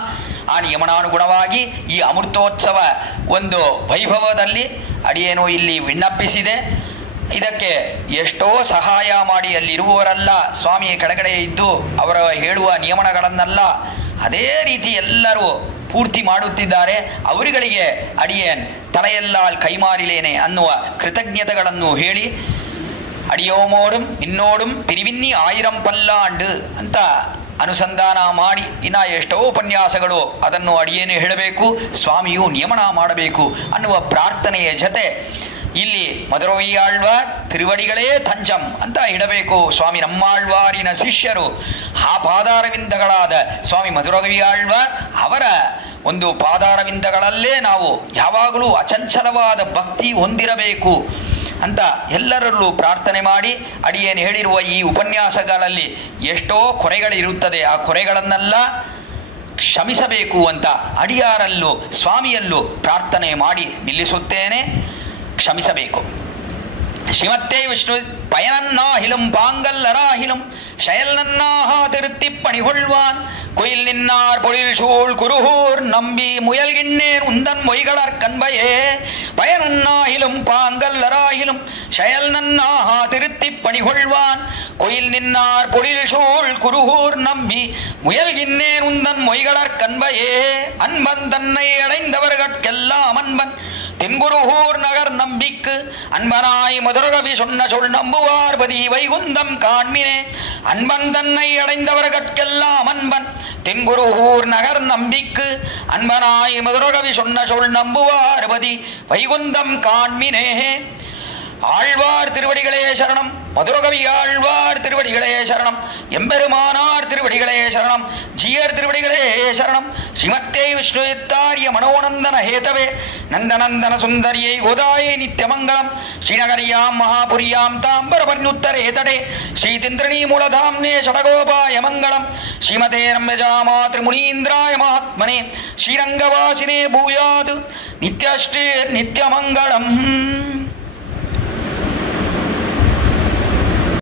ಆ ನಿಯಮನಾನುಗುಣವಾಗಿ ಈ ಅಮೃತೋತ್ಸವ ಒಂದು ವೈಭವದಲ್ಲಿ ಅಡಿಯೇನು ಇಲ್ಲಿ ವಿಣ್ಣಪ್ಪಿಸಿದೆ. ಇದಕ್ಕೆ ಎಷ್ಟೋ ಸಹಾಯ ಮಾಡಿ ಅಲ್ಲಿರುವವರೆಲ್ಲ ಸ್ವಾಮಿಯ ಕೆಳಗಡೆ ಇದ್ದು ಅವರ ಹೇಳುವ ನಿಯಮನಗಳನ್ನೆಲ್ಲ ಅದೇ ರೀತಿ ಎಲ್ಲರೂ ಪೂರ್ತಿ ಮಾಡುತ್ತಿದ್ದಾರೆ. ಅವರುಗಳಿಗೆ ಅಡಿಯೇನ್ ತಲೆಯೆಲ್ಲಾಲ್ ಕೈಮಾರಿಲೇನೆ ಅನ್ನುವ ಕೃತಜ್ಞತೆಗಳನ್ನು ಹೇಳಿ, ಅಡಿಯೋಮೋಡುಂ ಇನ್ನೋಡುಂ ಪಿರಿವಿನ್ನಿ 1000 ಪಲ್ಲಾಂಡು ಅಂತ ಅನುಸಂಧಾನ ಮಾಡಿ, ಇನ್ನ ಎಷ್ಟೋ ಉಪನ್ಯಾಸಗಳು ಅದನ್ನು ಅಡಿಯೇನು ಹೇಳಬೇಕು, ಸ್ವಾಮಿಯು ನಿಯಮನ ಮಾಡಬೇಕು ಅನ್ನುವ ಪ್ರಾರ್ಥನೆಯ ಜೊತೆ ಇಲ್ಲಿ ಮಧುರಗವಿಯಾಳ್ವಾರ್ ತಿರುವಡಿಗಳೇ ತಂಚಂ ಅಂತ ಇಡಬೇಕು. ಸ್ವಾಮಿ ನಮ್ಮಾಳ್ವಾರಿನ ಶಿಷ್ಯರು ಆ ಪಾದಾರವಿಂದಗಳಾದ ಸ್ವಾಮಿ ಮಧುರಗವಿಯಾಳ್ವಾರ್ ಅವರ ಒಂದು ಪಾದಾರವಿಂದಗಳಲ್ಲೇ ನಾವು ಯಾವಾಗಲೂ ಅಚಂಚಲವಾದ ಭಕ್ತಿ ಹೊಂದಿರಬೇಕು ಅಂತ ಎಲ್ಲರಲ್ಲೂ ಪ್ರಾರ್ಥನೆ ಮಾಡಿ, ಅಡಿಯೇನು ಹೇಳಿರುವ ಈ ಉಪನ್ಯಾಸಗಳಲ್ಲಿ ಎಷ್ಟೋ ಕೊರೆಗಳಿರುತ್ತದೆ, ಆ ಕೊರೆಗಳನ್ನೆಲ್ಲ ಕ್ಷಮಿಸಬೇಕು ಅಂತ ಅಡಿಯಾರಲ್ಲೂ ಸ್ವಾಮಿಯಲ್ಲೂ ಪ್ರಾರ್ಥನೆ ಮಾಡಿ ನಿಲ್ಲಿಸುತ್ತೇನೆ. ಕ್ಷಮಿಸಬೇಕು. ಶ್ರೀಮತ್ತೇ ವಿಷ್ಣು பயனன்னாகிலும் பாங்கல்லராகிலும் செயல்நன்னாக திருத்திப்பணிகொள்வான் குயில் நின்னார் பொழில் சூழ் குருகூர் நம்பி முயல்கின்னேன் உந்தன் மொய்களற் கண்பையே பயனன்னாகிலும் பாங்கல்லராகிலும் செயல் நன்னாக திருத்திப்பணிகொள்வான் குயில் நின்னார் பொழில் சூழ் குருகூர் நம்பி முயல்கின்னேன் உந்தன் மொய்களற் கண்பையே அன்பன் தன்னை அடைந்தவர்கட்கெல்லாம் அன்பன் தென்குருகூர் நகர் நம்பிக்கு அன்பனாய் மதுரகவி சொன்ன சொல் நம்புவார்பதி வைகுந்தம் காண்மினே அன்பன் தன்னை அடைந்தவர்கட்கெல்லாம் அன்பன் தென்குருகூர் நகர் நம்பிக்கு அன்பனாய் மதுரகவி சொன்ன சொல் நம்புவார்பதி வைகுந்தம் காண்மினே. ஆழ்வார் திருவடிகளே சரணம். மதுரகவி ஆழ்வார் திருவடிகளே சரணம். எம்பெருமானார் திருவடிகளே சரணம். ஜீயர் திருவடிகளே சரணம். ஸ்ரீமத்தே விஷ்ணுத்தாரிய மனோநந்தன ஹேதவே நந்தநந்தன சுந்தரியை கோதாயை நித்யமங்கலம். ஸ்ரீநகரியாம் மகாபுரியாம் தாம்பரபர்ணுத்தரே தடே ஸ்ரீதிந்திரணி மூலதாம்னே ஷடகோபாய மங்களம். ஸ்ரீமதே ரம்யஜாமாத்ரி முனீந்திராய மகாத்மனே ஸ்ரீரங்கவாசினே பூயாது நித்யஸ்ரீ நித்யமங்கலம்.